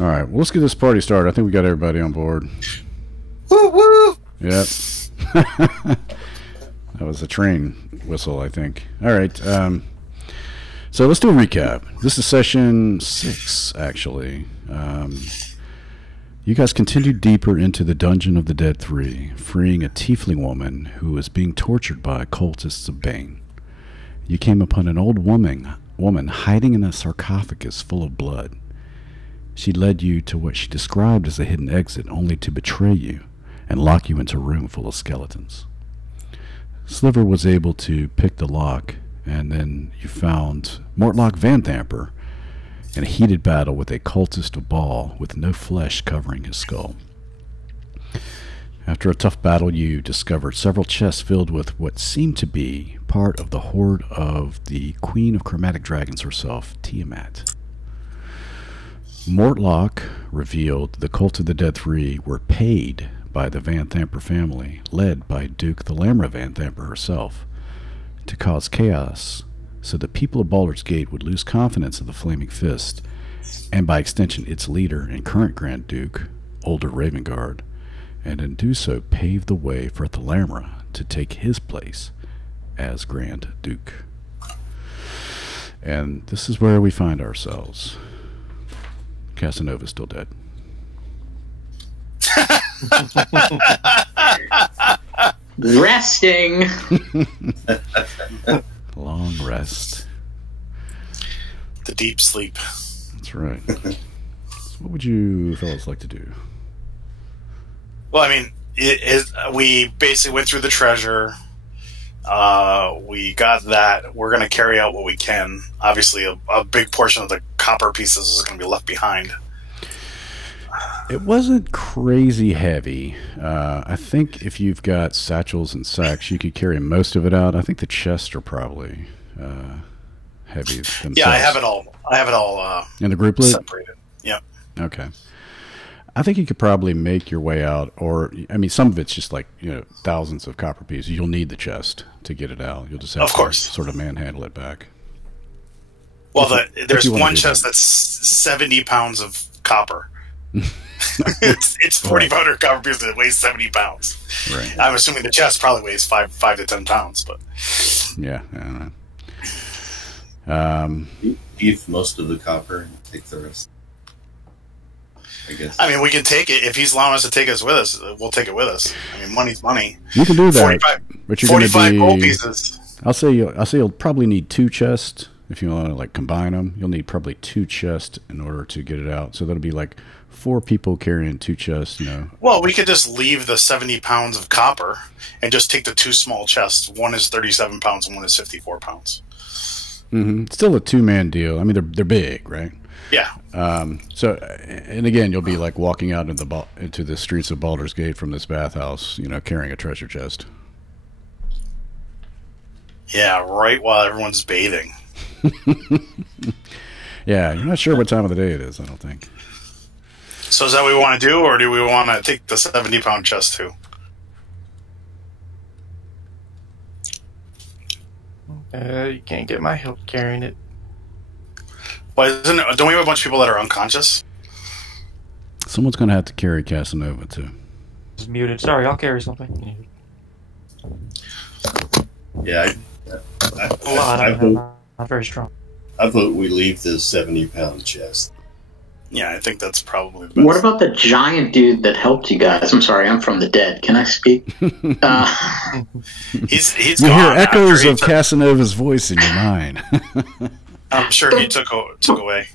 All right, well, let's get this party started. I think we got everybody on board. Woo woo! Yep. That was a train whistle, I think. All right. So let's do a recap. This is session 6, actually. You guys continued deeper into the Dungeon of the Dead 3, freeing a tiefling woman who was being tortured by cultists of Bane. You came upon an old woman hiding in a sarcophagus full of blood. She led you to what she described as a hidden exit, only to betray you and lock you into a room full of skeletons. Sliver was able to pick the lock, and then you found Mortlock Vanthamper in a heated battle with a cultist of Baal with no flesh covering his skull. After a tough battle, you discovered several chests filled with what seemed to be part of the hoard of the Queen of Chromatic Dragons herself, Tiamat. Mortlock revealed the Cult of the Dead 3 were paid by the Vanthamper family, led by Duke the Lamra Vanthamper herself, to cause chaos so the people of Baldur's Gate would lose confidence in the Flaming Fist, and by extension its leader and current Grand Duke, Older Ravengard, and in do so pave the way for the Lamra to take his place as Grand Duke. And this is where we find ourselves. Casanova's still dead. Resting. Long rest. The deep sleep. That's right. So what would you fellas like to do? Well, I mean, we basically went through the treasure. We got that. We're going to carry out what we can. Obviously, a big portion of the copper pieces is going to be left behind. It wasn't crazy heavy. I think if you've got satchels and sacks, you could carry most of it out. I think the chests are probably heavy themselves. Yeah, I have it all. In the group loot? Separated. Yep. Okay. I think you could probably make your way out, or I mean, some of it's just like thousands of copper pieces. You'll need the chest to get it out. You'll just have to sort of manhandle it back. Well, there's one chest that's 70 pounds of copper. it's 4,500 copper pieces that weighs 70 pounds. Right. I'm assuming the chest probably weighs 5 to 10 pounds, but yeah, I don't know. Eat most of the copper and take the rest. I guess. I mean, we can take it if he's allowing us to take us with us. We'll take it with us. I mean, money's money. You can do that. 45 gold pieces. I'll say you'll probably need 2 chests if you want to like combine them. You'll need probably 2 chests in order to get it out. So that'll be like 4 people carrying 2 chests. Well, we could just leave the 70 pounds of copper and just take the 2 small chests. One is 37 pounds and one is 54 pounds. Mm-hmm. Still a 2-man deal. I mean, they're big, right? Yeah. So, and again, you'll be like walking out into the streets of Baldur's Gate from this bathhouse, carrying a treasure chest. Yeah, right while everyone's bathing. Yeah, you're not sure what time of the day it is, I don't think. So is that what we want to do, or do we want to take the 70-pound chest too? You can't get my help carrying it. Well, don't we have a bunch of people that are unconscious? Someone's going to have to carry Casanova, too. It's muted. Sorry, I'll carry something. Yeah, I'm not very strong. I vote we leave the 70-pound chest. Yeah, I think that's probably best. What about the giant dude that helped you guys? I'm sorry, I'm from the dead. Can I speak? He's you gone hear echoes of Casanova's voice in your mind. I'm sure he took away.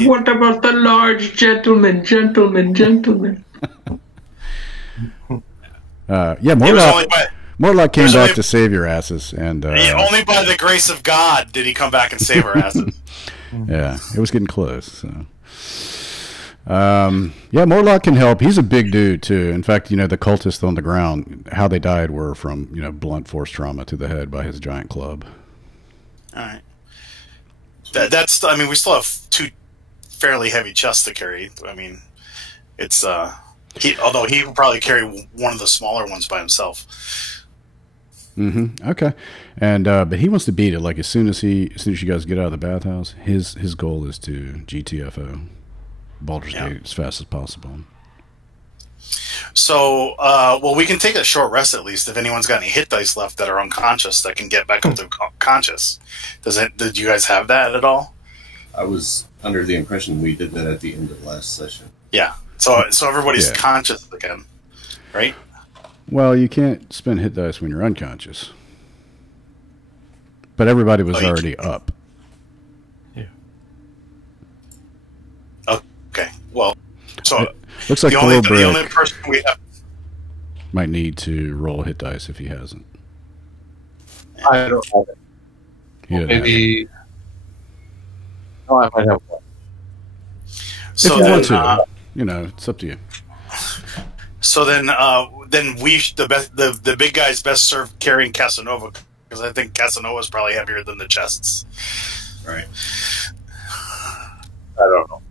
What about the large gentleman? Yeah, Mortlock came back to save your asses, and only by the grace of God did he come back and save our asses. Yeah, it was getting close. So. Yeah, Mortlock can help. He's a big dude too. In fact, the cultists on the ground, how they died were from blunt force trauma to the head by his giant club. All right. That's. I mean, we still have 2 fairly heavy chests to carry. I mean, it's although he will probably carry one of the smaller ones by himself. Mm-hmm. Okay. And but he wants to beat it. Like as soon as you guys get out of the bathhouse, his goal is to GTFO. Baldur's Gate as fast as possible. So, well, we can take a short rest at least if anyone's got any hit dice left that are unconscious that can get back up to conscious. Did you guys have that at all? I was under the impression we did that at the end of last session. Yeah. So everybody's conscious again, right? Well, you can't spend hit dice when you're unconscious. But everybody was already up. Yeah. Okay. Well, so looks like the only person we have might need to roll hit dice if he hasn't. I don't have it. Maybe. Oh, I might have one. So if you want to, it's up to you. So then the big guy's best served carrying Casanova, because I think Casanova's probably heavier than the chests. Right. I don't know.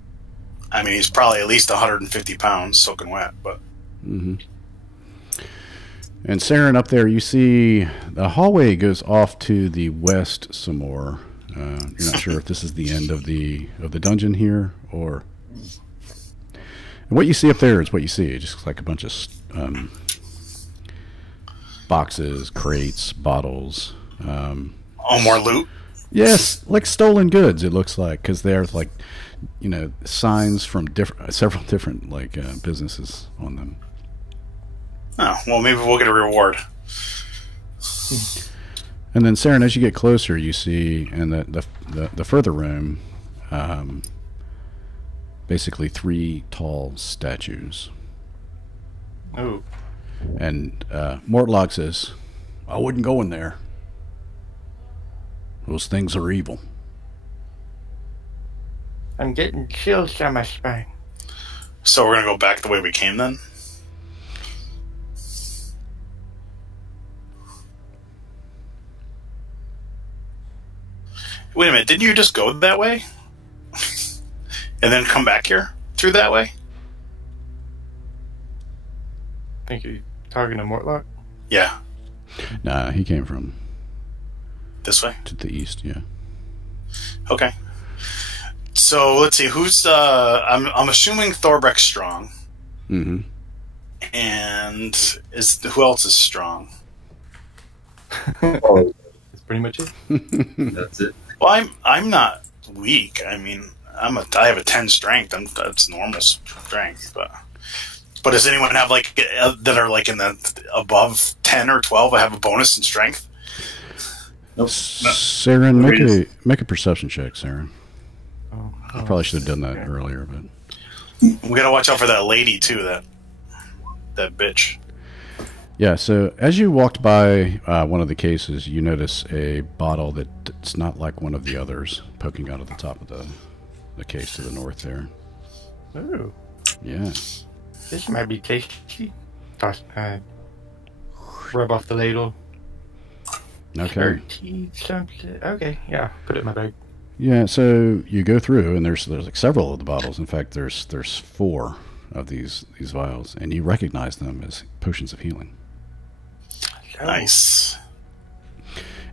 I mean, he's probably at least 150 pounds soaking wet, but. Mm-hmm. And Saren, up there, you see the hallway goes off to the west some more. You're not sure if this is the end of the dungeon here, or. And what you see up there is what you see. It just looks like a bunch of boxes, crates, bottles. More loot? Yes, like stolen goods. It looks like, because there's like, signs from several different businesses on them. Oh, well, maybe we'll get a reward. And then, Saren, as you get closer, you see in the further room, basically 3 tall statues. Oh. And Mortlock says, "I wouldn't go in there. Those things are evil." I'm getting chills down my spine. So we're going to go back the way we came then? Wait a minute, didn't you just go that way? And then come back here through that way? I think you're talking to Mortlock? Yeah. Nah, he came from this way? To the east, yeah. Okay. So let's see, who's I'm assuming Thorbreck's strong. Mm-hmm. And who else is strong? Oh, that's pretty much it. That's it. Well, I'm not weak. I mean, I have a 10 strength. That's normal strength, but does anyone have that are in the above 10 or 12? I have a bonus in strength. Nope. Saren, make a perception check, Saren. Oh, I probably should have done that earlier, but we gotta watch out for that lady too. That bitch. Yeah. So as you walked by one of the cases, you notice a bottle that's not like one of the others, poking out at the top of the case to the north there. Ooh. Yeah. This might be tasty. Rub off the ladle. Okay. Okay, yeah. Put it in my bag. Yeah, so you go through, and there's like several of the bottles. In fact, there's 4 of these vials, and you recognize them as potions of healing. Nice.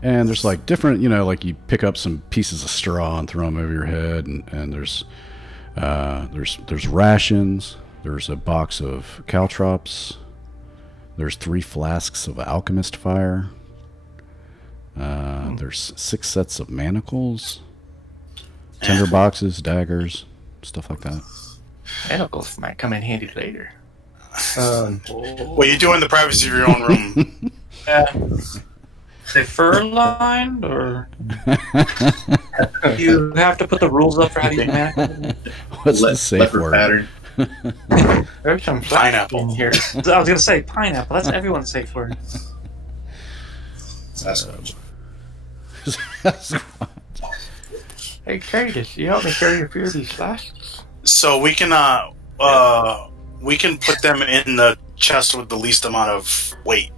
And there's like different, like you pick up some pieces of straw and throw them over your head, and there's rations. There's a box of caltrops. There's 3 flasks of alchemist fire. There's 6 sets of manacles. Tinder boxes, daggers, stuff like that. Manacles might come in handy later. Well, you do in the privacy of your own room. They fur lined, or you have to put the rules up for how to use manacles? What's the safe word? Pattern. There's some Pineapple in here. I was gonna say pineapple. That's everyone's safe word. Sasquatch. Hey, Curtis, you help me carry a few of these flasks? So we can put them in the chest with the least amount of weight.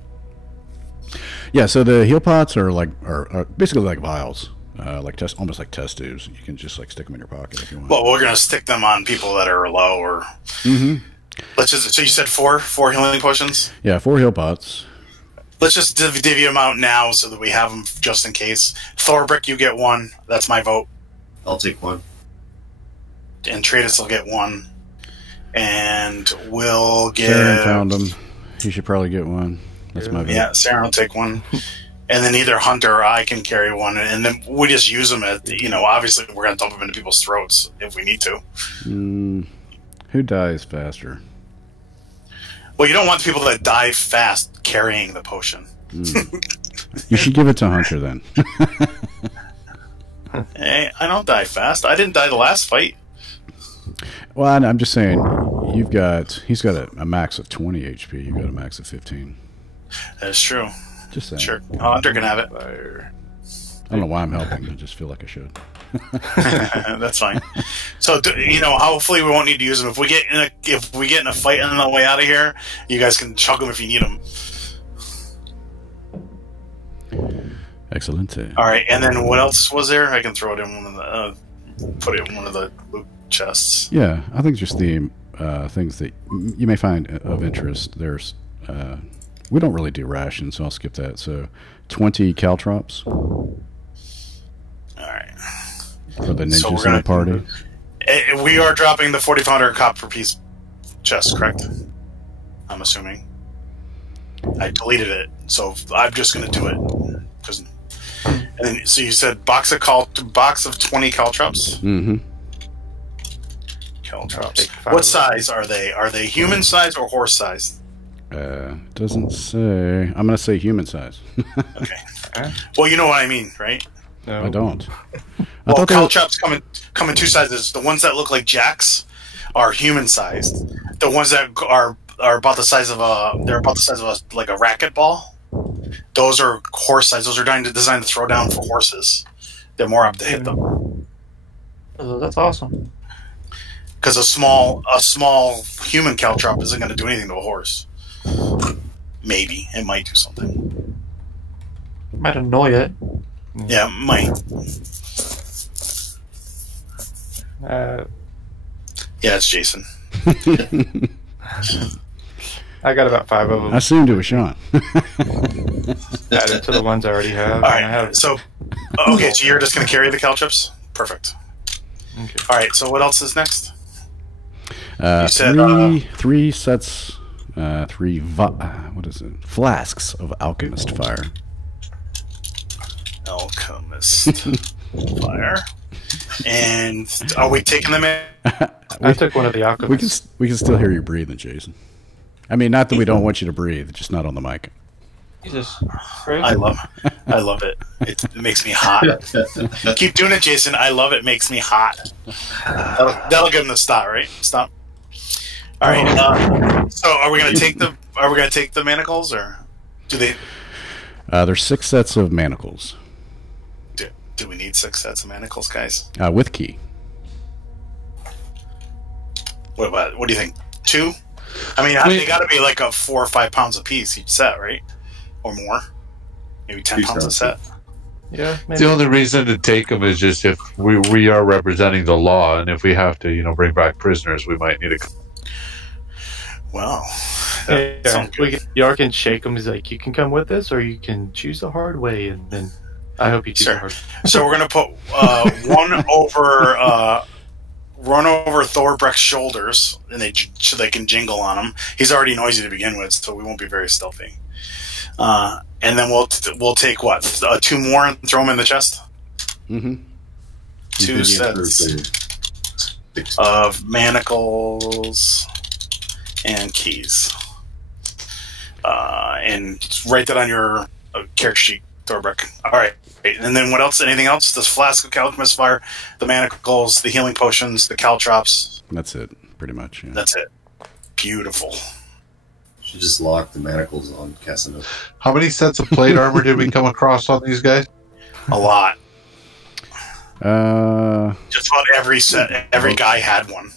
Yeah, so the heal pots are basically like vials, almost like test tubes. You can just stick them in your pocket if you want. Well, we're gonna stick them on people that are low, or let's just. So you said four healing potions. Yeah, 4 heal pots. Let's just divvy them out now so that we have them just in case. Thorbrick, you get 1. That's my vote. I'll take 1. And Tratus will get 1. and we'll get. Saren found him. He should probably get one. That's my vote. Yeah, Saren will take one. And then either Hunter or I can carry one, and then we just use them at, obviously we're going to dump them into people's throats if we need to. Who dies faster? Well, you don't want people that die fast carrying the potion. You should give it to Hunter then. Hey, I don't die fast. I didn't die the last fight. Well, I'm just saying, he's got a max of 20 HP. You've got a max of 15. That's true. Just saying. Sure. Hunter can have it. I don't know why I'm helping. I just feel like I should. That's fine. So, hopefully we won't need to use them. If we get in a fight on the way out of here, you guys can chug them if you need them. Excellent. All right, and then what else was there? I can throw it in one of the put it in one of the loot chests. Yeah, I think just the things that you may find of interest. There's we don't really do rations, so I'll skip that. So 20 caltrops. All right. For the ninjas in the party. We are dropping the 4,500 copper piece chest, correct? I'm assuming. I deleted it, so I'm just going to do it. So you said box of 20 caltrops? Mm-hmm. Caltrops. What size are they? Are they human size or horse size? Doesn't say. I'm going to say human size. Okay. Well, you know what I mean, right? No. I don't. Well, caltrops come in two sizes. The ones that look like jacks are human sized. The ones that are about the size of a like a racquetball. Those are horse size. Those are designed to throw down for horses. They're more up to hit them. Oh, that's awesome. Because a small human caltrop isn't going to do anything to a horse. Maybe it might do something. Might annoy it. Yeah, it might. Yeah, it's Jason. I got about 5 of them. I assumed it was Sean. Added to the ones I already have. All right. So you're just going to carry the caltrops? Perfect. Okay. All right. So what else is next? You said three sets. What is it? Flasks of alchemist fire. Alchemist fire. And are we taking them in? I took one of the alchemists. We can still hear you breathing, Jason. I mean, not that we don't want you to breathe, just not on the mic. Jesus. I love it. It makes me hot. Keep doing it, Jason. I love it. Makes me hot. That'll give him the stop, right? Stop. All right. So, are we gonna take the manacles, or do they? There's 6 sets of manacles. Do we need 6 sets of manacles, guys? With key. What do you think? 2? I mean, they got to be like 4 or 5 pounds a piece each set, right? Or more? Maybe 10 pounds a set. Yeah. Maybe. The only reason to take them is just if we are representing the law, and if we have to, bring back prisoners, we might need to. Well, Yar can shake him. He's like, you can come with us, or you can choose the hard way, and then I hope you choose the hard way. So we're gonna put one run over Thorbrecht's shoulders, and so they can jingle on him. He's already noisy to begin with, so we won't be very stealthy. And then we'll take 2 more and throw them in the chest. Mm-hmm. 2 sets of manacles and keys. And write that on your character sheet, Thorbrecht. All right. And then what else? Anything else? This flask of alchemist fire, the manacles, the healing potions, the caltrops. That's it, pretty much. Yeah. That's it. Beautiful. Should just lock the manacles on Casanova. How many sets of plate armor did we come across on these guys? A lot. Just about every guy had one.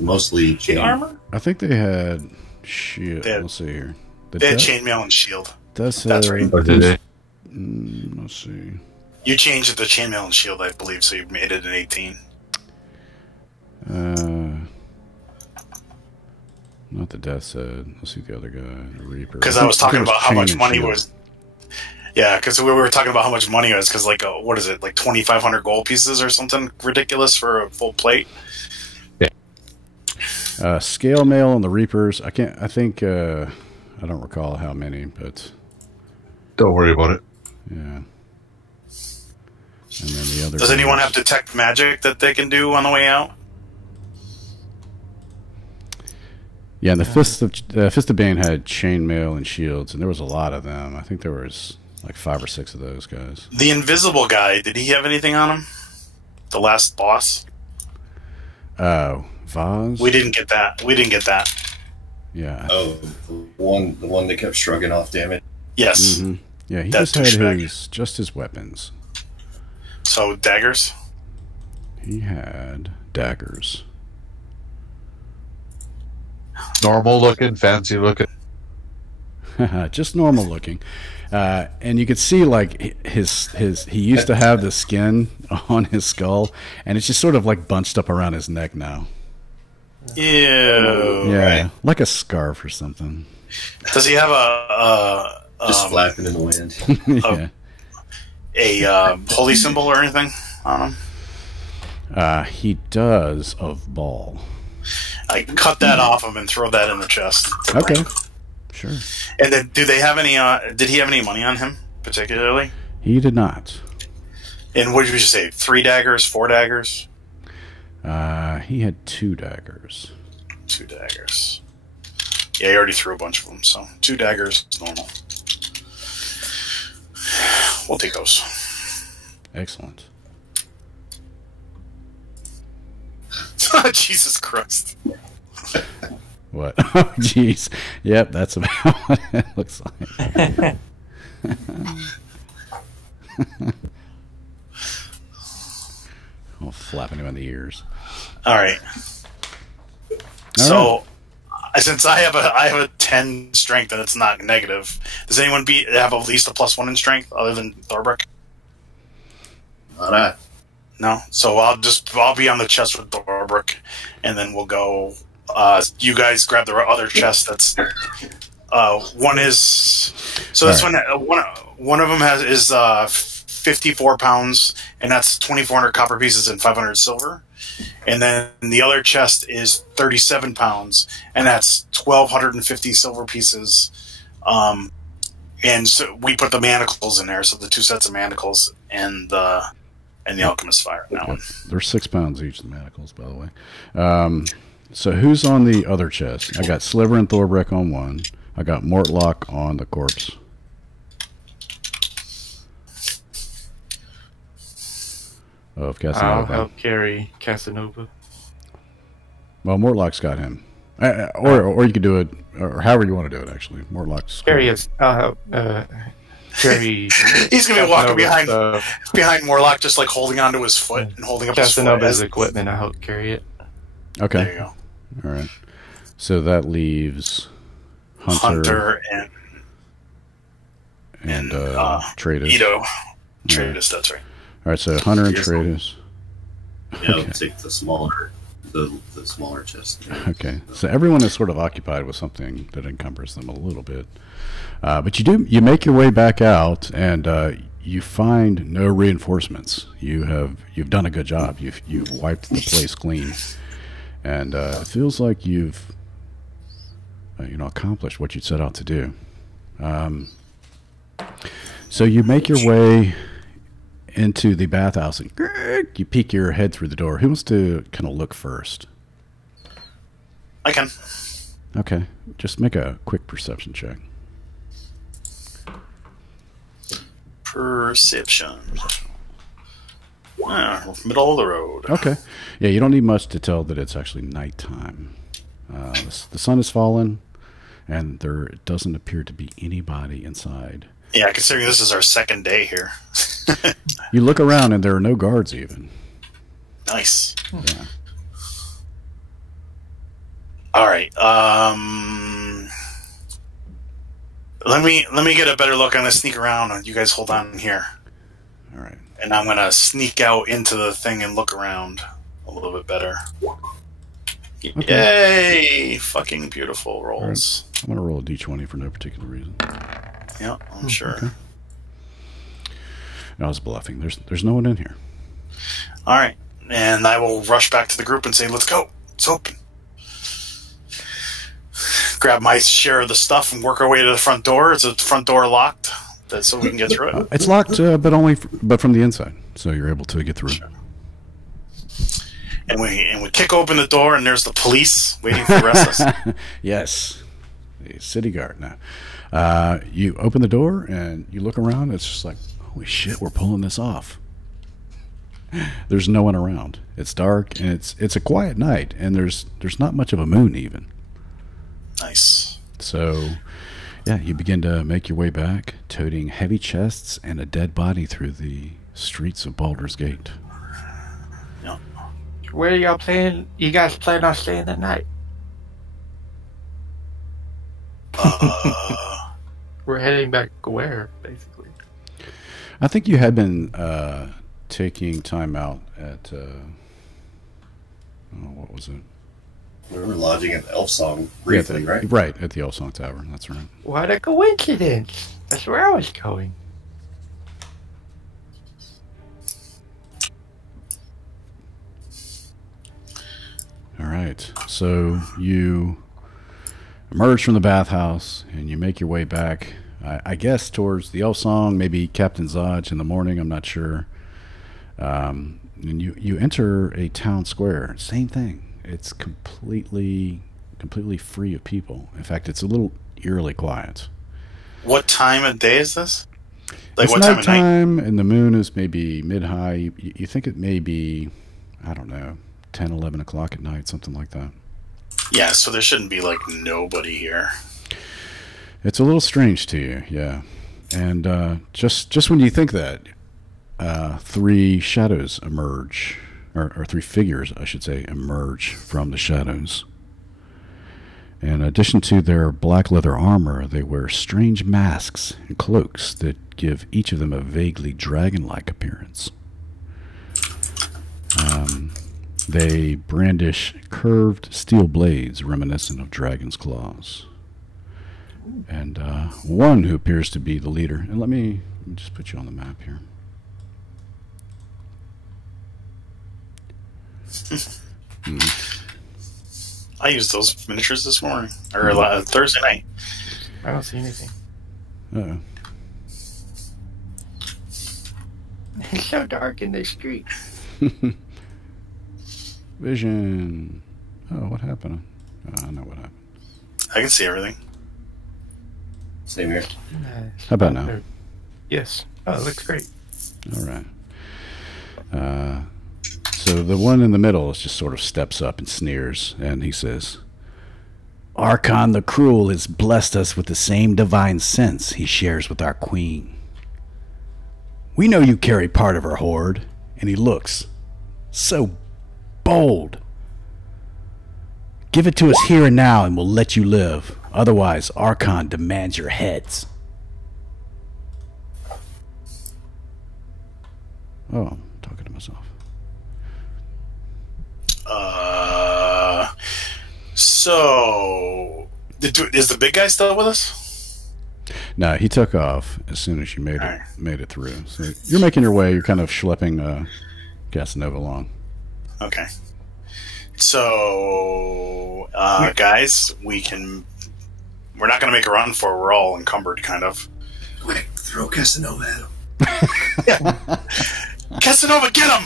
Mostly chain armor. I think they had shield. Let's see here. They had chainmail and shield. That's right. Or did they? Let's see. You changed it to chainmail and shield, I believe, so you made it an 18. Not the death said. Let's see the other guy, the Reaper. Because I was talking about how much money was. Yeah, because we were talking about how much money was. Because what is it, like 2,500 gold pieces or something ridiculous for a full plate? Yeah. Scale mail on the Reapers. I think I don't recall how many, but Don't worry about it. yeah. And then the other. Does anyone have detect magic that they can do on the way out? Yeah, and the Fist of Bane had chainmail and shields, and there was a lot of them. I think there was like 5 or 6 of those guys. The invisible guy, did he have anything on him? The last boss? Oh, Vaz? We didn't get that. Yeah. Oh, the one that kept shrugging off damage. Yes. Mm-hmm. Yeah, he That just had douchebag. his weapons. So, daggers? He had daggers. Normal looking, fancy looking. Just normal looking. And you could see like he used to have the skin on his skull, and it's just sort of like bunched up around his neck now. Ew. Yeah, right. like a scarf or something. Does he have Just flapping in the wind. Yeah. a holy symbol or anything on him? He does of ball. I cut that off him and throw that in the chest. Okay. Sure. And then, do they have any? Did he have any money on him particularly? He did not. And what did you say? 3 daggers, 4 daggers, He had 2 daggers. 2 daggers. Yeah, he already threw a bunch of them. So 2 daggers, normal. We'll take those. Excellent. Jesus Christ. What? Oh, jeez. Yep, that's about what it looks like. Oh, flapping him in the ears. All right. So, since I have a 10 strength and it's not negative, does anyone have at least a +1 in strength other than Thorbrick? All right. No. So I'll be on the chest with Thorbrick, and then we'll go. You guys grab the other chest. That's one is. So this one of them is 54 pounds, and that's 2,400 copper pieces and 500 silver. And then the other chest is 37 pounds, and that's 1,250 silver pieces. And so we put the manacles in there, so the 2 sets of manacles and the alchemist fire in that one. They're 6 pounds each, the manacles, by the way. So who's on the other chest? I got Sliver and Thorbrick on one. I got Mortlock on the corpse. Of Casanova. I'll help carry Casanova. Well, Mortlock's got him. Or you could do it, or however you want to do it, actually. Mortlock's Carry us. I'll help carry. He's going to be walking behind Casanova's, Morlock, just like holding onto his foot and holding up his foot. Casanova's equipment. I'll help carry it. Okay. There you go. All right. So that leaves Hunter and Tradus. Ito. Tradus, that's right. All right, so Hunter and Yes. Tradus. Yeah, I'll take the smaller chest. Okay, so everyone is sort of occupied with something that encumbers them a little bit, but you make your way back out, and you find no reinforcements. You've done a good job. You've wiped the place clean, and it feels like you've accomplished what you set out to do. So you make your way into the bathhouse, and you peek your head through the door. Who wants to kind of look first? I can. Okay, just make a quick perception check. Perception. Middle of the road. Okay, yeah, you don't need much to tell that it's actually nighttime. The sun has fallen, and there doesn't appear to be anybody inside. Yeah, considering this is our second day here. You look around, and there are no guards even. Nice. Yeah. All right. Let me get a better look. I'm gonna sneak around. You guys hold on here. All right. And I'm gonna sneak out into the thing and look around a little bit better. Okay. Yay! Fucking beautiful rolls. I'm gonna roll a d20 for no particular reason. Yeah, I'm sure. Okay. I was bluffing. There's no one in here. All right, and I will rush back to the group and say, "Let's go. It's open." grab my share of the stuff and work our way to the front door. Is the front door locked? That's so we can get through it. It's locked, but from the inside, so you're able to get through. Sure. And we kick open the door, and there's the police waiting to arrest us. Yes, the city guard. Now, you open the door and you look around. It's just like, holy shit, we're pulling this off. There's no one around. It's dark, and it's a quiet night, and there's not much of a moon even. Nice. So, yeah, you begin to make your way back, toting heavy chests and a dead body through the streets of Baldur's Gate. Yeah. Where are y'all planning? You guys plan on staying the night? We're heading back where, basically? I think you had been taking time out at what was it? We were lodging at Elf Song briefly, right? Right, at the Elf Song Tavern. That's right. What a coincidence! That's where I was going. All right. So you emerge from the bathhouse and you make your way back, I guess, towards the Elf Song, maybe Captain Zodge in the morning. I'm not sure. And you enter a town square. Same thing. It's completely free of people. In fact, it's a little eerily quiet. What time of day is this? Like, it's what time of night? nighttime, and the moon is maybe mid-high. You think it may be, I don't know, 10, 11 o'clock at night, something like that. Yeah, so there shouldn't be, like, nobody here. It's a little strange to you, yeah. And just when you think that, three shadows emerge, or three figures, I should say, emerge from the shadows. In addition to their black leather armor, they wear strange masks and cloaks that give each of them a vaguely dragon-like appearance. They brandish curved steel blades reminiscent of dragon's claws. And one who appears to be the leader, and let me just put you on the map here. I used those miniatures this morning, or Thursday night. I don't see anything. Uh-oh. It's so dark in the street. Vision. Oh, what happened? I know what happened. I can see everything. Same here. Nice. How about now? Yes. Oh, it looks great. All right. So the one in the middle just sort of steps up and sneers, and he says, "Archon the Cruel has blessed us with the same divine sense he shares with our queen. We know you carry part of her hoard," and he looks so bold. "Give it to us here and now, and we'll let you live. Otherwise, Archon demands your heads." Oh, I'm talking to myself. So, is the big guy still with us? No, he took off as soon as you made it through. So you're making your way. You're kind of schlepping Casanova along. Okay. So, guys, we're not going to make a run for it. We're all encumbered, kind of. Quick, throw Casanova at him. Casanova, get him!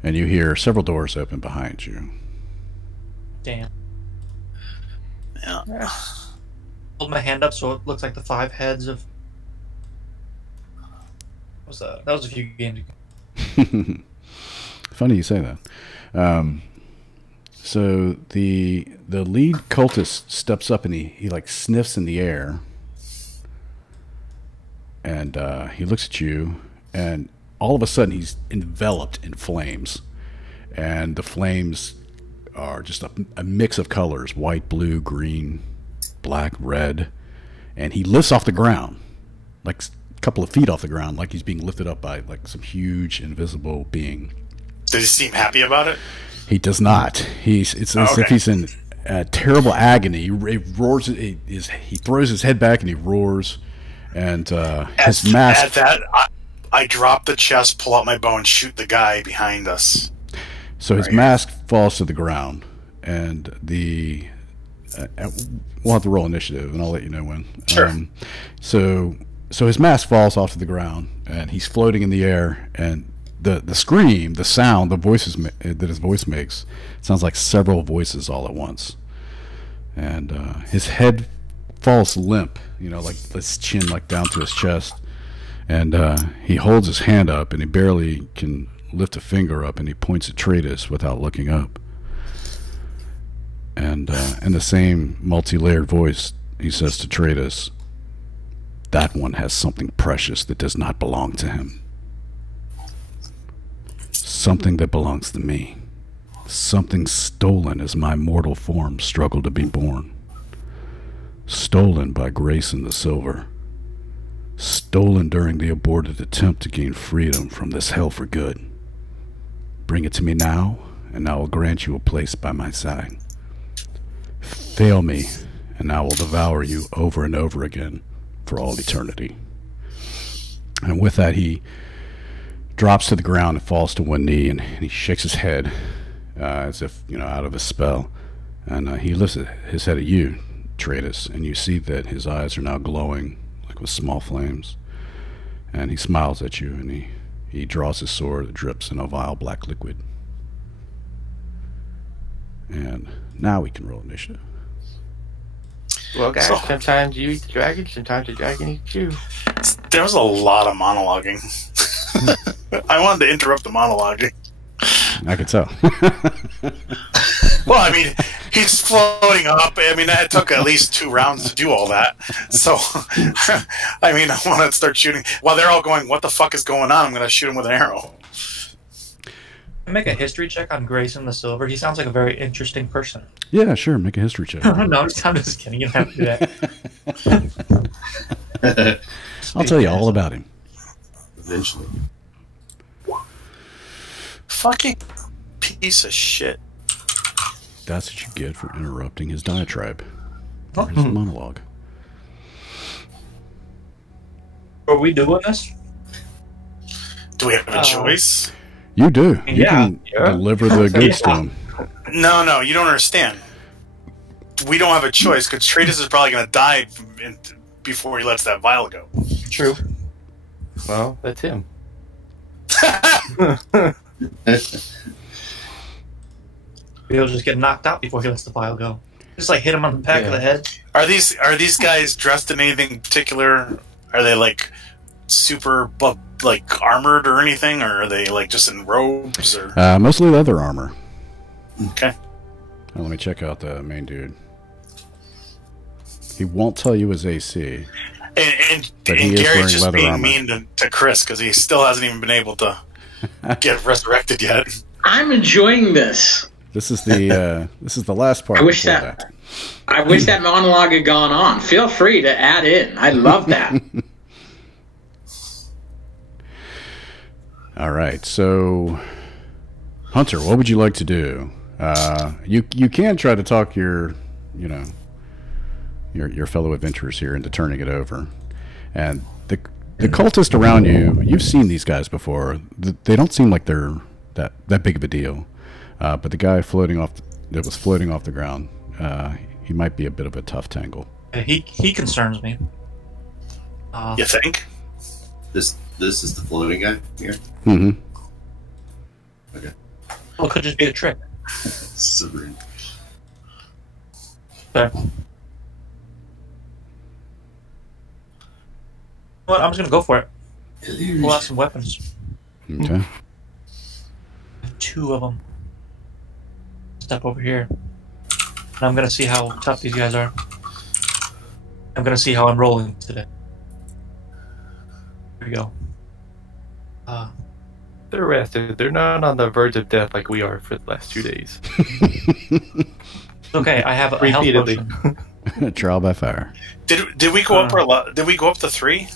And you hear several doors open behind you. Damn. Yeah. Hold my hand up so it looks like the 5 heads of. What was that? That was a few games ago. Funny you say that. So the lead cultist steps up and he like sniffs in the air, and he looks at you, and all of a sudden he's enveloped in flames, and the flames are just a mix of colors: white, blue, green, black, red, and he lifts off the ground, like a couple of feet off the ground, like he's being lifted up by like some huge invisible being. Does he seem happy about it? He does not. It's as if he's in terrible agony. He roars. He throws his head back and he roars, and his mask. At that, I drop the chest, pull out my bow, and shoot the guy behind us. So his mask falls to the ground, and the we'll have to roll initiative, and I'll let you know when. Sure. So his mask falls off to the ground, and he's floating in the air, and the scream, the sound, the voices that his voice makes sounds like several voices all at once, and his head falls limp, like his chin like down to his chest, and he holds his hand up, and he barely can lift a finger up, and he points at Tratus without looking up. And in the same multi-layered voice, he says to Tratus, "That one has something precious that does not belong to him. Something that belongs to me. Something stolen as my mortal form struggled to be born. Stolen by Grayson the Silver. Stolen during the aborted attempt to gain freedom from this hell for good. Bring it to me now, and I will grant you a place by my side. Fail me, and I will devour you over and over again for all eternity." And with that, he drops to the ground and falls to one knee, and he shakes his head as if, out of a spell. And he lifts his head at you, Tratus, and you see that his eyes are now glowing like with small flames. And he smiles at you, and he draws his sword that drips in a vile black liquid. And now we can roll initiative. Well, guys, sometimes you eat the dragon, sometimes the dragon eats you. There was a lot of monologuing. I wanted to interrupt the monologuing. I could tell. Well, I mean, he's floating up. I mean, that took at least 2 rounds to do all that. So, I mean, I want to start shooting. While they're all going, what the fuck is going on? I'm going to shoot him with an arrow. Make a history check on Grayson the Silver. He sounds like a very interesting person. Yeah, sure. Make a history check. No, I'm just kidding. You don't have to do that. I'll tell you all about him. Eventually. Fucking piece of shit. That's what you get for interrupting his diatribe. Or his monologue. Are we doing this? Do we have a choice? You do. You Yeah. can deliver the goods to him. No, you don't understand. We don't have a choice, because Tratus is probably going to die before he lets that vial go. True. Well, that's him. He'll just get knocked out before he lets the vial go. Just like hit him on the back of the head. Are these guys dressed in anything particular? Are they like super armored or anything, or are they like just in robes? Or Mostly leather armor. okay. Let me check out the main dude. He won't tell you his AC. And But he is Gary's wearing just leather being armor. mean to Chris because he still hasn't even been able to get resurrected yet. I'm enjoying this. This is the last part. I wish before that monologue had gone on. Feel free to add in. I love that. All right, so Hunter, what would you like to do? You can try to talk your fellow adventurers here into turning it over, and the cultists around you. You've seen these guys before. They don't seem like they're that big of a deal, but the guy that was floating off the ground, he might be a bit of a tough tangle. He concerns me. You think? This is the floating guy here? Mm-hmm. Okay. Well, it could just be a trick. Serene. Okay. Well, I'm just gonna go for it. Pull out some weapons. Okay. 2 of them. Step over here. And I'm gonna see how tough these guys are. I'm gonna see how I'm rolling today. Here we go. They're rested. They're not on the verge of death like we are for the last 2 days. Okay, I have a health Repeatedly. potion. Trial by fire. Did we go up? Did we go up to 3?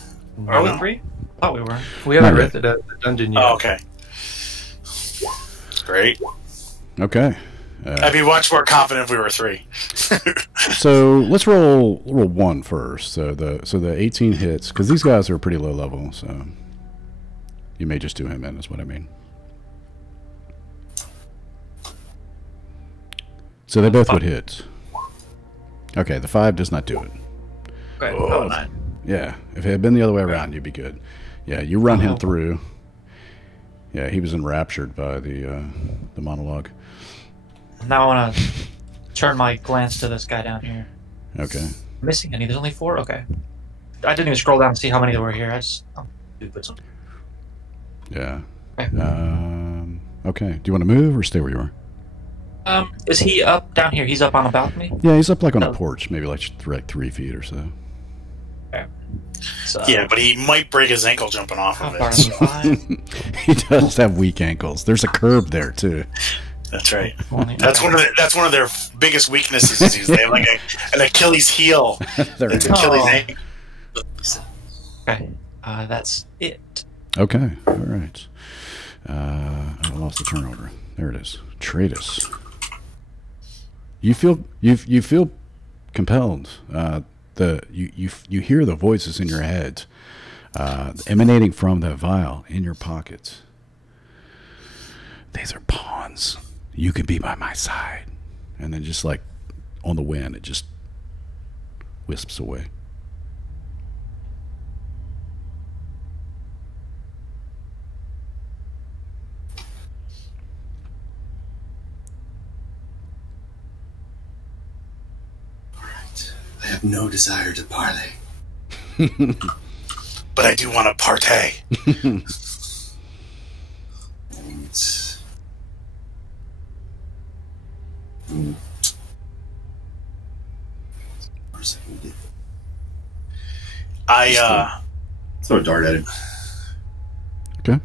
Are we 3? Thought we were. We haven't Not yet. rested at the dungeon yet. Oh, okay. Great. Okay. I'd be much more confident if we were 3. So let's roll 1 first. So the 18 hits, because these guys are pretty low level. So you may just do him in, is what I mean. So they both would hit. Okay, the 5 does not do it. Okay, Oh, 9. Yeah, if it had been the other way around, you'd be good. Yeah, you run him through. Yeah, he was enraptured by the monologue. Now I want to turn my glance to this guy down here. Okay. Missing any? There's only 4? Okay. I didn't even scroll down and see how many there were here. I just... put something. Yeah. Okay. Okay. Do you want to move or stay where you are? Is he up down here? He's up on a balcony? Yeah, he's up like on a porch, maybe like 3 feet or so. Okay. So, Yeah, but he might break his ankle jumping off how of far it. is he? 5? He does have weak ankles. There's a curb there too. That's right. Only- That's one of their biggest weaknesses. Is they have like an Achilles heel. There we It's go. Achilles ankle. Okay. That's it. Okay. All right. I lost the turnover. There it is. Tratus. You feel compelled. You hear the voices in your head emanating from that vial in your pockets. These are pawns. You can be by my side. And then just like on the wind, it just wisps away. I have no desire to parley. But I do want to partay. And worst I can do. Throw a dart at him. Okay.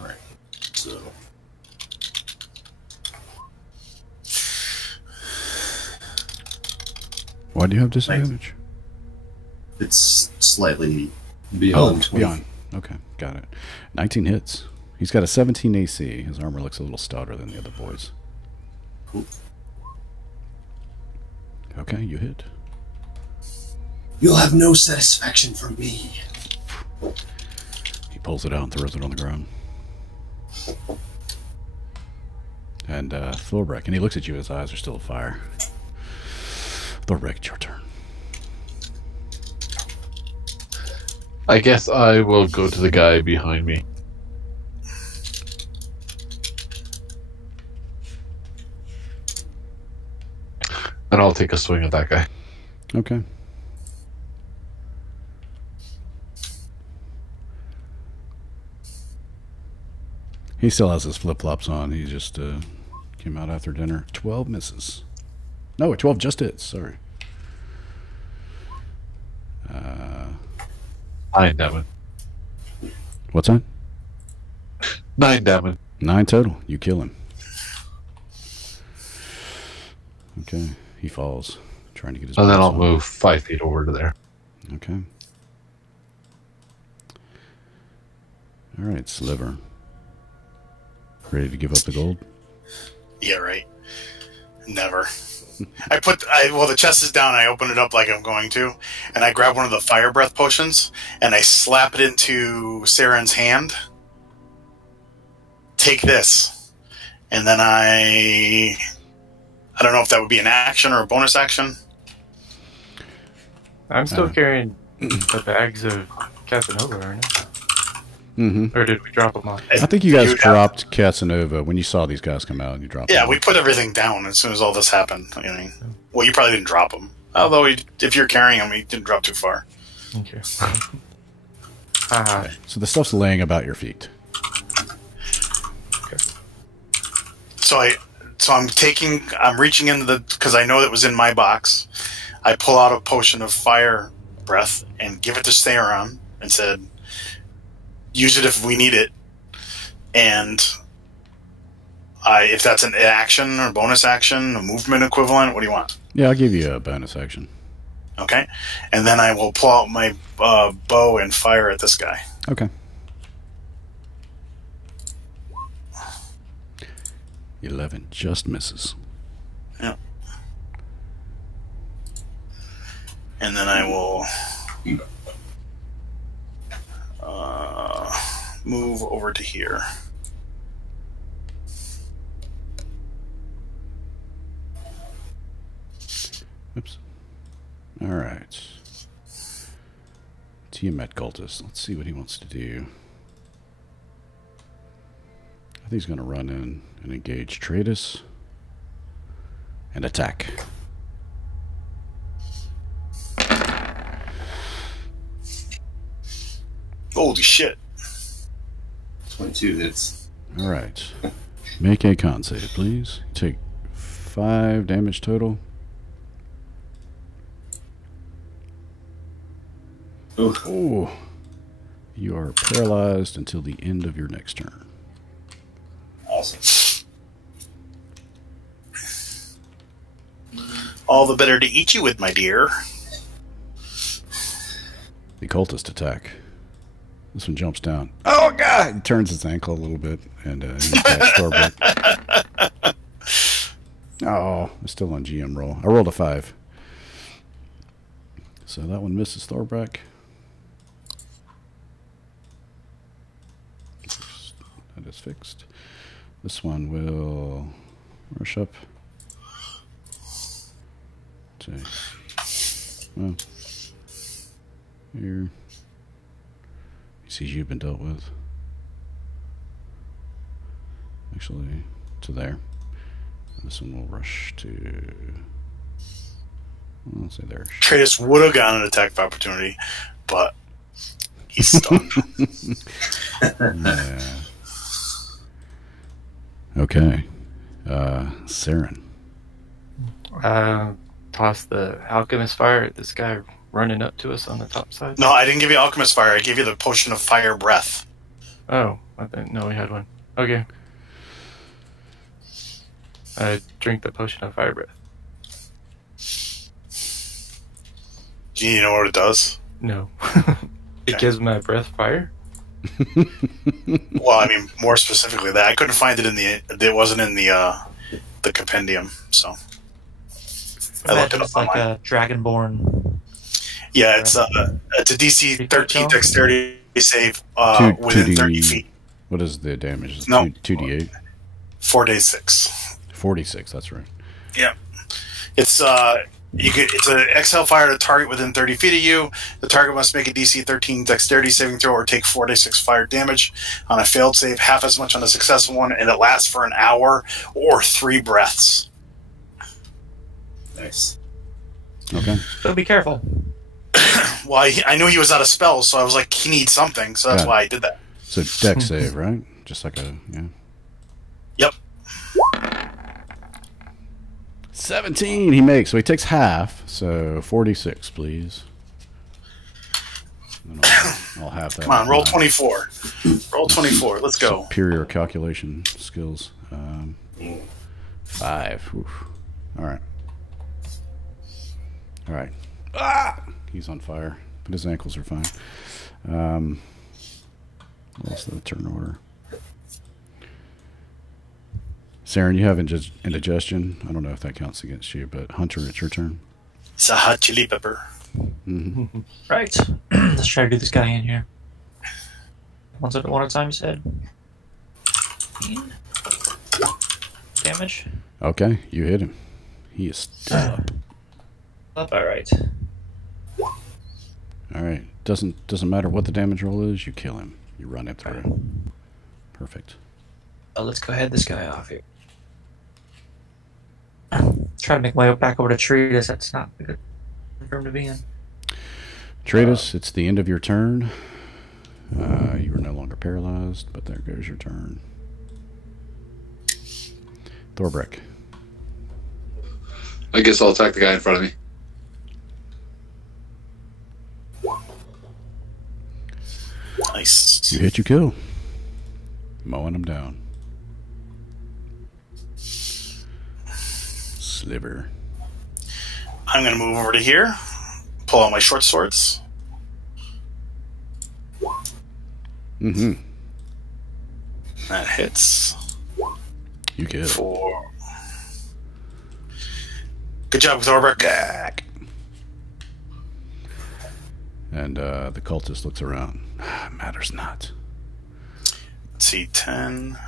All right. So. Why do you have disadvantage? It's slightly beyond 20. Beyond. Okay, got it. 19 hits. He's got a 17 AC. His armor looks a little stouter than the other boys. Cool. Okay, you hit. You'll have no satisfaction from me. He pulls it out and throws it on the ground. And Thorbrek, and he looks at you. His eyes are still afire. Thorbrek, it's your turn. I guess I will go to the guy behind me. And I'll take a swing at that guy. Okay. He still has his flip-flops on. He just came out after dinner. 12 misses. No, 12 just hits. Sorry. 9 damage. What's that? 9 damage. 9 total. You kill him. Okay. He falls. Trying to get his And then balance I'll on. move 5 feet over to there. Okay. All right, Sliver. Ready to give up the gold? Yeah, right. Never. Well, the chest is down. I open it up like I'm going to, and I grab one of the fire breath potions, and I slap it into Saren's hand. Take this, and then I don't know if that would be an action or a bonus action. I'm still carrying the bags of Casanova, aren't I? Mm-hmm. Or did we drop them off? I think you guys dropped Casanova when you saw these guys come out. You dropped Yeah, them. we put everything down as soon as all this happened. I mean, well, you probably didn't drop them. Although, if you're carrying them, you didn't drop too far. Okay. So the stuff's laying about your feet. Okay. So I'm reaching into because I know that was in my box. I pull out a potion of fire breath and give it to Saron and said, use it if we need it. And if that's an action or bonus action, a movement equivalent, what do you want? Yeah, I'll give you a bonus action. Okay. And then I will pull out my bow and fire at this guy. Okay. 11 just misses. Yep. And then I will move over to here. Oops. All right. Tiamat cultist. Let's see what he wants to do. I think he's going to run in and engage Tratus and attack. Holy shit. 22 hits. All right. Make a con save, please. Take 5 damage total. Oh, you are paralyzed until the end of your next turn. Awesome. All the better to eat you with, my dear. The cultist attack. This one jumps down. Oh, God! He turns his ankle a little bit, and he attacks Thorbeck. Oh, I'm still on GM roll. I rolled a 5. So that one misses Thorbeck. That is fixed. This one will rush up. Well, here. He sees you've been dealt with. Actually, to there. And this one will rush to. I'll say there. Tratus would have gotten an attack of opportunity, but he's stunned. Yeah. Okay. Saren. Toss the alchemist fire at this guy running up to us on the top side. No, I didn't give you alchemist fire. I gave you the potion of fire breath. Oh, I didn't know we had one. Okay. I drink the potion of fire breath. Do you know what it does? No. It gives my breath fire? Well, I mean, more specifically that. I couldn't find it in the... It wasn't in the compendium, so... I looked it up It's like online. a dragonborn. Yeah, it's a DC 13 dexterity save within 2D 30 feet. What is the damage? Is it No. 2d8? 4d6. 46, that's right. Yeah. It's it's an exhale fire to target within 30 feet of you. The target must make a DC 13 dexterity saving throw or take 4d6 fire damage. On a failed save, half as much on a successful one, and it lasts for an hour or 3 breaths. Nice. Okay. So be careful. Well, I knew he was out of spells, so I was like, he needs something, so that's Yeah. why I did that. So dex save, right? Just like a, yeah. Yep. 17 he makes, so he takes half, so 46, please. And I'll have that. Come on, roll 24. Roll 24. Let's go. Superior calculation skills. 5. Oof. All right. All right. Ah! He's on fire, but his ankles are fine. What's the turn order? Saren, you have indigestion. I don't know if that counts against you, but Hunter, it's your turn. It's a hot chili pepper. Mm-hmm. Right. Let's try to do this guy in here. One at a time, you said. 15 damage. Okay, you hit him. He is still up. Up, all right. All right. Doesn't matter what the damage roll is. You kill him. You run him through. Perfect. Let's go head this guy off here. Try to make my way back over to Treatise. That's not a good room to be in. Tratus, it's the end of your turn. You are no longer paralyzed, but there goes your turn. Thorbeck. I guess I'll attack the guy in front of me. Nice. You hit, you kill. Mowing him down. Sliver. I'm going to move over to here. Pull out my short swords. Mm-hmm. That hits. You kill. 4. Good job, Thorbeck. And the cultist looks around. Matters not. see, 10.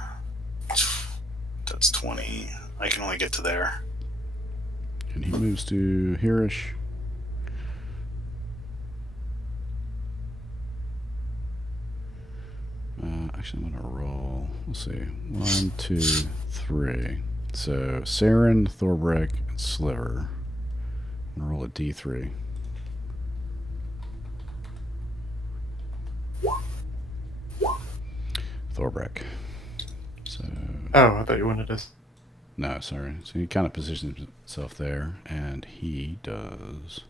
That's 20. I can only get to there. And he moves to hereish. Actually, I'm going to roll. Let's see. 1, 2, 3. So, Saren, Thorbrek, and Sliver. I'm going to roll a D3. Thorbrek. So. Oh, I thought you wanted us. No, sorry. So he kind of positions himself there, and he does.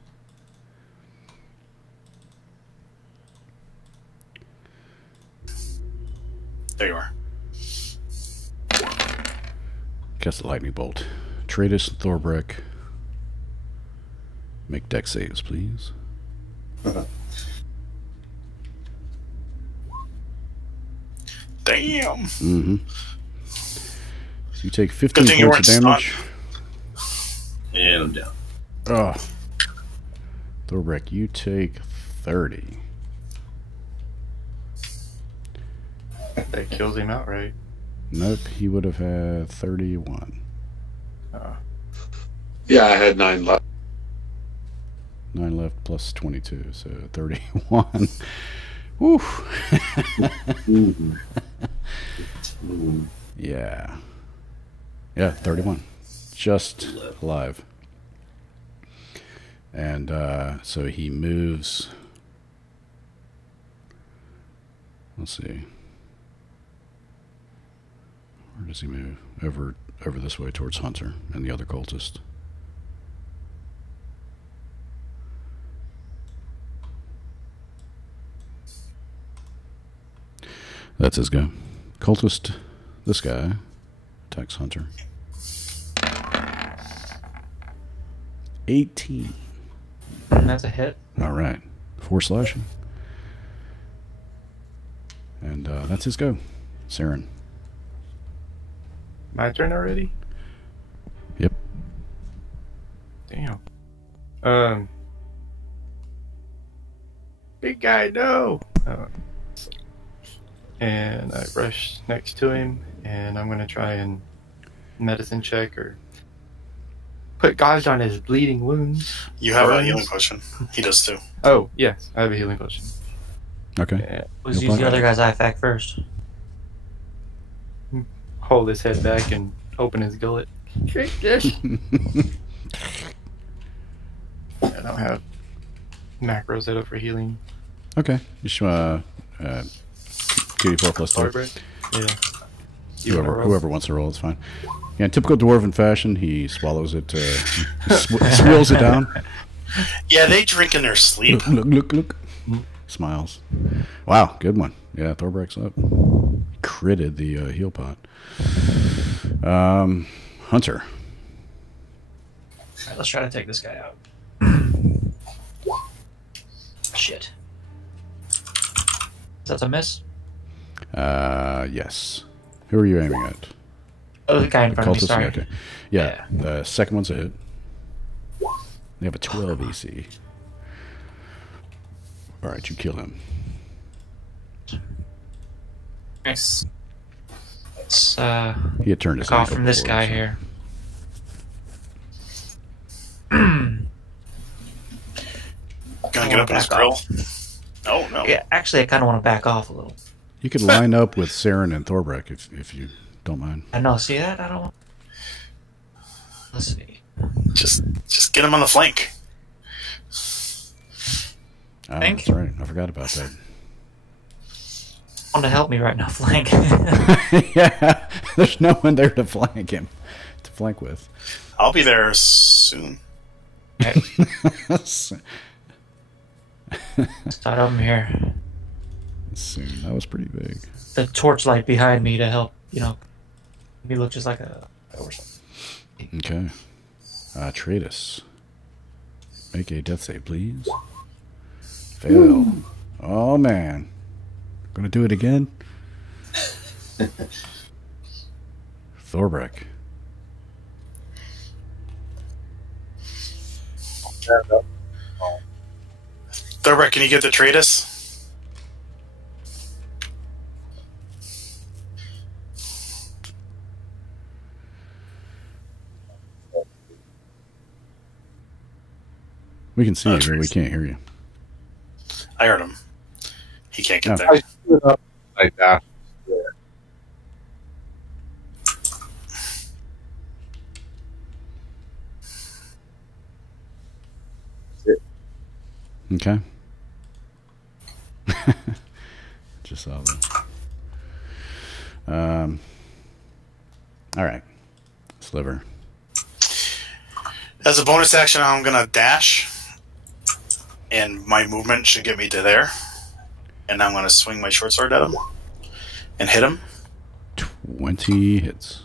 There you are. Cast a lightning bolt. Tratus and Thorbrek. Make deck saves, please. Damn. Mm-hmm. So you take 15 points of damage. And I'm down. Oh. Thorbrek, you take 30. That kills him outright. Nope, he would have had 31. Yeah, I had 9 left. 9 left plus 22, so 31. Woo. Yeah. Yeah, 31. Just alive. And so he moves. Let's see. Where does he move? Over this way towards Hunter and the other cultist. That's his go. Cultist, this guy, attacks Hunter. 18. That's a hit. All right. 4 slashing. And that's his go. Saren. My turn already? Yep. Damn. Big guy, no! And I rush next to him, and I'm going to try and medicine check or put gauze on his bleeding wounds. You have a healing potion. He does too. Oh, yes, I have a healing potion. Okay. Yeah. Let's use the other guy's IFAC first. Hold his head back and open his gullet. Drink this! I don't have macros set up for healing. Okay. You should KD4 plus 2. Yeah. Whoever wants to roll is fine. Yeah, in typical dwarven fashion, he swallows it, swirls it down. Yeah, they drink in their sleep. Look. Smiles. Wow, good one. Yeah, Thorbrek's up. Critted the heal pot. Hunter. Alright, let's try to take this guy out. Shit. That's a miss? Yes. Who are you aiming at? Oh, the guy in front of me, Cultist? sorry. Okay. Yeah, the second one's a hit. They have a 12 AC. Alright, you kill him. Nice. Let's He had turned his off ankle from this before, guy so. here. Gonna get up in his grill. Oh, no. Yeah, actually, I kind of want to back off a little. You could line up with Saren and Thorbrek if you don't mind. I know, see that? I don't want... Let's see. Just get him on the flank. Flank? That's right. I forgot about that. Want to help me right now, flank. Yeah, there's no one there to flank him. To flank with. I'll be there soon. Start over here. Soon. That was pretty big. The torchlight behind me to help, me look just like a... or something. Okay. Tratus. Make a death save, please. Fail. Ooh. Oh, man. Gonna do it again? Thorbrek. Thorbrek, can you get the Tratus? We can see you, but we Trace. can't hear you. I heard him. He can't get No. there. I stood up like that. Okay. Just saw that. All right. Sliver. As a bonus action, I'm gonna dash, and my movement should get me to there. And I'm gonna swing my short sword at him and hit him 20 hits.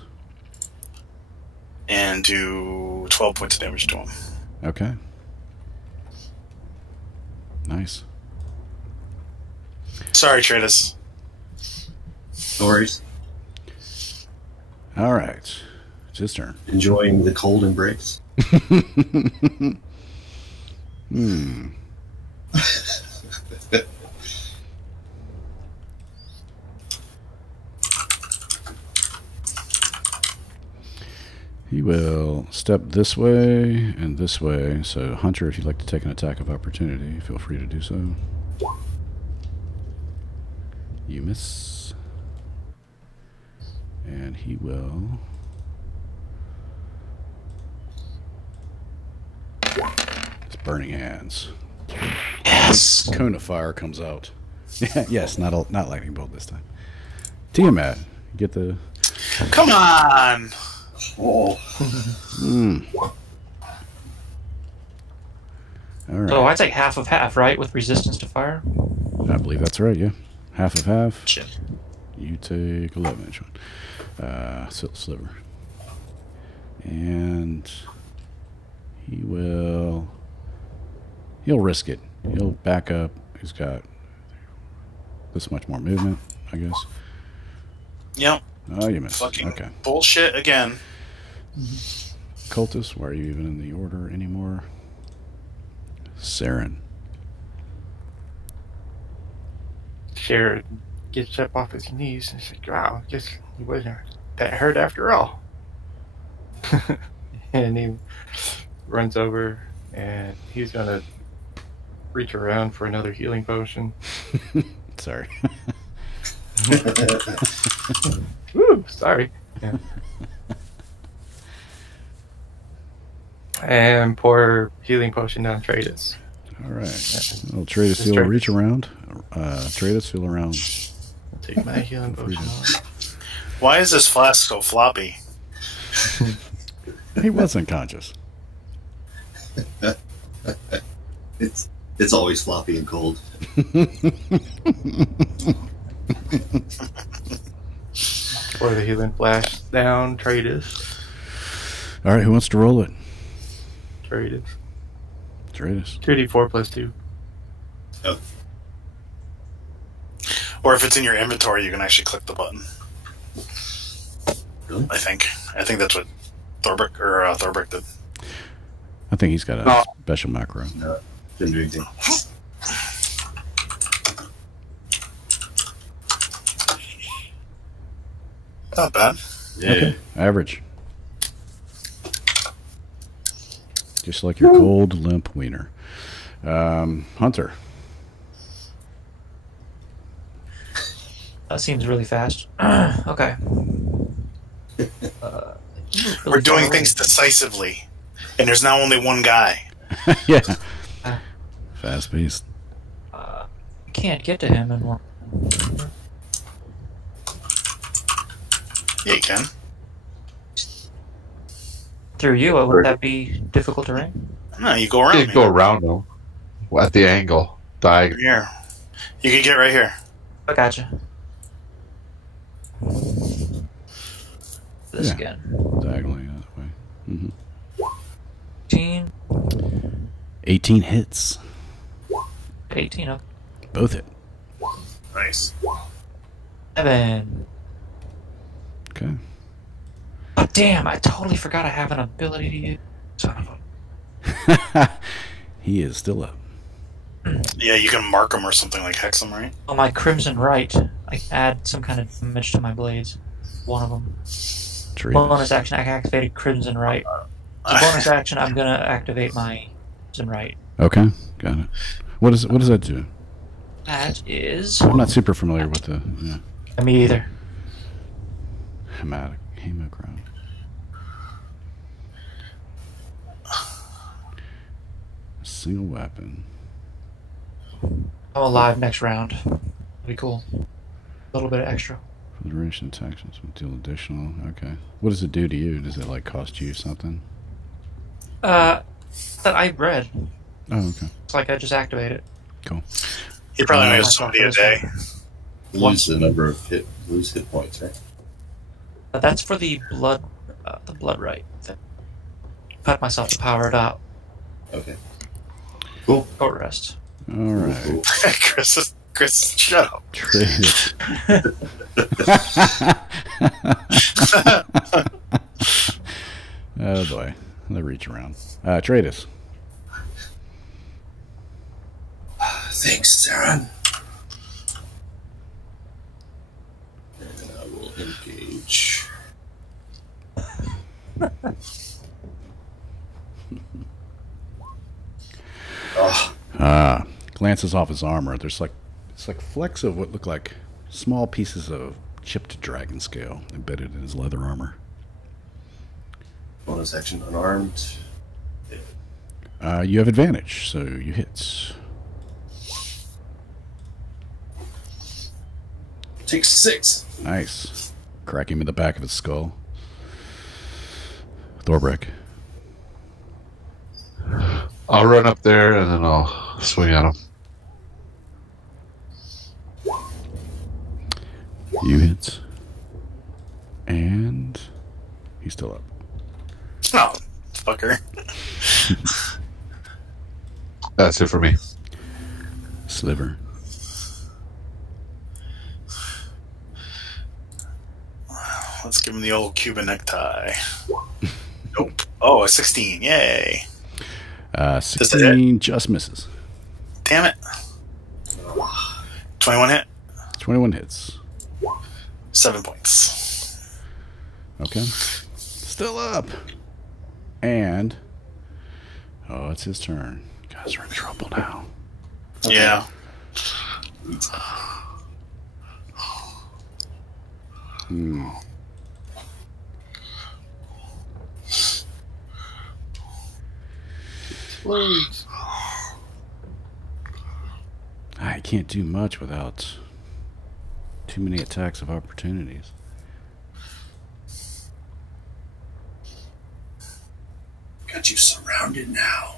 and do 12 points of damage to him. Okay. Nice. Sorry, Tratus. No worries. All right. It's his turn. Enjoying the cold embrace. Hmm. He will step this way and this way. So, Hunter, if you'd like to take an attack of opportunity, feel free to do so. You miss. And he will. It's burning hands. Yes. Cone of fire comes out. Yes, not lightning bolt this time. Tiamat, you get the. Come on! Oh, All right. So I take half of half, right, with resistance to fire? I believe that's right. Yeah, half of half. Shit. You take 11 inch one. Sliver, and he'll risk it. He'll back up. He's got this much more movement, I guess. Yep. Oh, you missed. Fucking Okay. bullshit again. Cultist, why are you even in the order anymore? Saren. Jared gets up off his knees and says, wow, I guess he wasn't that hurt after all. And he runs over and he's going to reach around for another healing potion. Sorry. Woo, sorry. Yeah. And pour healing potion down Tratus. All right. Well, Tratus, Just you'll try- reach around. Tratus, feel around. I'll take my healing potion on. Why is this flask so floppy? He wasn't conscious. it's always floppy and cold. Pour the healing flash down Tratus. All right, who wants to roll it? Tratus. Tratus. 2d4 plus 2. Oh, Or if it's in your inventory, you can actually click the button. really? I think that's what Thorbrick did. I think he's got a Oh. special macro. No, didn't do anything. Not bad. Yeah. Okay. Average. Just like your cold, limp wiener. Hunter. That seems really fast. Okay. We're doing things decisively, and there's now only one guy. Yeah. Fast paced. I can't get to him in one. Yeah, you can. Through you, would that be difficult terrain? No, you go around. You go around them at the angle. Diagonal. Here. You can get right here. I gotcha. This Yeah. again. Diagonally that way. 18. 18 hits. 18. Okay. Both hit. Nice. 7. Okay. Oh, damn, I totally forgot I have an ability to use. Son of a... He is still up. Yeah, you can mark them or something like hex them, right? On my Crimson Right, I add some kind of damage to my blades. One of them. Bonus action, I activated Crimson Right. As a bonus action, I'm gonna activate my Crimson Right. Okay, got it. What does that do? That is. I'm not super familiar with the Me either. hemochrome. A single weapon. I'm alive next round. Pretty cool. A little bit extra. For the duration of attacks, will deal additional. Okay. What does it do to you? Does it like cost you something? That I read. Oh, okay. It's like I just activate it. Cool. You probably only have somebody a day. Lose the number of hit points, right? That's for the blood right thing. Pat myself to power it up. Okay. Cool. Short rest. All right. Cool. Chris, shut up. Trade it. Oh boy. Let reach around. Tradus. Thanks, Saren. And I will engage. Glances off his armor. There's like flecks of what look like small pieces of chipped dragon scale embedded in his leather armor. Bonus action unarmed. You have advantage, so you hit. Take 6. Nice. Crack him in the back of his skull. Thorbrick. I'll run up there and then I'll swing at him. You hit. And he's still up. Oh, fucker. That's it for me. Sliver. Let's give him the old Cuban necktie. Nope. Oh, a 16. Yay. 16 just misses. Damn it. 21 hit. 21 hits. 7 points. Okay. Still up. And it's his turn. Guys are in trouble now. Okay. Yeah. I can't do much without too many attacks of opportunities. Got you surrounded now.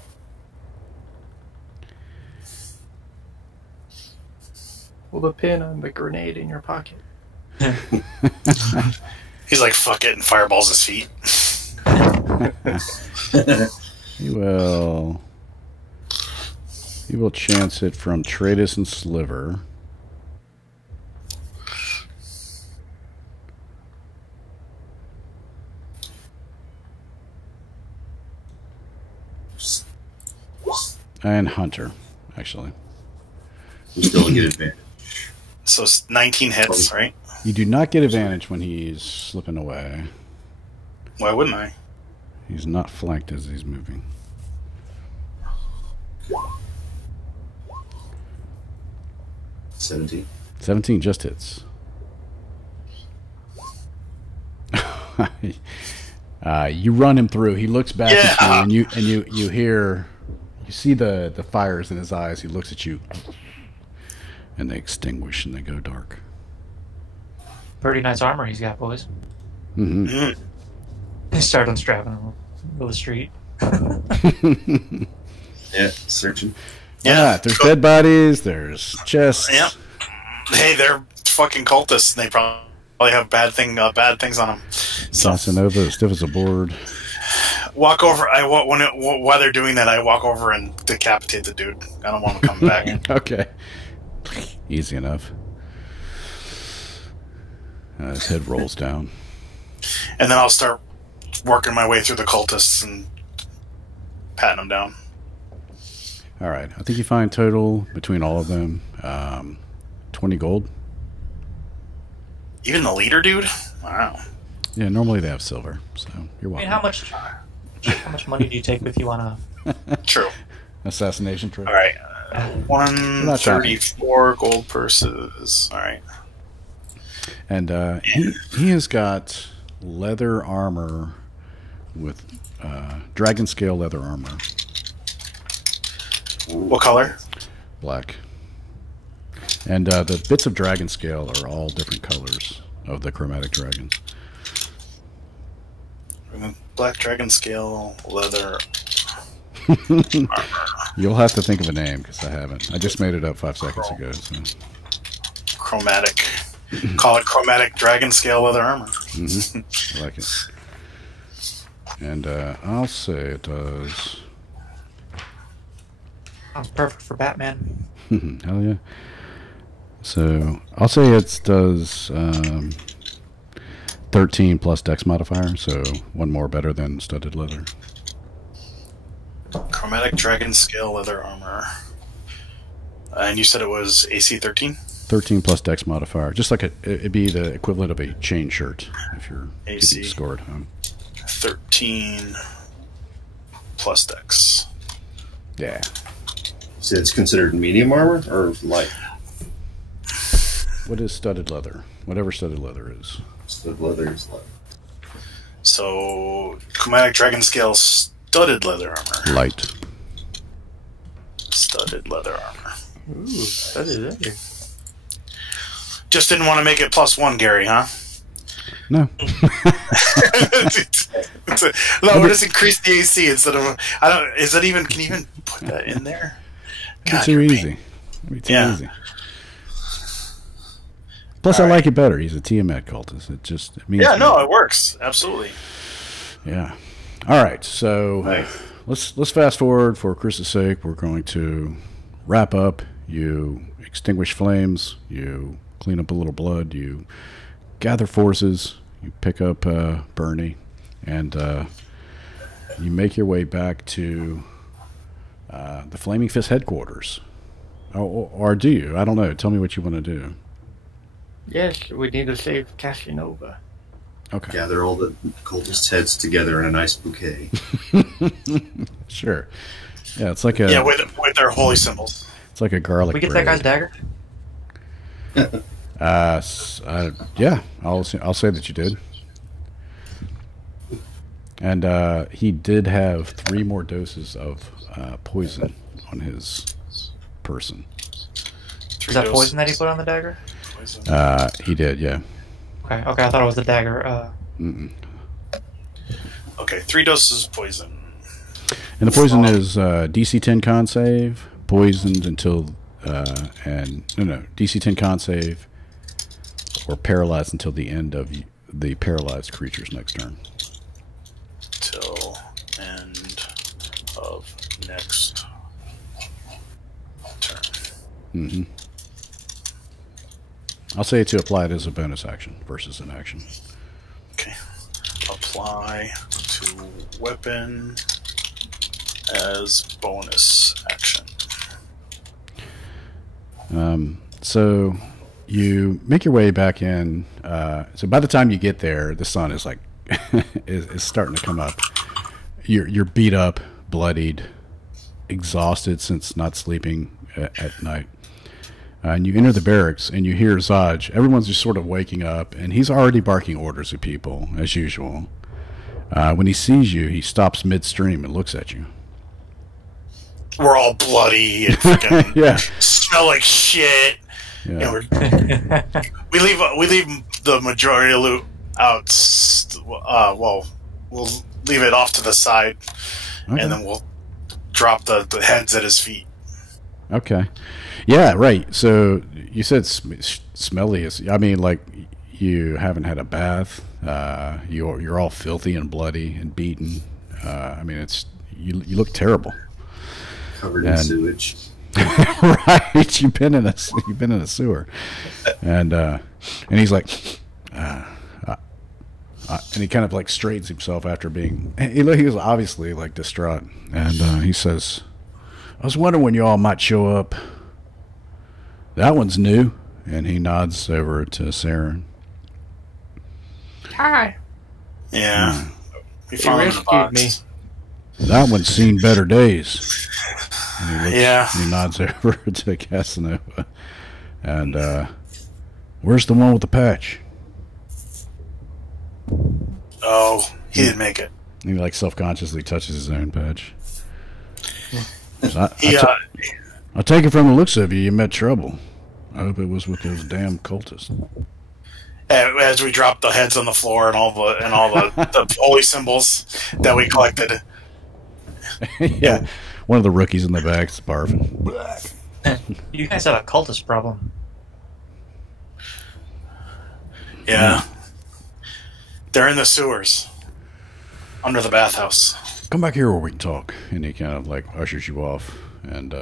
Pull the pin on the grenade in your pocket. He's like, fuck it, and fireballs his feet. He will chance it from Tradus and Sliver. And Hunter, actually. We still get advantage. So it's 19 hits, right? You do not get advantage when he's slipping away. Why wouldn't I? He's not flanked as he's moving. 17. 17 just hits. You run him through. He looks back at you, and you hear, you see the fires in his eyes. He looks at you, and they extinguish and they go dark. Pretty nice armor he's got, boys. Mm-hmm. They start unstrapping him in the middle of the street. Yeah, searching. Yeah, there's dead bodies. There's chests. Yeah. Hey, they're fucking cultists, and they probably have bad things on them. So Casanova, stiff as a board. walk over. While they're doing that, I walk over and decapitate the dude. I don't want him coming back. Okay, easy enough. His head rolls down. And then I'll start working my way through the cultists and patting them down. All right, I think you find total between all of them 20 gold. Even the leader, dude. Wow. Yeah, normally they have silver, so you're I welcome. mean, how much money do you take with you on a True. assassination trick. All right. 134 gold purses. All right. And he has got leather armor with dragon scale leather armor. What color? Black. And the bits of dragon scale are all different colors of the chromatic dragons. Black dragon scale leather armor. You'll have to think of a name because I haven't. I just made it up 5 seconds ago. So. Chromatic. Call it chromatic dragon scale leather armor. I like it. And I'll say it does. Sounds perfect for Batman. Hell yeah. So I'll say it does 13 plus dex modifier, so one more better than studded leather. Chromatic dragon scale leather armor. And you said it was AC 13? 13 plus dex modifier. Just like it'd be the equivalent of a chain shirt if you're AC. scored home. 13 plus dex. Yeah. So it's considered medium armor or light? What is studded leather? Whatever studded leather is. Studded leather is light. So, chromatic dragon scale studded leather armor. Light. Studded leather armor. Ooh, that is it. Just didn't want to make it +1, Gary, huh? No. No, we'll just increase the AC instead of. I don't. Is that even? Can you even put that in there? It's too easy. It'd be too Yeah. easy. Plus, I like it better. He's a Tiamat cultist. It means. Yeah, no, it works absolutely. Yeah. All right. So Nice. let's fast forward for Chris's sake. We're going to wrap up. You extinguish flames. You clean up a little blood. You gather forces. You pick up Bernie, and you make your way back to the Flaming Fist headquarters. Or do you? I don't know. Tell me what you want to do. Yes, we need to save Casanova. Okay. Gather all the cultists' heads together in a nice bouquet. Sure. Yeah, it's like a with their holy symbols. it's like a garlic. We get bread. that guy's dagger? Yeah, I'll say that you did. And he did have 3 more doses of poison on his person. Is that poison that he put on the dagger? He did, yeah. Okay, I thought it was the dagger. Okay, 3 doses of poison. And the poison is DC 10 con save, poisoned until DC 10 con save, or paralyzed until the end of the paralyzed creature's next turn. Till end of next turn. I'll say to apply it as a bonus action versus an action. Okay. Apply to weapon as bonus action. So you make your way back in. So by the time you get there, the sun is like is starting to come up. You're beat up, bloodied, exhausted since not sleeping at night. And you enter the barracks and you hear Zaj. Everyone's just sort of waking up, and he's already barking orders at people as usual. When he sees you, he stops midstream and looks at you. We're all bloody and freaking Yeah. smell like shit. Yeah. And we leave the majority of loot out. Well, we'll leave it off to the side, Okay. and then we'll drop the heads at his feet. Okay. Yeah, right. So you said smelly. I mean, like you haven't had a bath. You're all filthy and bloody and beaten. I mean, you look terrible. Covered in sewage. Right. You've been in a sewer, and he's like, and he kind of like straightens himself after being. He was obviously like distraught, and he says, "I was wondering when you all might show up. That one's new." And he nods over to Saren. Hi. Yeah. Hmm. We He found him in the rescued me. box. That one's seen better days. And Yeah. he nods over to Casanova. And, where's the one with the patch? Oh, he didn't make it. He, like, self-consciously touches his own patch. I take it from the looks of you, you met trouble. I hope it was with those damn cultists. As we dropped the heads on the floor and all the holy symbols that we collected. Yeah, one of the rookies in the back is barfing. You guys have a cultist problem. Yeah. They're in the sewers. Under the bathhouse. Come back here where we can talk. And he kind of like ushers you off. And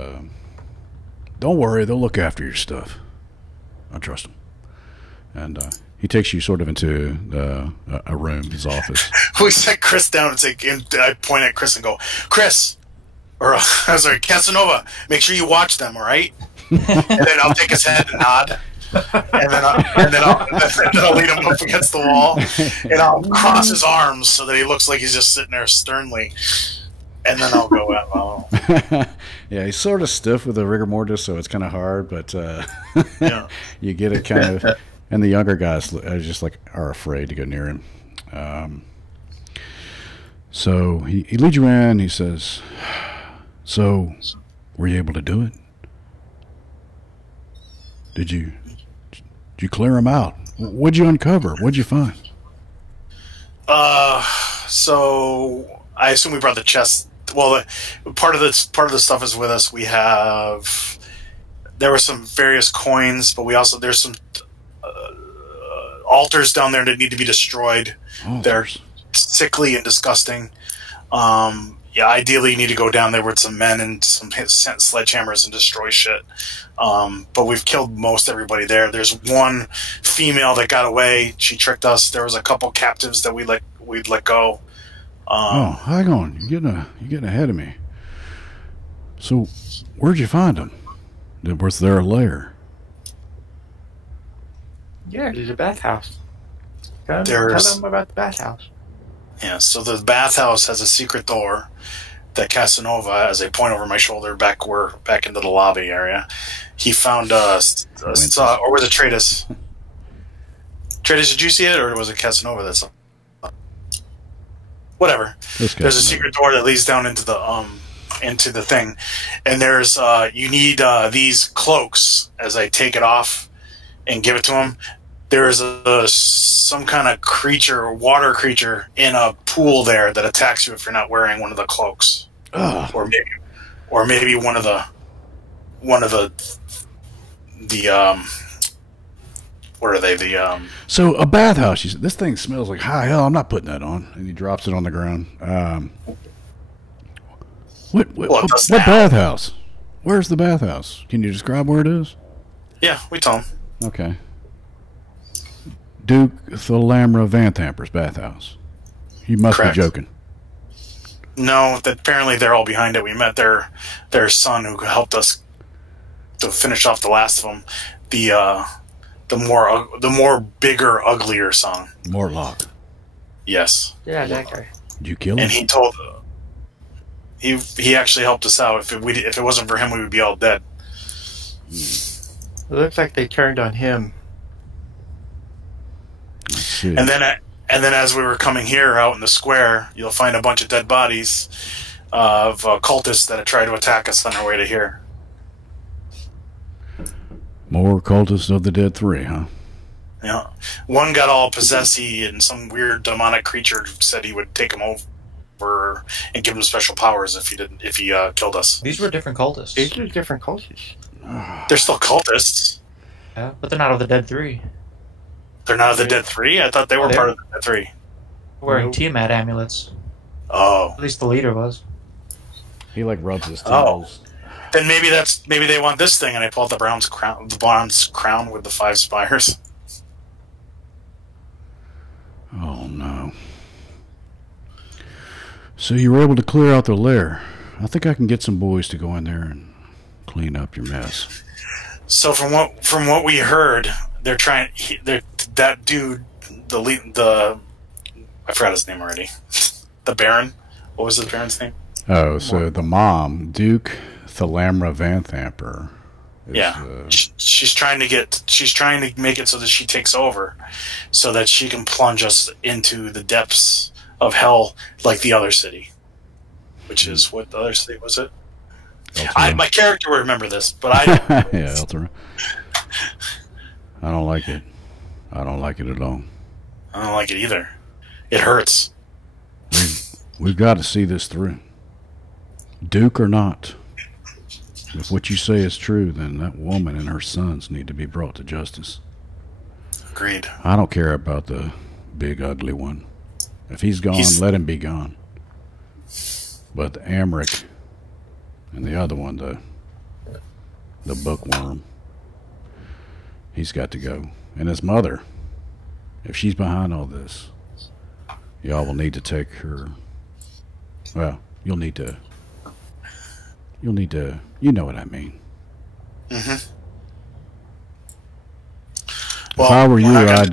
don't worry, they'll look after your stuff. I trust them. And he takes you sort of into a room, his office. We set Chris down and I point at Chris and go, Chris, or I'm sorry, Casanova, make sure you watch them, all right? And then I'll take his head and nod. And then I'll lead him up against the wall, and I'll cross his arms so that he looks like he's just sitting there sternly. And then I'll go out. Oh. Yeah, he's sort of stiff with the rigor mortis, so it's kind of hard, but Yeah. you get it kind of. And the younger guys are just like are afraid to go near him. So he leads you in. He says, "So, were you able to do it? Did you clear him out? What'd you uncover? What'd you find?" So I assume we brought the chest. Well, part of the stuff is with us. There were some various coins, but there's some altars down there that need to be destroyed. Oh, they're sickly and disgusting. Yeah, ideally you need to go down there with some men and some sledgehammers and destroy shit. But we've killed most everybody there. There's one female that got away. She tricked us. There was a couple captives that we'd let go. Hang on. You're getting ahead of me. So, where'd you find them? Was there a lair? Yeah, there's a bathhouse. Tell There's- them about the bathhouse. Yeah, so the bathhouse has a secret door that Casanova, as I point over my shoulder back into the lobby area, he found or was it Tratus? Tratus, did you see it, or was it Casanova that saw it? Whatever. There's a secret door that leads down into the thing, and there's you need these cloaks. As I take it off and give it to him, there is some kind of creature, water creature, in a pool there that attacks you if you're not wearing one of the cloaks, or maybe one of the what are they? So a bathhouse. You said, this thing smells like high hell. I'm not putting that on. And he drops it on the ground. What bathhouse? Where's the bathhouse? Can you describe where it is? Yeah, we told him. Okay. Duke Thalamra Vanthamper's bathhouse. You must Correct. be joking. No, apparently they're all behind it. We met their son who helped us to finish off the last of them. The more bigger, uglier son. Mortlock. Yes. Yeah, that guy. Did you kill him? And he told he actually helped us out. If it wasn't for him, we would be all dead. It looks like they turned on him. Let's see. And then as we were coming here out in the square, you'll find a bunch of dead bodies of cultists that had tried to attack us on our way to here. More cultists of the Dead Three, huh? Yeah, one got all possessy, and some weird demonic creature said he would take him over and give him special powers if he killed us. These were different cultists. These are different cultures. They're still cultists. Yeah, but they're not of the Dead Three. They're not of the Dead Three? I thought they were They're- part of the Dead Three. Wearing Nope. Tiamat amulets. Oh. At least the leader was. He like rubs his Oh. temples. Then maybe they want this thing, and I pull out the bronze crown with the 5 spires. Oh no. So you were able to clear out the lair. I think I can get some boys to go in there and clean up your mess. So from what we heard, they're trying. That dude, the I forgot his name already. The Baron. What was the Baron's name? Oh, so the mom, Duke Thalamra Vanthamper. She's trying to make it so that she takes over, so that she can plunge us into the depths of hell, like the other city, which is what the other city was. It. My character will remember this, but I don't. Yeah, Eltera. I don't like it. I don't like it at all. I don't like it either. It hurts. We've got to see this through, Duke or not. If what you say is true, then that woman and her sons need to be brought to justice. Agreed. I don't care about the big ugly one. If he's gone, let him be gone. But the Amric and the other one, the bookworm, he's got to go. And his mother, if she's behind all this, y'all will need to take her. Well, you'll need to, you know what I mean. Mm-hmm. Well, if I were you, I'd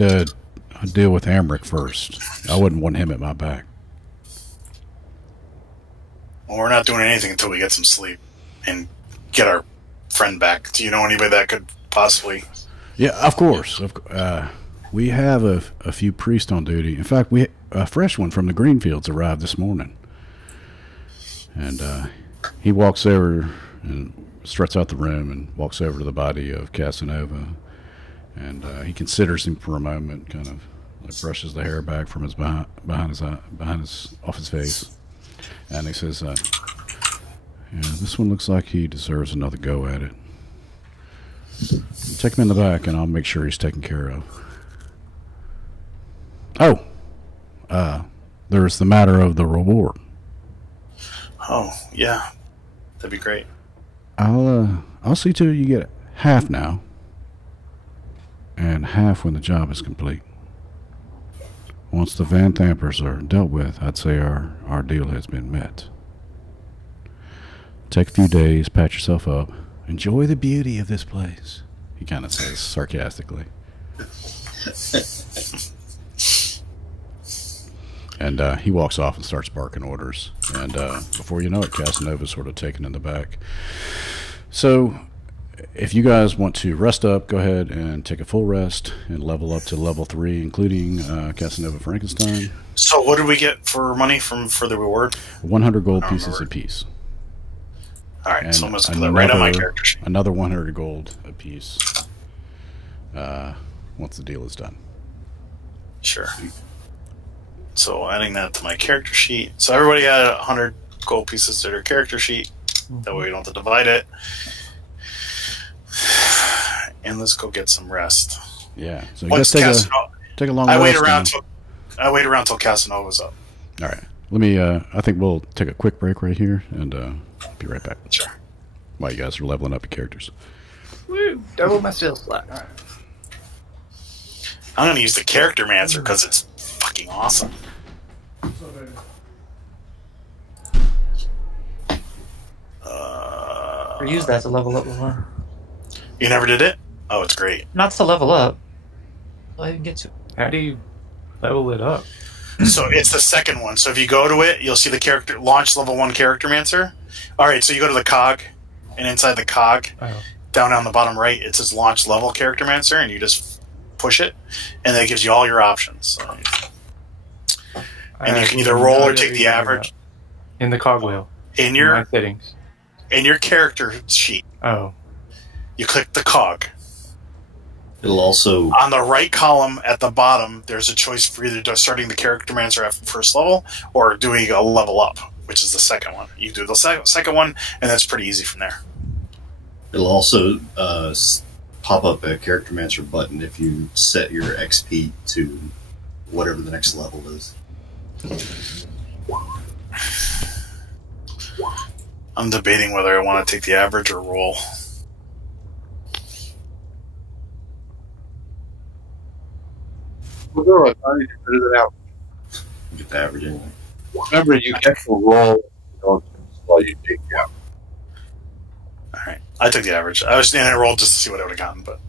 deal with Amric first. I wouldn't want him at my back. Well, we're not doing anything until we get some sleep and get our friend back. Do you know anybody that could possibly? Yeah, of course. We have a few priests on duty. In fact, a fresh one from the Greenfields arrived this morning. And he walks over and struts out the room and walks over to the body of Casanova. And he considers him for a moment, kind of like brushes the hair back from his off his face. And he says, yeah, this one looks like he deserves another go at it. Take him in the back and I'll make sure he's taken care of. Oh, there's the matter of the reward. Oh, yeah. That'd be great. I'll see to it you get half now. And half when the job is complete. Once the Vanthampers are dealt with, I'd say our deal has been met. Take a few days, patch yourself up, enjoy the beauty of this place, he kind of says sarcastically. And he walks off and starts barking orders. And before you know it, Casanova's sort of taken in the back. So if you guys want to rest up, go ahead and take a full rest and level up to level 3, including Casanova Frankenstein. So what did we get for money for the reward? 100 gold pieces apiece. All right, so I'm going to put that right on my character sheet. Another 100 gold apiece once the deal is done. Sure. So adding that to my character sheet. So everybody had 100 gold pieces to their character sheet. That way we don't have to divide it. And let's go get some rest. Yeah. So you guys take a long rest. I wait around till Casanova's up. All right. Let me. I think we'll take a quick break right here and be right back. Sure. While you guys are leveling up your characters. Woo! Double my skill slot. All right. I'm going to use the Character Mancer because it's fucking awesome. Or use that to level up before. You never did it? Oh, it's great. Not to level up. I didn't get to. How do you level it up? So it's the second one. So if you go to it, you'll see the character launch level 1 Character Mancer. All right, so you go to the cog, and inside the cog, down on the bottom right, it says launch level Character Mancer, and you just push it, and then it gives you all your options. So, and you can either roll or take the average. In the cogwheel. In your my settings. In your character sheet. Oh. You click the cog. It'll also... On the right column at the bottom, there's a choice for either starting the Character Mancer at first level or doing a level up, which is the second one. You do the second one, and that's pretty easy from there. It'll also pop up a Character Mancer button if you set your XP to whatever the next level is. I'm debating whether I want to take the average or roll. Well, no, I need to figure that out. Get the average anyway. Remember, you get to roll while you take the average. Alright, I took the average. I was standing and rolled just to see what I would have gotten, but...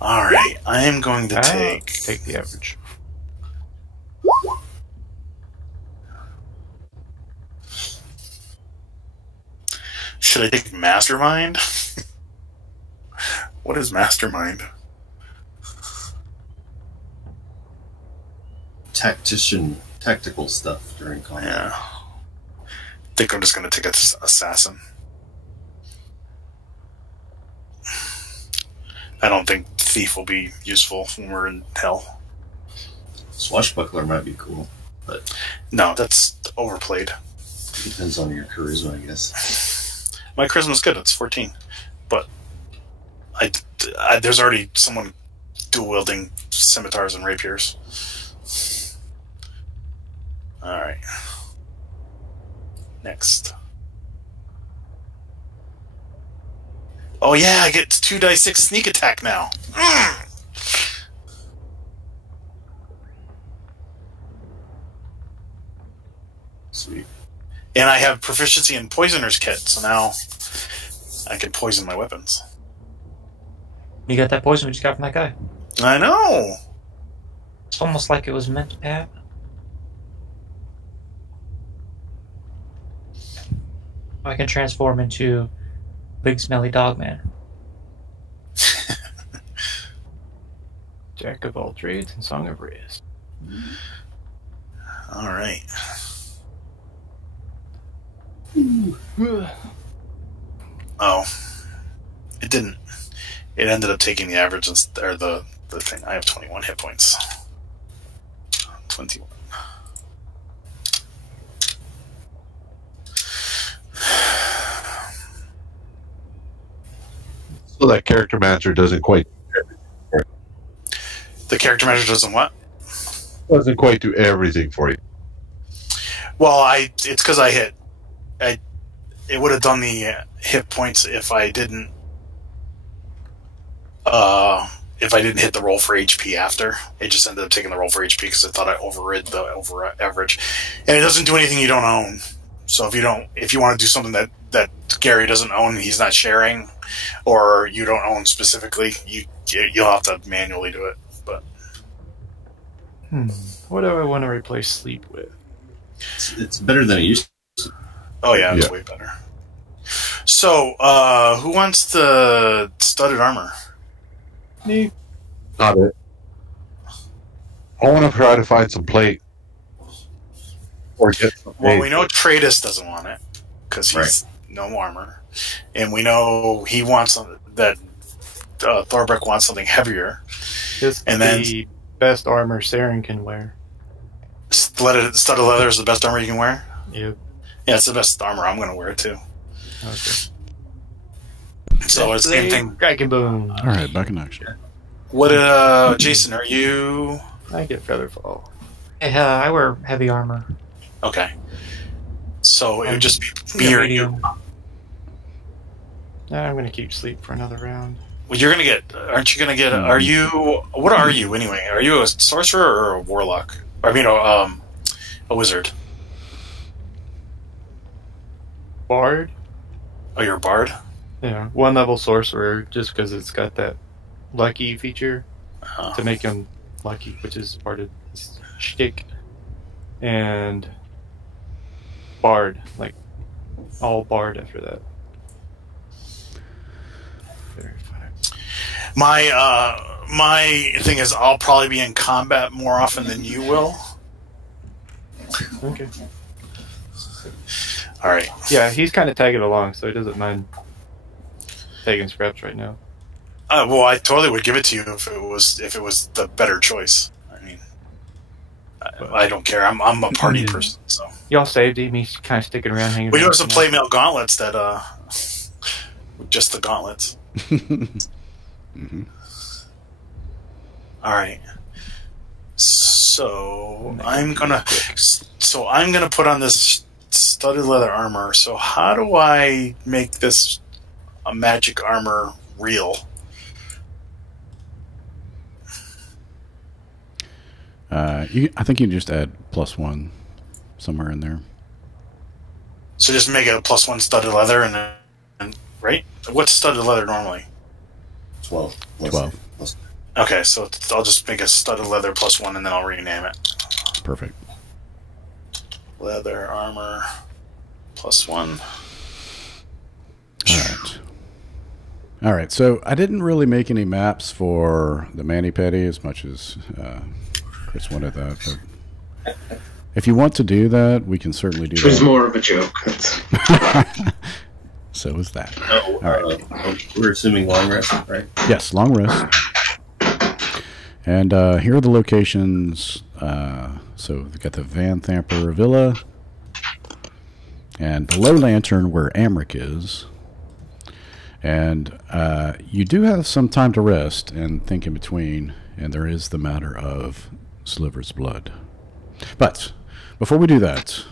Alright, I am going to take the average. Should I take Mastermind? What is Mastermind? Tactical stuff during combat. Yeah. I think I'm just going to take Assassin. I don't think Thief will be useful when we're in hell. Swashbuckler might be cool, but no, that's overplayed. Depends on your charisma, I guess. My charisma's good. It's 14, but there's already someone dual wielding scimitars and rapiers. All right. Next. Oh yeah, I get 2d6 sneak attack now. Sweet. And I have proficiency in Poisoner's Kit, so now I can poison my weapons. You got that poison we just got from that guy. I know! It's almost like it was meant to happen. I can transform into Big Smelly Dog Man. Jack of all trades and Song of Rest. Alright. Oh. It didn't. It ended up taking the average, or the thing. I have 21 hit points. 21. So that character manager doesn't quite The character manager doesn't what? do everything for you. Well, it's because I hit. It would have done the hit points if I didn't. If I didn't hit the roll for HP after, it just ended up taking the roll for HP because I thought I overrid the over average, and it doesn't do anything you don't own. So if you want to do something that Gary doesn't own, and he's not sharing, or you don't own specifically, you'll have to manually do it. But what do I want to replace sleep with? It's better than it used to. oh yeah, it's way better. So who wants the studded armor? Me. Not it. I want to try to find some plate. Or get some Well, plate. we know Tratus doesn't want it because he's no armor, and we know he wants that Thorbeck wants something heavier. Just And the best armor Saren can wear. Studded leather is the best armor you can wear. Yep. Yeah, it's the best armor. I'm going to wear it too. Okay. So it's the same thing. Dragon Boom. All right, back in action. What, Jason? Are you I get Featherfall. I wear heavy armor. okay? So it would just be Yeah, me or medium. you. Nah, I'm gonna keep sleep for another round. Well, you're going to get. Aren't you going to get? Are you? What are you anyway? Are you a sorcerer or a warlock? I mean, a wizard. Bard? Oh, you're a bard. Yeah, 1 level sorcerer, just because it's got that lucky feature to make him lucky, which is part of his shtick. And bard, like all bard after that. Very fine. My thing is, I'll probably be in combat more often than you will. Okay. All right. Yeah, he's kind of tagging along, so he doesn't mind taking scraps right now. Well, I totally would give it to you if it was the better choice. I mean, I don't care. I'm a party person, so Y'all saved him. He's kind of sticking around hanging we do around have some tonight. playmail gauntlets that just the gauntlets. Mm-hmm. All right. So I'm gonna put on this studded leather armor. So how do I make this a magic armor real? I think you can just add +1 somewhere in there. So just make it a +1 studded leather, and right? What's studded leather normally? 12. 12. Okay, so I'll just make a studded leather +1, and then I'll rename it. Perfect. Leather armor +1. All right, so I didn't really make any maps for the mani-pedi as much as Chris wanted that. But if you want to do that, we can certainly do that. It was more of a joke. So is that. Oh, all right. We're assuming long rest, right? Yes, long rest. And here are the locations. So we've got the Van Thamper Villa and the Low Lantern where Amric is. And you do have some time to rest and think in between, and there is the matter of Sliver's blood. But before we do that,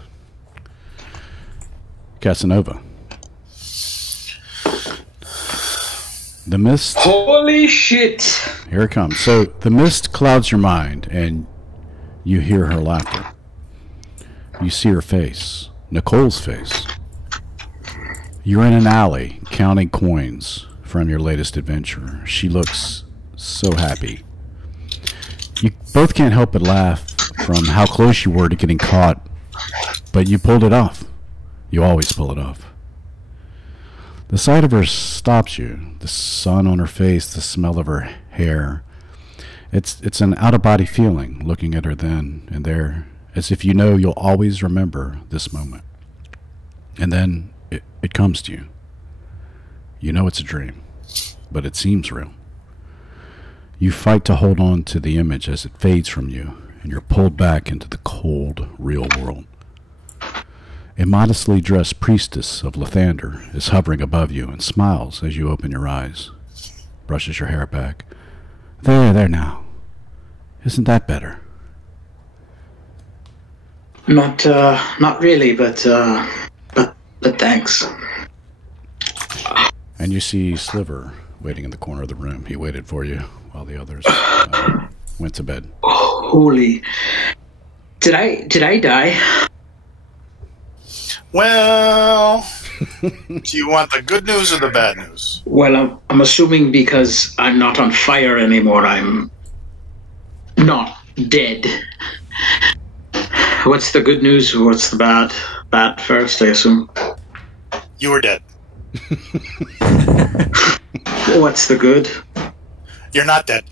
Casanova. The mist. Holy shit! Here it comes. So the mist clouds your mind, and you hear her laughter. You see her face, Nicole's face. You're in an alley counting coins from your latest adventure. She looks so happy. You both can't help but laugh from how close you were to getting caught, but you pulled it off. You always pull it off. The sight of her stops you. The sun on her face, the smell of her hair. It's an out-of-body feeling looking at her then and there, as if you know you'll always remember this moment. And then it comes to you. You know it's a dream, but it seems real. You fight to hold on to the image as it fades from you, and you're pulled back into the cold, real world. A modestly dressed priestess of Lathander is hovering above you and smiles as you open your eyes, brushes your hair back. There now. Isn't that better? Not really, but thanks. And you see Sliver waiting in the corner of the room. He waited for you while the others went to bed. Holy! Did I die? Well, do you want the good news or the bad news? Well, I'm assuming because I'm not on fire anymore, I'm not dead. What's the good news? What's the bad? Bad first, I assume. You were dead. What's the good? You're not dead.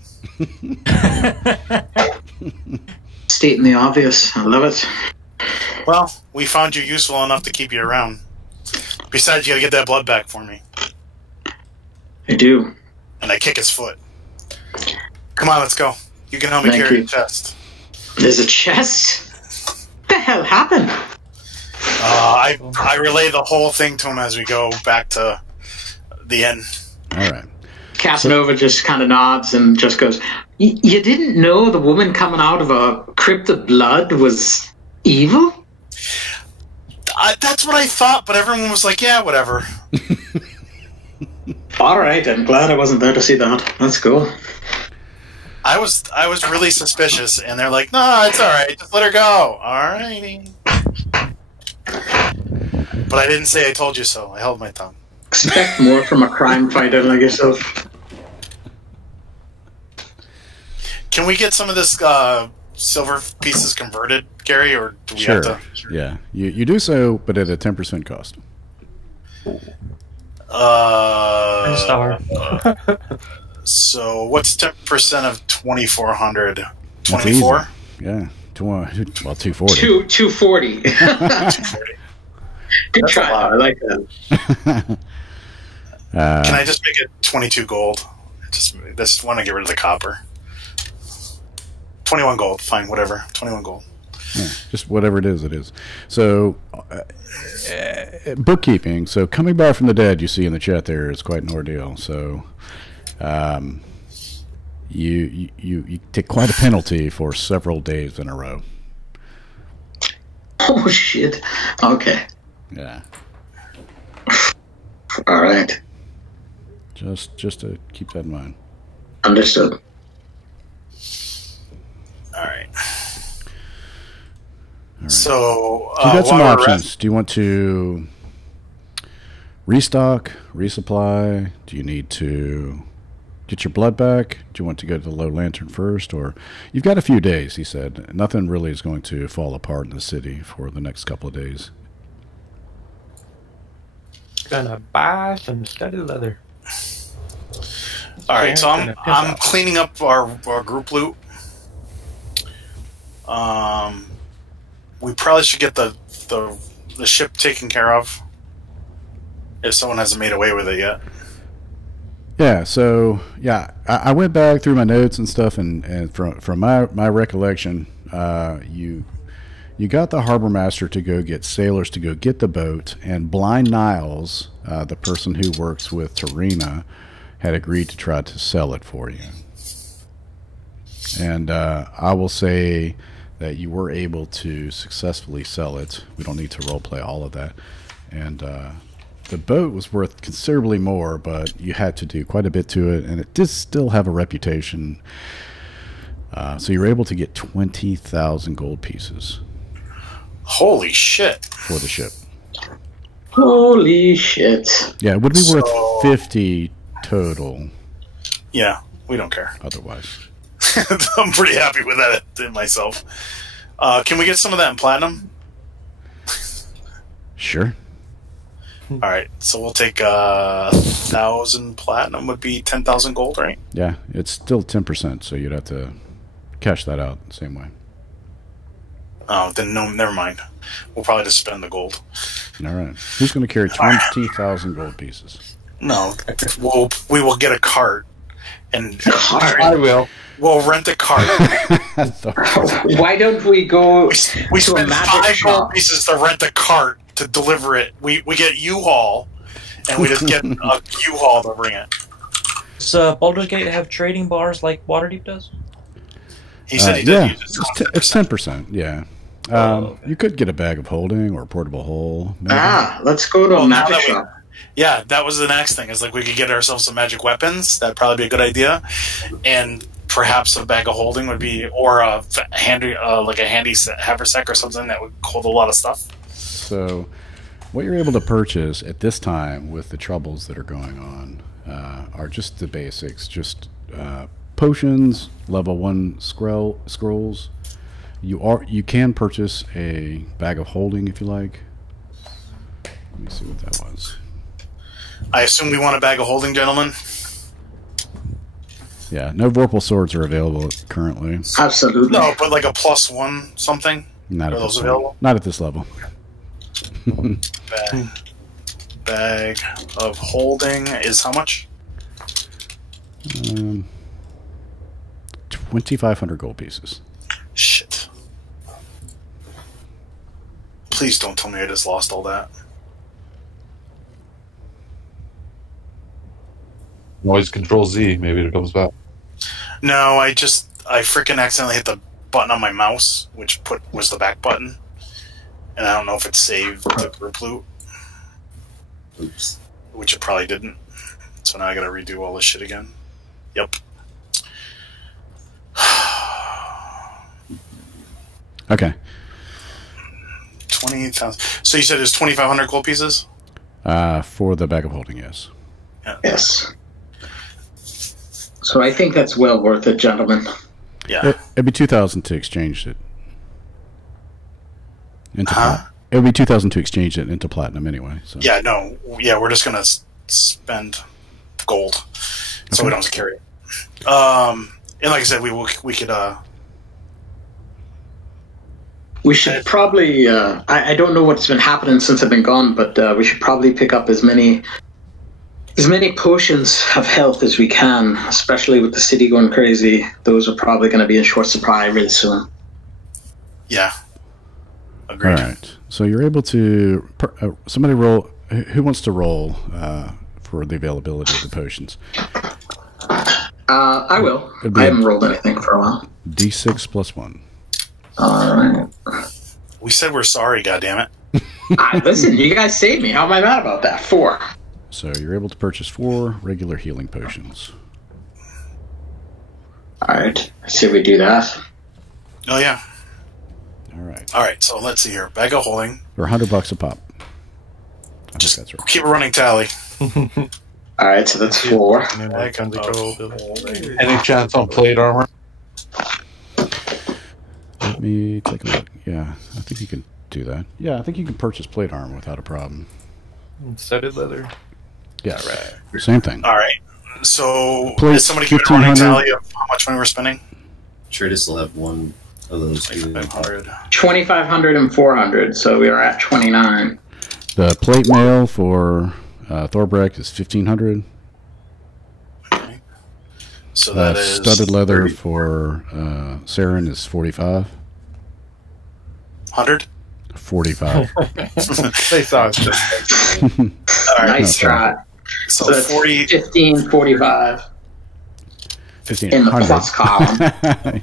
Stating the obvious. I love it. Well, we found you useful enough to keep you around. Besides, you gotta get that blood back for me. I do. And I kick his foot. Come on, let's go. You can help me carry the chest. There's a chest? What the hell happened? I relay the whole thing to him as we go back to the inn. All right. Casanova just kind of nods and just goes, you didn't know the woman coming out of a crypt of blood was evil? That's what I thought, but everyone was like, yeah, whatever. All right, I'm glad I wasn't there to see that. That's cool. I was really suspicious, and they're like, no, it's all right. Just let her go. All righty. But I didn't say I told you so. I held my tongue. Expect more from a crime fighter like yourself. Can we get some of this silver pieces converted, Gary, or do we have to? Yeah, you do so, but at a 10% cost. Star. So what's 10% of 2,400? 24? Yeah, 240. 240. 240. Good try. I like that. Can I just make it 22 gold? Just want to get rid of the copper. 21 gold, fine, whatever. 21 gold. Yeah, just whatever it is, it is. So, bookkeeping. So, coming back from the dead, you see in the chat there, is quite an ordeal. So, you take quite a penalty for several days in a row. Oh shit! Okay. Yeah. All right. Just to keep that in mind. Understood. All right. So, you got some options. Do you want to restock, resupply? Do you need to get your blood back? Do you want to go to the Low Lantern first? Or you've got a few days, he said. Nothing really is going to fall apart in the city for the next couple of days. Gonna buy some studded leather. All right, so I'm cleaning up our group loot. We probably should get the ship taken care of if someone hasn't made away with it yet. Yeah, so I went back through my notes and stuff, and from my recollection, you got the harbor master to go get sailors to go get the boat, and Blind Niles, the person who works with Tarina, had agreed to try to sell it for you. And I will say that you were able to successfully sell it. We don't need to roleplay all of that. And the boat was worth considerably more, but you had to do quite a bit to it, and it did still have a reputation. So you were able to get 20,000 gold pieces. Holy shit. For the ship. Holy shit. Yeah, it would be worth 50 total. Yeah, we don't care. Otherwise. I'm pretty happy with that myself. Can we get some of that in platinum? Sure. All right, so we'll take 1,000 platinum would be 10,000 gold, right? Yeah, it's still 10%, so you'd have to cash that out the same way. Oh, then no, never mind. We'll probably just spend the gold. All right. Who's going to carry 20,000 gold pieces? No, we will get a cart. And I will. We'll rent a cart. Why don't we go we to a spend magic 5 shop? gold pieces to rent a cart to deliver it. We get U-Haul, and we just get a U-Haul to bring it. Does Baldur's Gate have trading bars like Waterdeep does? He said he yeah, did. it's 10%, yeah. Okay. You could get a bag of holding or a portable hole. Maybe. Let's go to a magic that shop. Yeah, that was the next thing. Is like we could get ourselves some magic weapons. That'd probably be a good idea, and perhaps a bag of holding would be, or a handy, like a handy haversack or something that would hold a lot of stuff. So, what you're able to purchase at this time with the troubles that are going on are just the basics, just potions, level 1 scrolls. You can purchase a bag of holding if you like. Let me see what that was. I assume we want a bag of holding, gentlemen. Yeah, no Vorpal swords are available currently. Absolutely. No, but like a +1 something. Not Are at those this available? level. Not at this level. Bag of holding is how much? 2,500 gold pieces. Shit. Please don't tell me I just lost all that. Always Control Z. Maybe it comes back. No, I freaking accidentally hit the button on my mouse, which was the back button, and I don't know if it saved the group loot. Oops. Which it probably didn't. So now I gotta redo all this shit again. Yep. Okay. 20,000. So you said it's 2,500 gold pieces? For the bag of holding, yes. Yeah. Yes. So I think that's well worth it, gentlemen. Yeah. It'd be 2,000 to exchange it. Huh? It would be 2,000 to exchange it into platinum anyway. So. Yeah, no. Yeah, we're just gonna spend gold, so we don't have to carry it. And like I said, we could. We should probably. I don't know what's been happening since I've been gone, but we should probably pick up as many potions of health as we can, especially with the city going crazy. Those are probably going to be in short supply really soon. Yeah. Agreed. All right. So you're able to somebody roll. Who wants to roll for the availability of the potions? I will. I haven't rolled anything for a while. D6 plus 1. All right. We said we're sorry. Goddammit. Listen, you guys saved me. How am I mad about that? 4. So you're able to purchase 4 regular healing potions. All right. Let's see if we do that. Oh yeah. All right. So let's see here. Bag of holding. They're $100 a pop. Just that's right. keep a running tally. All right. So that's 4. Bag of gold. holding. Any chance on plate armor? Let me take a look. Yeah, I think you can do that. Yeah, I think you can purchase plate armor without a problem. Studded leather. Yeah, right. Same thing. All right. So, Plate is somebody keeping a running 1500. tally of how much money we're spending? Traders will have one of those. 500. 2,500 and 400, so we are at 29. The plate mail for Thorbreck is 1,500. Okay. So that is Studded leather 30. for Saren is 45. 100. 45. They saw it. All right. Nice try. So So that's 40. 1545 in the 1,500. plus column.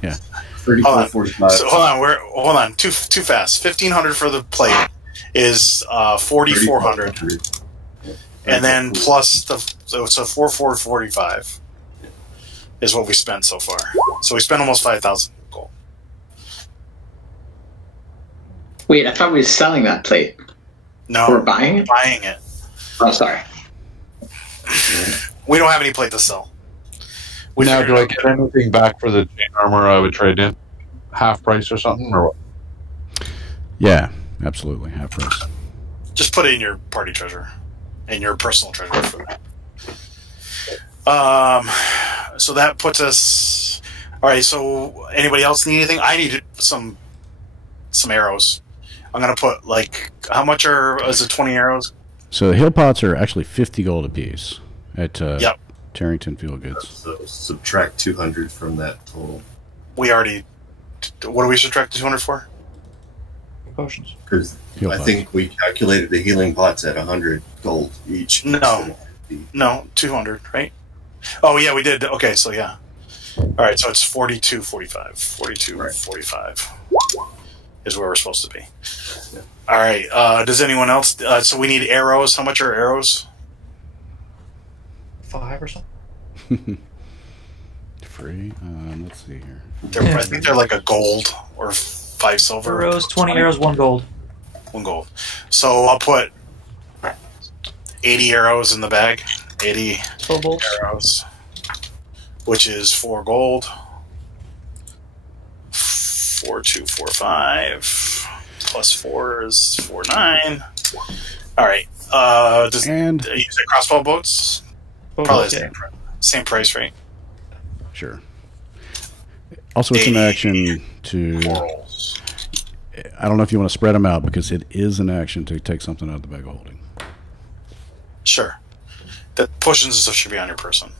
Yeah. 34, Hold on. 45. So hold on. Too fast. 1,500 for the plate is 4,400, and then plus the so 4,445 is what we spent so far. So we spent almost 5,000 gold. Wait, I thought we were selling that plate. No, We're buying it? buying it. Oh, sorry. We don't have any plate to sell. We Now, figured do I out- get anything back for the chain armor I would trade in? Half price or something? Or what? Yeah, absolutely. Half price. Just put it in your party treasure, in your personal treasure. So that puts us. All right. So anybody else need anything? I need some arrows. I'm gonna put like how much is it? 20 arrows? So the hill pots are actually 50 gold apiece at Yep. Tarrington Field Goods. So subtract 200 from that total. We already. What do we subtract 200 for? Potions. Because Heal I pots. think we calculated the healing pots at 100 gold each. No. No, 200, right? Oh yeah, we did. Okay, so yeah. All right, so it's 42.45. 42.45 is where we're supposed to be. All right. Does anyone else? So we need arrows. How much are arrows? 5 or something. Free. Let's see here. I think they're like a gold or 5 silver. Arrows, 20 arrows, 1 gold. 1 gold. So I'll put 80 arrows in the bag. 80 12 bolts. arrows, which is 4 gold. 4,245 plus 4 is 4,9. All right. Does And you say crossbow boats? Both Probably bolts, the yeah. same price, right? sure. Also, it's an 80 action to. Corals. I don't know if you want to spread them out because it is an action to take something out of the bag of holding. Sure. The potions and stuff should be on your person.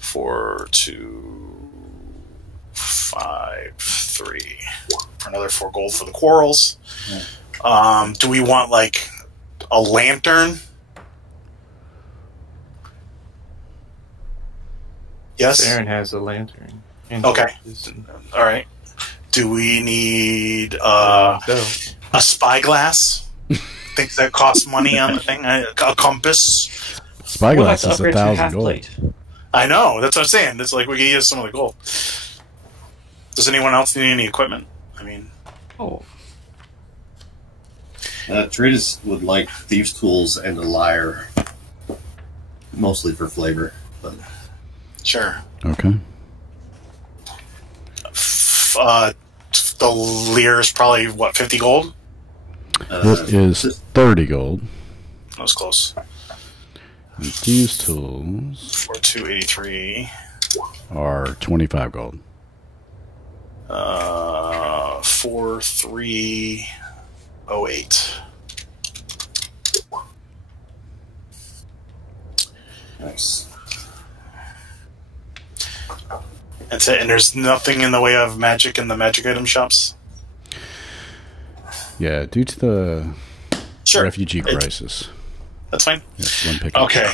4, 2, 5, 3. For another 4 gold for the quarrels. Do we want like a lantern? Yes. Aaron has a lantern. And Okay. torches. All right. Do we need So, a spyglass? Think that costs money on the thing? A compass? We'll have Spyglass to is upgrade to 1,000 half gold. plate. I know. That's what I'm saying. It's like we can use some of the gold. Does anyone else need any equipment? I mean, Oh, Traders would like thieves' tools and a lyre, mostly for flavor. But sure. Okay. The leer is probably, what, 50 gold? It is 30 gold. That was close. And these tools 4283. are 25 gold. 4308. nice. That's it. And there's nothing in the way of magic in the magic item shops? Yeah, due to the Sure. refugee crisis. That's fine. It's one pick. Okay.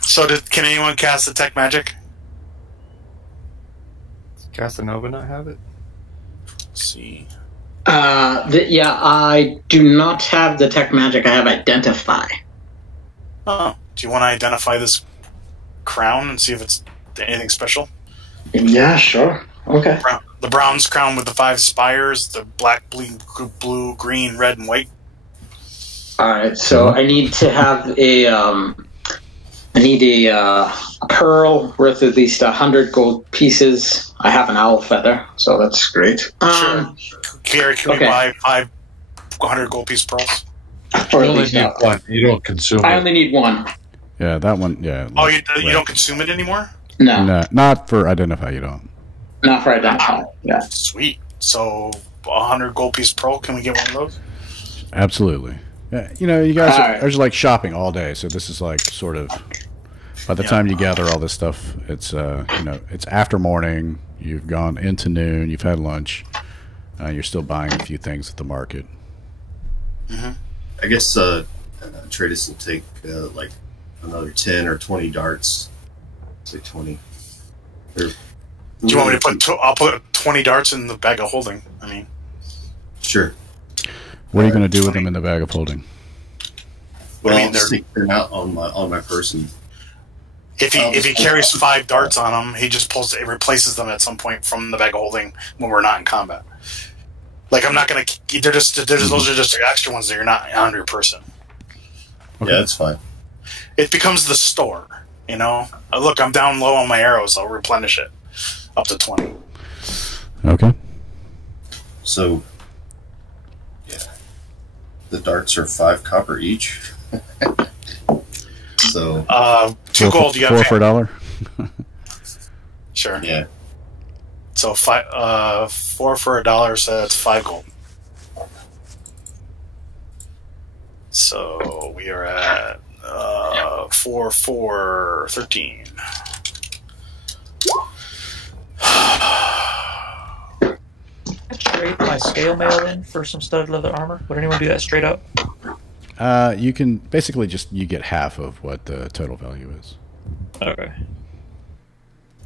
So can anyone cast detect magic? Casanova not have it? Let's see. Yeah, I do not have detect magic. I have identify. Oh, do you want to identify this crown and see if it's anything special? Yeah, sure. Okay. The bronze crown with the 5 spires, the black, blue, green, red, and white. All right. So I need to have a pearl worth at least 100 gold pieces. I have an owl feather, so that's great. Sure. Gary, can okay. we buy 500 gold piece pearls? Or You at only least need one. You don't consume I it. only need one. Yeah, that one. Yeah. Oh, you don't consume it anymore? No, No, not for identify. You don't. not for identify. Yeah. Sweet. So 100 gold piece pearl. Can we get one of those? Absolutely. Yeah, you know, you guys Alright. are just like shopping all day, so this is like sort of. By the time you gather all this stuff, it's you know, it's after morning. You've gone into noon. You've had lunch. You're still buying a few things at the market. I guess Tradus will take like another 10 or 20 darts. Say 20. Do you want me to put? I'll put 20 darts in the bag of holding. I mean, Sure. What are you going to do with them in the bag of holding? Well, I mean, I'll stick them out on my person. if he carries 5 darts on him, he just replaces them at some point from the bag of holding when we're not in combat. Like I'm not gonna. Those are just extra ones that you're not on your person. Okay. Yeah, that's fine. It becomes the store. You know, look, I'm down low on my arrows. I'll replenish it up to 20. Okay. So, yeah, the darts are 5 copper each. So 2 gold. You got 4 for $1. Sure. yeah, So 4 for $1, so that's 5 gold. So we are at 4 for 13. Trade my scale mail in for some studded leather armor. Would anyone do that straight up? You can basically you get half of what the total value is. Okay.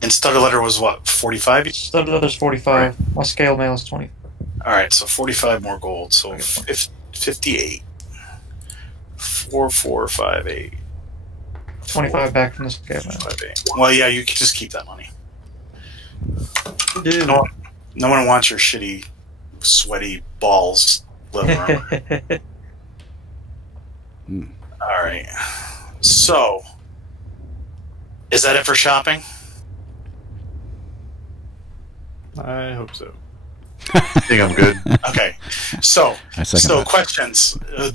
And studded leather was what, 45? Studded leather's 45. My scale mail is 20. All right, so 45 more gold. So 58. 4, 4, 5, 8. 25 back from the scale mail. 5, 8. Well, yeah, you can just keep that money. Dude. No one wants your shitty, sweaty balls leather armor. All right. So, is that it for shopping? I hope so. I think I'm good. Okay. So I second that. questions. He's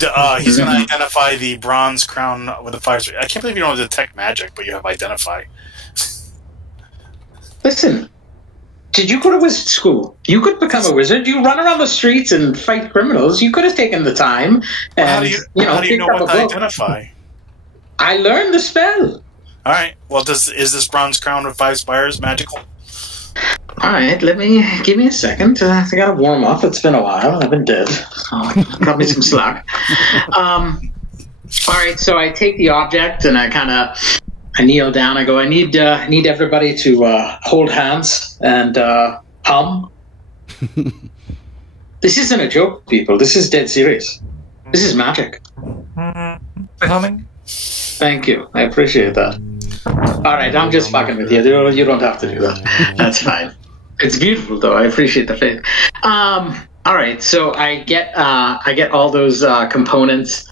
going to identify the bronze crown with the 5. I can't believe you don't detect magic, but you have identify. Listen, did you go to wizard school? You could become a wizard. You run around the streets and fight criminals. You could have taken the time and How do you know picked up what a to book. identify? I learned the spell. All right. Well, is this bronze crown with 5 spires magical? All right, give me a second. I gotta warm up. It's been a while. I've been dead. Got me some slack. All right, so I take the object and I kneel down. I go, I need everybody to hold hands and hum. This isn't a joke, people. This is dead serious. This is magic. Humming? Thank you. I appreciate that. All right, I'm just fucking with you. You don't have to do that. That's fine. It's beautiful, though. I appreciate the faith. All right, so I get all those components,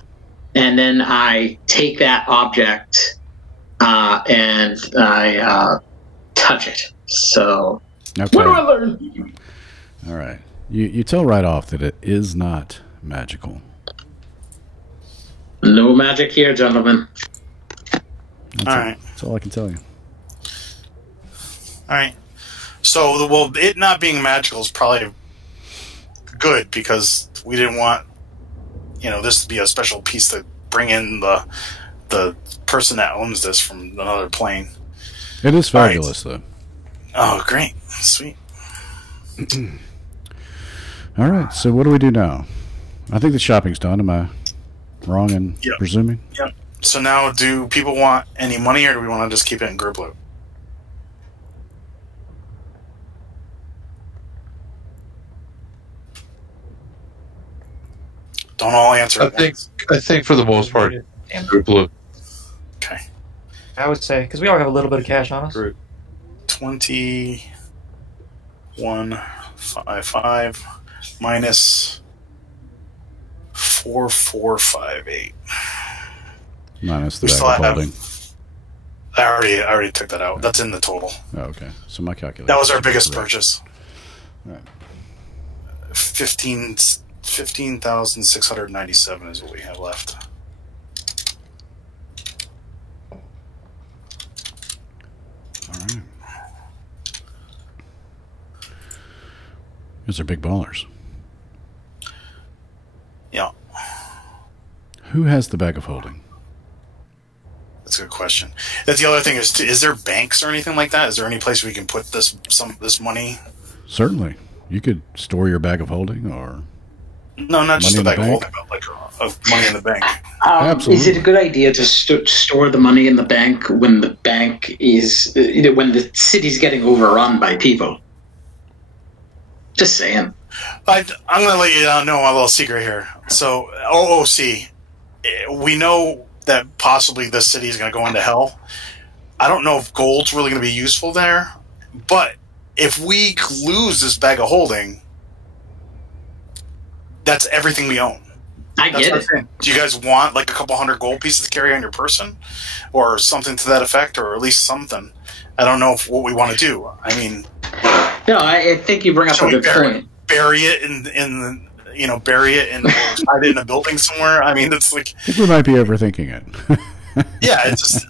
and then I take that object and I touch it. So, Okay. what do I learn? All right. You tell right off that it is not magical. No magic here, gentlemen. All right. That's all I can tell you. All right. So, it not being magical is probably good because we didn't want, this to be a special piece to bring in the person that owns this from another plane. It is fabulous, though. Oh, great. Sweet. All right. So what do we do now? I think the shopping's done. Am I wrong in presuming? Yep. So now, do people want any money, or do we want to just keep it in group loot? Don't all answer. I think for the most part, group loot. Okay. I would say, because we all have a little bit of cash on us. 2155 minus 4458. Minus the We bag still of have- holding. I already took that out. That's in the total. Oh, okay. So my calculation. That was our biggest correct. purchase. All right. 15,697 is what we have left. Because they're big ballers. Yeah. Who has the bag of holding? That's a good question. That's the other thing is there banks or anything like that? Is there any place we can put this money? Certainly. You could store your bag of holding, or... No, not just the bag of holding, but like money in the bank. Is it a good idea to store the money in the bank when the bank is... when the city's getting overrun by people? Just saying. I'm going to let you know a little secret here. So, OOC, we know that possibly the city is going to go into hell. I don't know if gold's really going to be useful there, but if we lose this bag of holding, that's everything we own. I get it. Do you guys want like a couple hundred gold pieces to carry on your person, or something to that effect, or at least something? I don't know what we want to do. I mean, no, I think you bring up a good point. Bury it bury it and hide it in a building somewhere. I mean, it's like, I think we might be overthinking it. Yeah, it's just,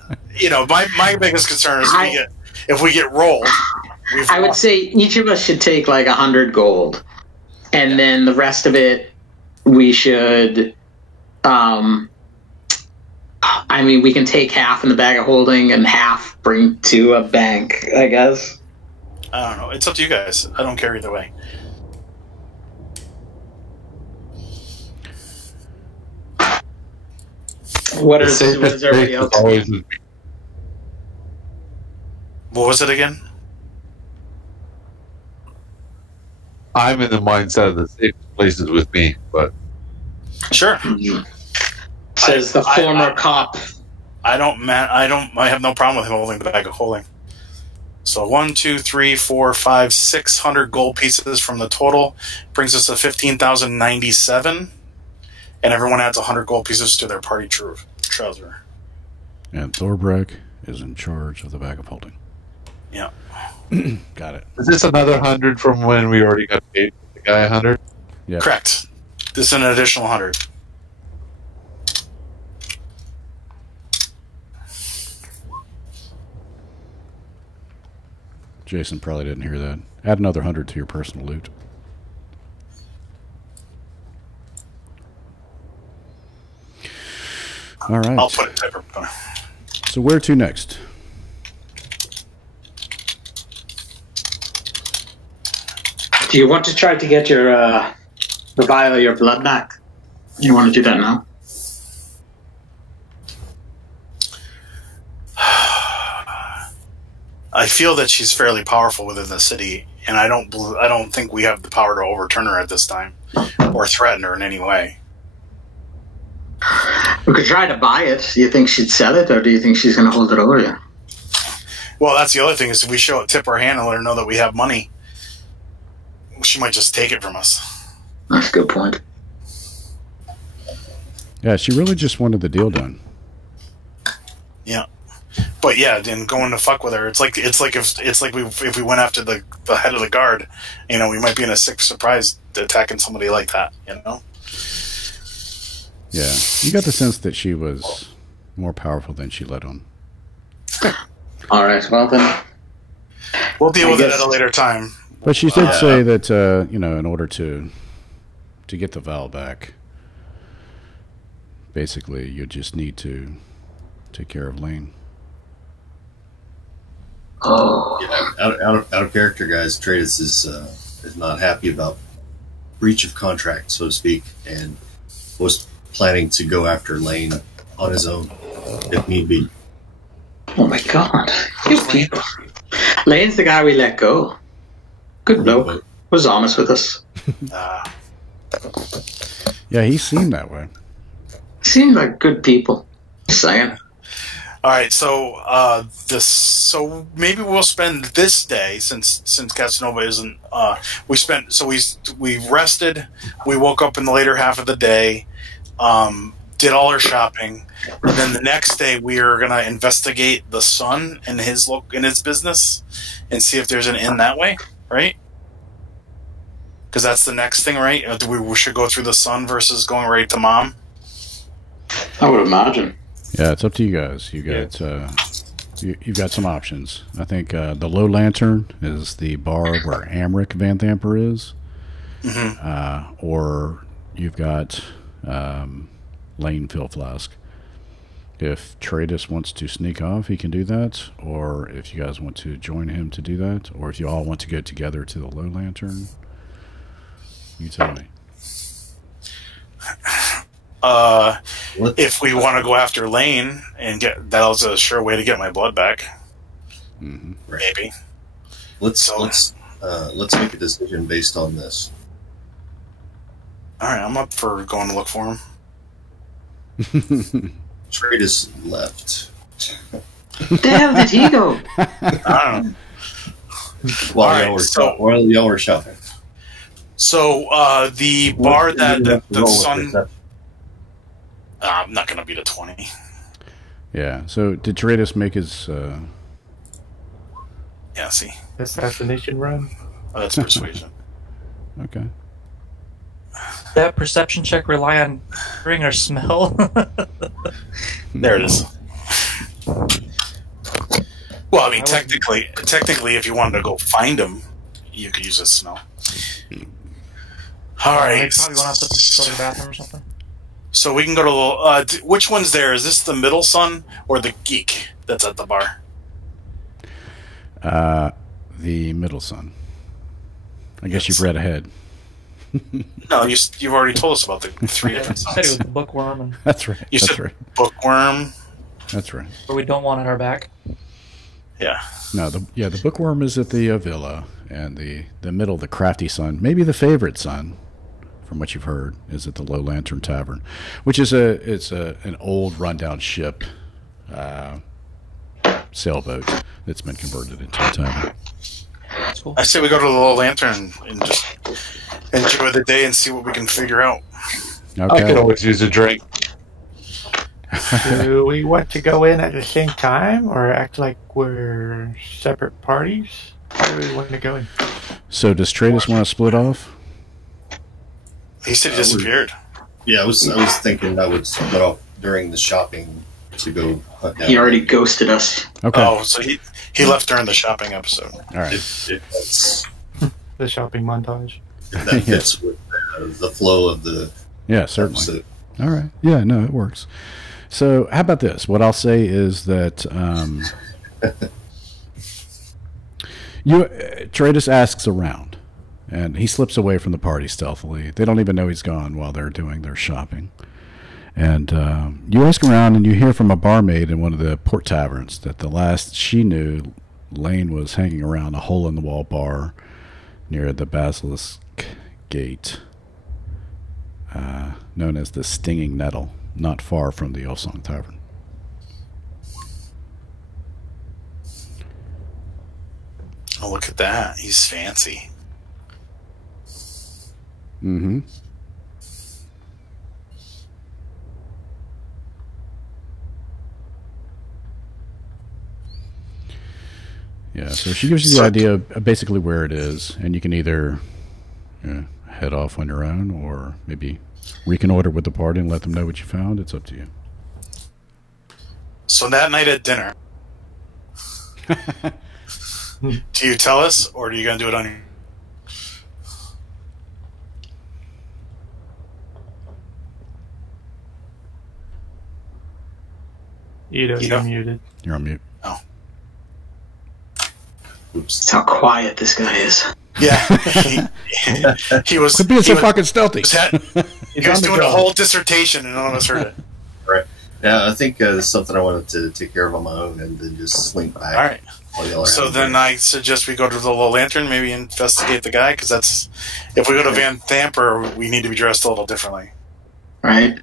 my biggest concern is if we get rolled. I would say each of us should take like 100 gold, and then the rest of it we should. We can take half in the bag of holding and half bring to a bank, I guess. I don't know. It's up to you guys. I don't care either way. What is everybody else? What was it again? I'm in the mindset of the safest places with me, but sure. Says the former cop. I have no problem with him holding the bag of holding. So 1, 2, 3, 4, 5, 600 gold pieces from the total brings us to 15,097, and everyone adds 100 gold pieces to their party trouser. And Thorbrek is in charge of the bag of holding. Yeah. Got it. Is this another 100 from when we already got paid the guy 100? Yeah. Correct. This is an additional 100. Jason probably didn't hear that. Add another 100 to your personal loot. All right. I'll put it type. So where to next? Do you want to try to get your the vial of your blood back? You want to do that now? I feel that she's fairly powerful within the city, and I don't think we have the power to overturn her at this time or threaten her in any way. We could try to buy it. Do you think she'd sell it, or do you think she's going to hold it over you? Well, that's the other thing, is if we tip her hand and let her know that we have money, she might just take it from us. That's a good point. Yeah, she really just wanted the deal done. Yeah. But yeah, then going to fuck with her, it's like if we went after the head of the guard, we might be in a sick surprise attacking somebody like that, Yeah, you got the sense that she was more powerful than she let on. All right, well then, we'll deal with it at a later time. But she did say that in order to get the vial back, basically you just need to take care of Lane. Oh, yeah, out of character, guys. Tradus is not happy about breach of contract, so to speak, and was planning to go after Lane on his own if need be. oh my God! You people. Lane's the guy we let go. Good bloke. Was honest with us. Yeah, he seemed that way. Seemed like good people. Just saying. All right, so so maybe we'll spend this day, since Casanova isn't. We rested. We woke up in the later half of the day, did all our shopping, and then the next day we are gonna investigate the Sun and his business, and see if there's an inn that way, right? Because that's the next thing, right? We should go through the Sun versus going right to Mom. I would imagine. Yeah, it's up to you guys. You got you've got some options. I think the Low Lantern is the bar where Amric Van Thamper is. or you've got Lane Fill Flask. If Tratus wants to sneak off, he can do that, or if you guys want to join him to do that, or if you all want to go together to the Low Lantern, you tell me. If we want to go after Lane and get, that was a sure way to get my blood back. Maybe. Let's make a decision based on this. All right, I'm up for going to look for him. Tratus left. Where the hell did he go? I don't know. While y'all were shopping. So the bar that the sun. I'm not going to beat a 20. Yeah. So did Tratus make his? Yeah. See. Assassination run. Oh, that's persuasion. Okay. That perception check rely on hearing or smell? There it is. Well, I mean, technically, if you wanted to go find him, you could use a smell. All right. Probably want to go to the bathroom or something. So we can go to which one's there? Is this the middle son or the geek that's at the bar? The middle son. I guess you've read ahead. No, you've already told us about the 3 different I said it was sons. the bookworm, and That's right. You That's said right. bookworm. That's right. but we don't want it our back. Yeah. No, the bookworm is at the villa, and the middle, the crafty son, maybe the favorite son, from what you've heard, is at the Low Lantern Tavern, which is an old rundown ship, sailboat that's been converted into a tavern. That's cool. I say we go to the Low Lantern and just enjoy the day and see what we can figure out. I could Okay. always use a drink. Do we want to go in at the same time or act like we're separate parties? Where do we want to go in? So does Tratus want to split off? He said he disappeared. Yeah, I was thinking I would split off during the shopping to go hunt down. He already ghosted us. Okay. Oh, so he left during the shopping episode. All right. The shopping montage. If that fits with the flow of the Yeah, certainly. episode. All right. Yeah, no, it works. So how about this? What I'll say is that Tratus asks around, and he slips away from the party stealthily. They don't even know he's gone while they're doing their shopping. And you ask around, and you hear from a barmaid in one of the port taverns that the last she knew, Lane was hanging around a hole-in-the-wall bar near the Basilisk Gate, known as the Stinging Nettle, not far from the Ilsong Tavern. Oh, look at that. He's fancy. Mm-hmm. Yeah, so she gives you the idea of basically where it is, and you can either head off on your own or maybe reconnoiter with the party and let them know what you found. It's up to you. So that night at dinner, do you tell us, or are you going to do it on your... You're muted. You're on mute. Oops. That's how quiet this guy is. Yeah, he was. Quit being so was- fucking stealthy. He was doing a whole dissertation, and none of us heard it. Right. Yeah, I think it's something I wanted to take care of on my own and then just slink back. All right. while y'all are So out then there. I suggest we go to the Low Lantern, maybe investigate the guy, because that's... If we go to Van Thamper, we need to be dressed a little differently. Right.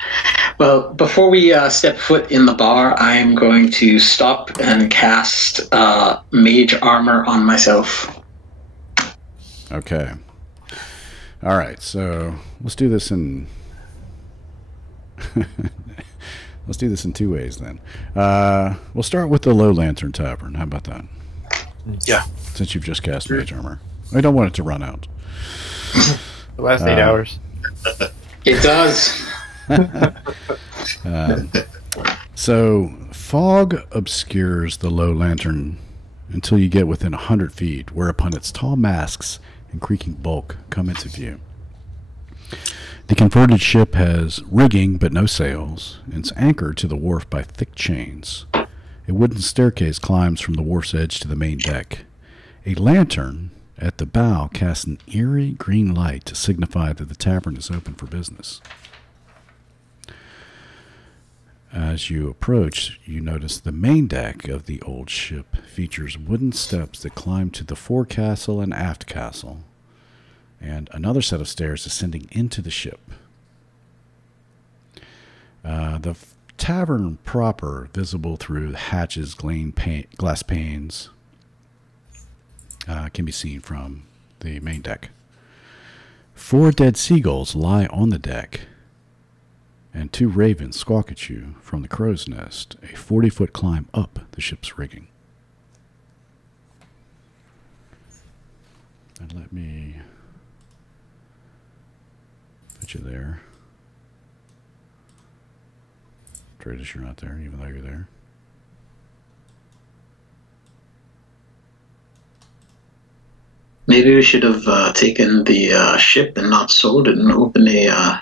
Well, before we step foot in the bar, I'm going to stop and cast mage armor on myself. Okay. All right, so let's do this in... Let's do this in two ways, then. We'll start with the Low Lantern Tavern. How about that? Yeah. Since you've just cast Mage Armor. I don't want it to run out. The last 8 hours. It does. So, fog obscures the Low Lantern until you get within 100 feet, whereupon its tall masks and creaking bulk come into view. The converted ship has rigging but no sails, and it's anchored to the wharf by thick chains. A wooden staircase climbs from the wharf's edge to the main deck. A lantern at the bow casts an eerie green light to signify that the tavern is open for business. As you approach, you notice the main deck of the old ship features wooden steps that climb to the forecastle and aft castle, and another set of stairs ascending into the ship. The tavern proper, visible through hatches, glass panes, can be seen from the main deck. 4 dead seagulls lie on the deck, and 2 ravens squawk at you from the crow's nest, a 40-foot climb up the ship's rigging. And let me put you there. Tratus, you're not there, even though you're there. Maybe we should have taken the ship and not sold it and open a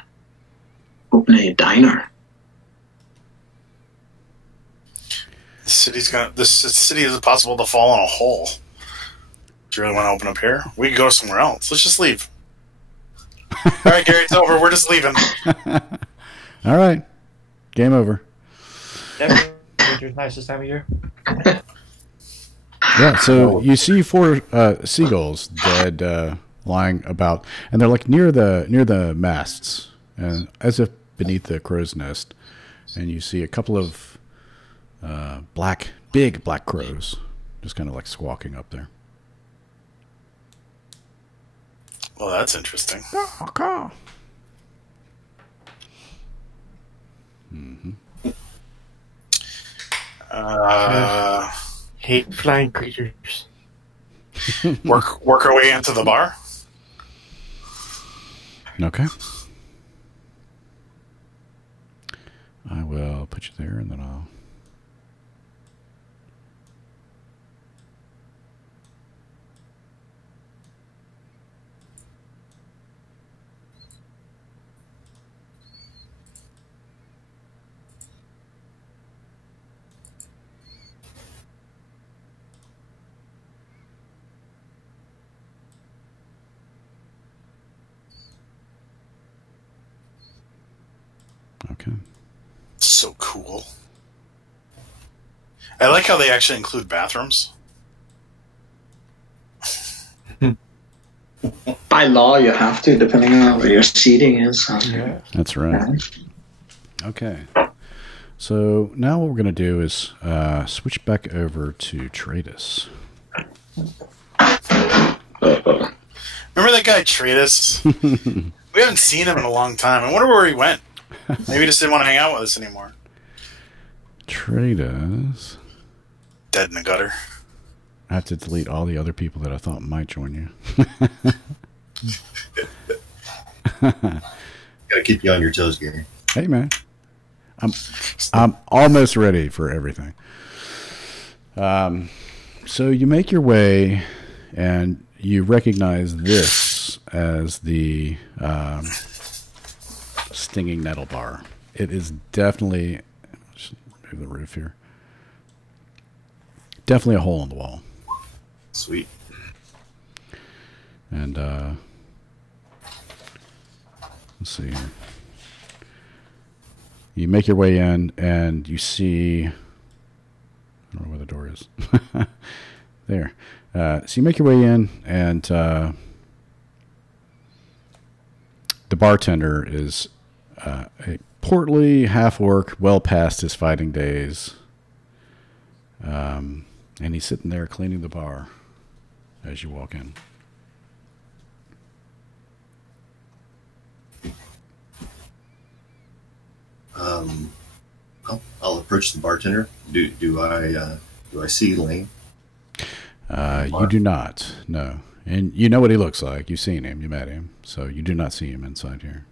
diner. This city is possible to fall in a hole. Do you really want to open up here? We could go somewhere else. Let's just leave. All right, Gary, it's over. We're just leaving. All right. Game over. Winter's nice this time of year. Yeah, so you see 4 seagulls dead, lying about, and they're like near the masts, and as if beneath the crow's nest. And you see a couple of big black crows, just kind of like squawking up there. Well, that's interesting. Mm-hmm. Hate flying creatures. Work our way into the bar. Okay. I will put you there, and then I'll... Okay. So cool. I like how they actually include bathrooms. By law, you have to, depending on where your seating is. Yeah. That's right. Okay. So now what we're going to do is switch back over to Tratus. Remember that guy Tratus? We haven't seen him in a long time. I wonder where he went. Maybe he just didn't want to hang out with us anymore. Tratus. Dead in the gutter. I have to delete all the other people that I thought might join you. Gotta keep you on your toes, Gary. Hey, man. I'm almost ready for everything. So you make your way, and you recognize this as the stinging nettle bar. It is definitely... Just move the roof here. Definitely a hole in the wall. Sweet. And let's see here. You make your way in, and you see... I don't know where the door is. There. So you make your way in, and the bartender is a portly half-orc, well past his fighting days. And he's sitting there cleaning the bar as you walk in. I'll approach the bartender. Do I see Lane? You do not, no. And you know what he looks like. You've seen him. You met him. So you do not see him inside here.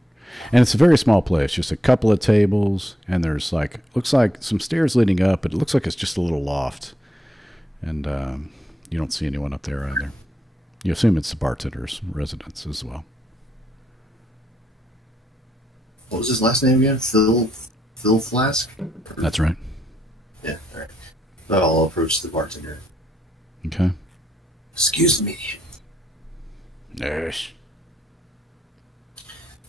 And it's a very small place. Just a couple of tables. And there's like, looks like some stairs leading up. But it looks like it's just a little loft. And you don't see anyone up there either. You assume it's the bartender's residence as well. What was his last name again? Phil Flask? That's right. Yeah, all right. I'll approach the bartender. Okay. Excuse me. Yes.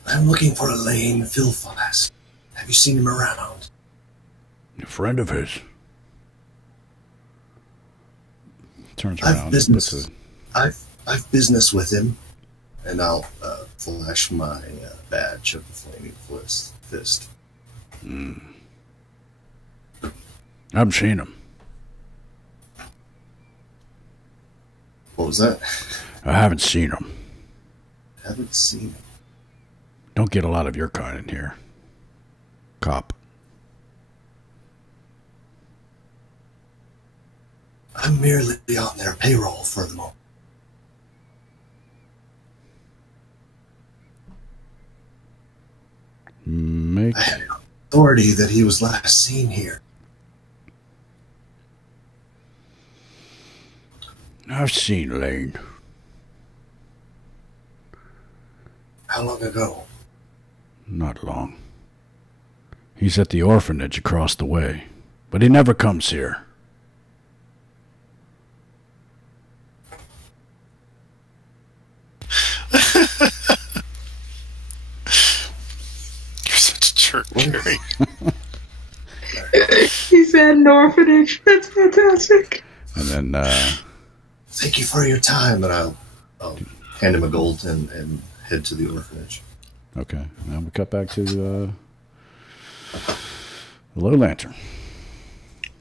I'm looking for Elaine Phil Flask. Have you seen him around? A friend of his. Turns I've around. business. I've business with him, and I'll flash my badge of the flaming fist. I haven't seen him. What was that? I haven't seen him. Haven't seen him. Don't get a lot of your kind in here. Cop. I'm merely on their payroll for the moment. Make... I had authority that he was last seen here. I've seen Lane. How long ago? Not long. He's at the orphanage across the way, but he never comes here. You're such a jerk, Jerry. He's at an orphanage. That's fantastic. And then, Thank you for your time, and I'll hand him a gold and head to the orphanage. okay, now we cut back to the Low Lantern.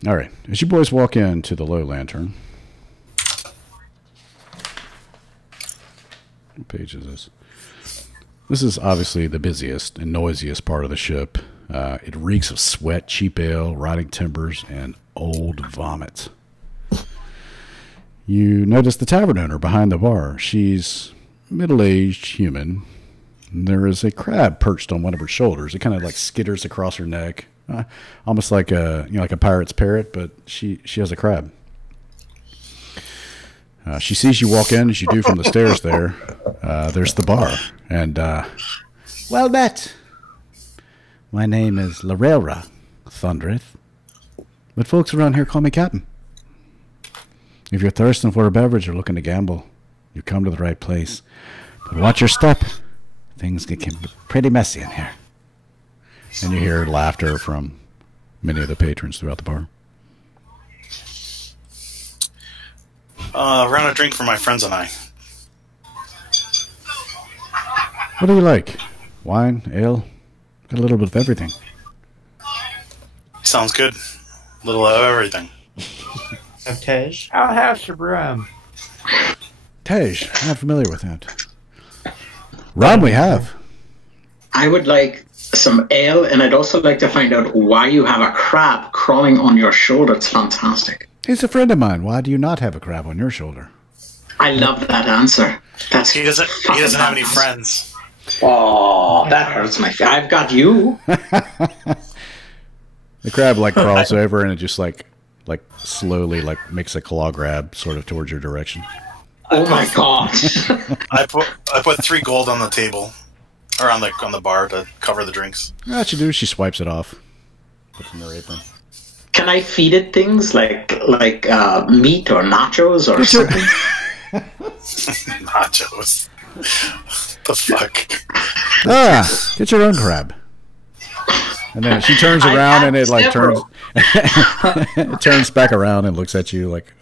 All right, as you boys walk into the Low Lantern, what page is this? This is obviously the busiest and noisiest part of the ship. It reeks of sweat, cheap ale, rotting timbers, and old vomit. You notice the tavern owner behind the bar. She's middle-aged human. There is a crab perched on one of her shoulders. It kind of like skitters across her neck, almost like a like a pirate's parrot, but she has a crab. She sees you walk in, as you do from the stairs there. There's the bar. And, well met. My name is Lorelra Thundereth, but folks around here call me Captain. If you're thirsting for a beverage or looking to gamble, you come to the right place. But watch your step. Things get pretty messy in here. And you hear laughter from many of the patrons throughout the bar. Round a drink for my friends and I. What do you like? Wine, ale? Got a little bit of everything. Sounds good. Little of everything. And Tej? I'll have some rum. Tej, I'm not familiar with that. Rum we have. I would like some ale, and I'd also like to find out why you have a crab crawling on your shoulder. It's fantastic. He's a friend of mine. Why do you not have a crab on your shoulder? I love that answer. He doesn't have any friends. Oh, that hurts my face. I've got you. The crab like crawls over and it just like slowly like makes a claw grab sort of towards your direction. Oh my god! I put 3 gold on the table, or on the bar to cover the drinks. What you do? She swipes it off. Puts it in her apron. Can I feed it things like meat or nachos or something? Nachos. The fuck? Get your own crab. And then she turns around and it like turns it turns back around and looks at you like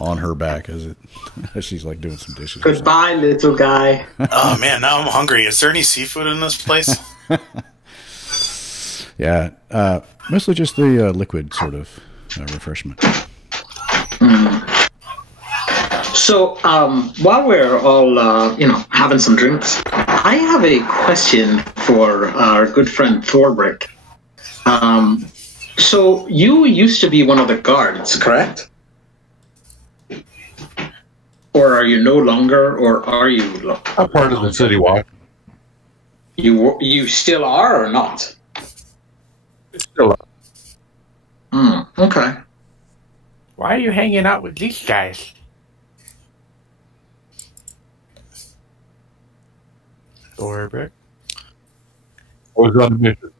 on her back as she's like doing some dishes. Goodbye, little guy. Oh man, now I'm hungry. Is there any seafood in this place? Yeah, mostly just the liquid sort of refreshment. So, while we're all, having some drinks, I have a question for our good friend Thorbrick. So, you used to be one of the guards, correct? Or are you no longer, or are you? I'm part of the city watch. You still are or not? Still up. Okay. Why are you hanging out with these guys? Thorbrick? was on a mission.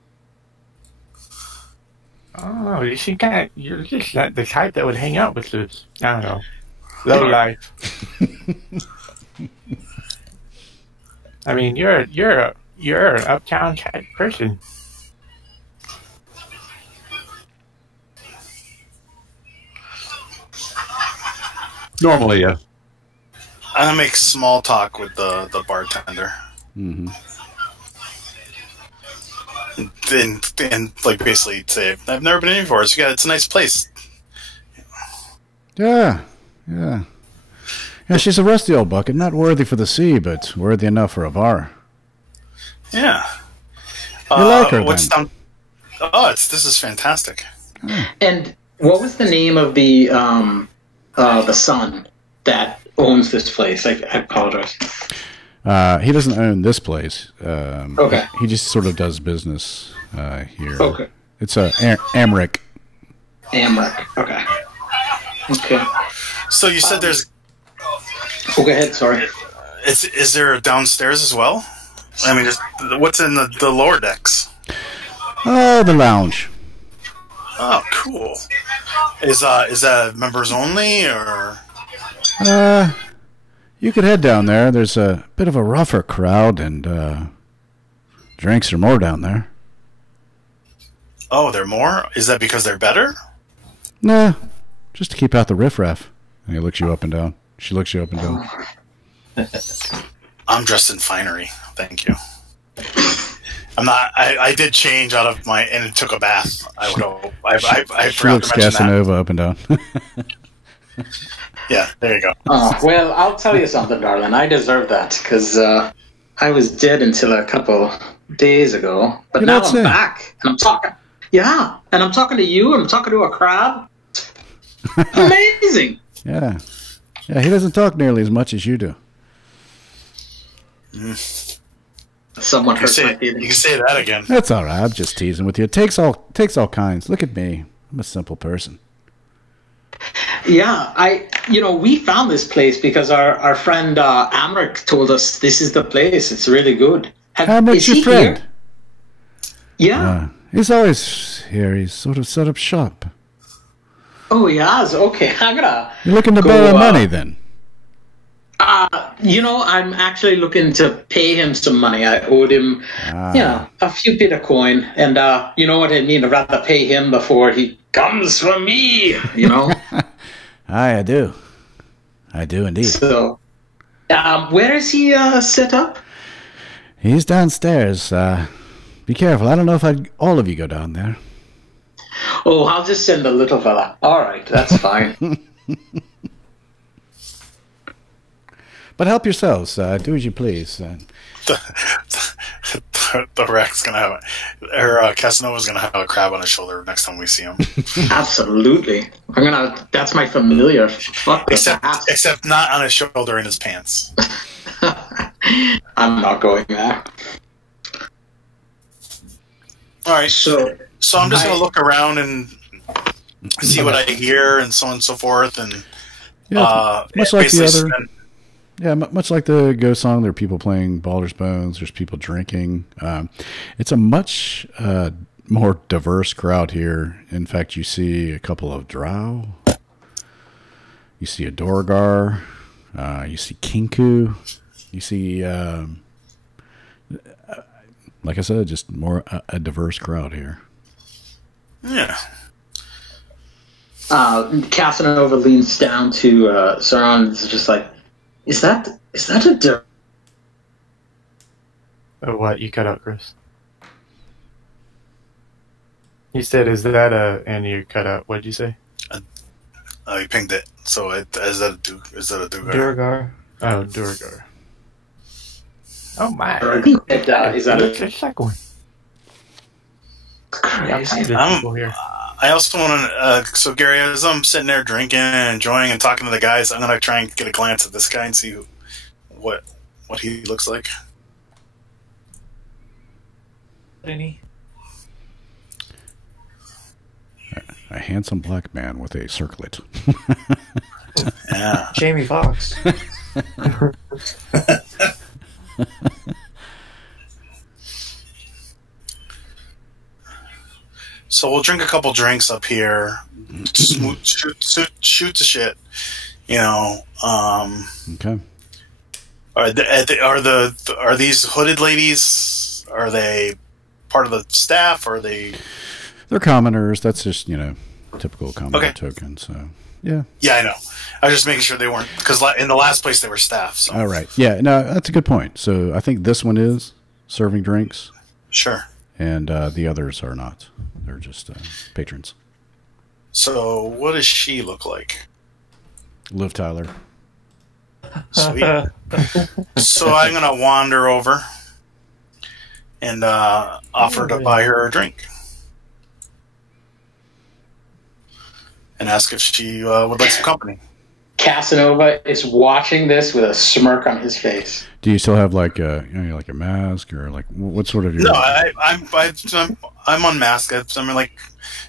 Oh, you seem you're just not the type that would hang out with this, I don't know, low life. I mean, you're an uptown type person. Normally, yes. I'm gonna make small talk with the bartender. Mm-hmm. And like basically say, I've never been in before. It's a nice place. Yeah. Yeah, she's a rusty old bucket, not worthy for the sea, but worthy enough for a bar. Yeah. You like her, what's then? This is fantastic. And what was the name of the son that owns this place? I apologize. He doesn't own this place. Okay. He just sort of does business here. Okay. It's Amric. Amric. Okay. Okay. So you said there's... Oh, go ahead, sorry. Is there a downstairs as well? I mean, what's in the lower decks? Oh, the lounge. Oh, cool. Is that members only, or? You could head down there. There's a bit of a rougher crowd, and drinks are more down there. Oh, they're more? Is that because they're better? Nah, just to keep out the riffraff. And he looks you up and down. She looks you up and down. I'm dressed in finery. Thank you. I'm not. I did change out of my and took a bath. I She looks Casanova up and down. Yeah, there you go. Oh, well, I'll tell you something, darling. I deserve that because I was dead until a couple days ago, but now I'm back and I'm talking. Yeah, and I'm talking to you. I'm talking to a crowd. Amazing. Yeah, he doesn't talk nearly as much as you do. Someone hurts my You feelings. can say that again. That's all right. I'm just teasing with you. It takes all kinds. Look at me. I'm a simple person. Yeah, we found this place because our friend Amric told us this is the place. It's really good. Amric's your friend? Here? Yeah. He's always here. He's sort of set up shop. Oh, yes. Okay, You're looking to borrow money, then? I'm actually looking to pay him some money. I owed him, a few bit of coin, and you know what I mean. I'd rather pay him before he comes for me. I do. I do indeed. So, where is he set up? He's downstairs. Be careful. I don't know if all of you go down there. Oh, I'll just send the little fella. All right, that's fine. But help yourselves. Do as you please. The Rex gonna have, Casanova's gonna have a crab on his shoulder next time we see him. Absolutely. That's my familiar. Fuck except not on his shoulder, in his pants. I'm not going there. All right. So I'm just gonna look around and see what I hear, and so on and so forth, and much like the other. Yeah, much like the Ghost song, there are people playing Baldur's Bones. There's people drinking. It's a much more diverse crowd here. In fact, you see a couple of drow. You see a Dorgar. You see Kinku. You see, like I said, just more a diverse crowd here. Yeah. Casanova leans down to Sauron and is just like, Is that a Oh, what? You cut out, Chris. You said, is that and you cut out. What did you say? You pinged it. So is that a Duergar? Duergar? Oh, Duergar. Oh, my. is that a second one? crazy? I also want to, so Gary, as I'm sitting there drinking and enjoying and talking to the guys, I'm going to try and get a glance at this guy and see what he looks like. Any? A handsome black man with a circlet. Yeah. Jamie Foxx. So we'll drink a couple drinks up here, shoot the shit, you know. Okay. Are these hooded ladies? Are they part of the staff? Or are they? They're commoners. That's just, you know, typical commoner token. So yeah. Yeah, I know. I was just making sure they weren't, because in the last place they were staff. So. All right. Yeah. No, that's a good point. So I think this one is serving drinks. Sure. And the others are not. They're just patrons. So what does she look like? Liv Tyler. Sweet. So I'm going to wander over and offer to buy her a drink. And ask if she would like some company. Casanova is watching this with a smirk on his face. Do you still have like a mask, or like what sort of your? No, I'm unmasked. I mean,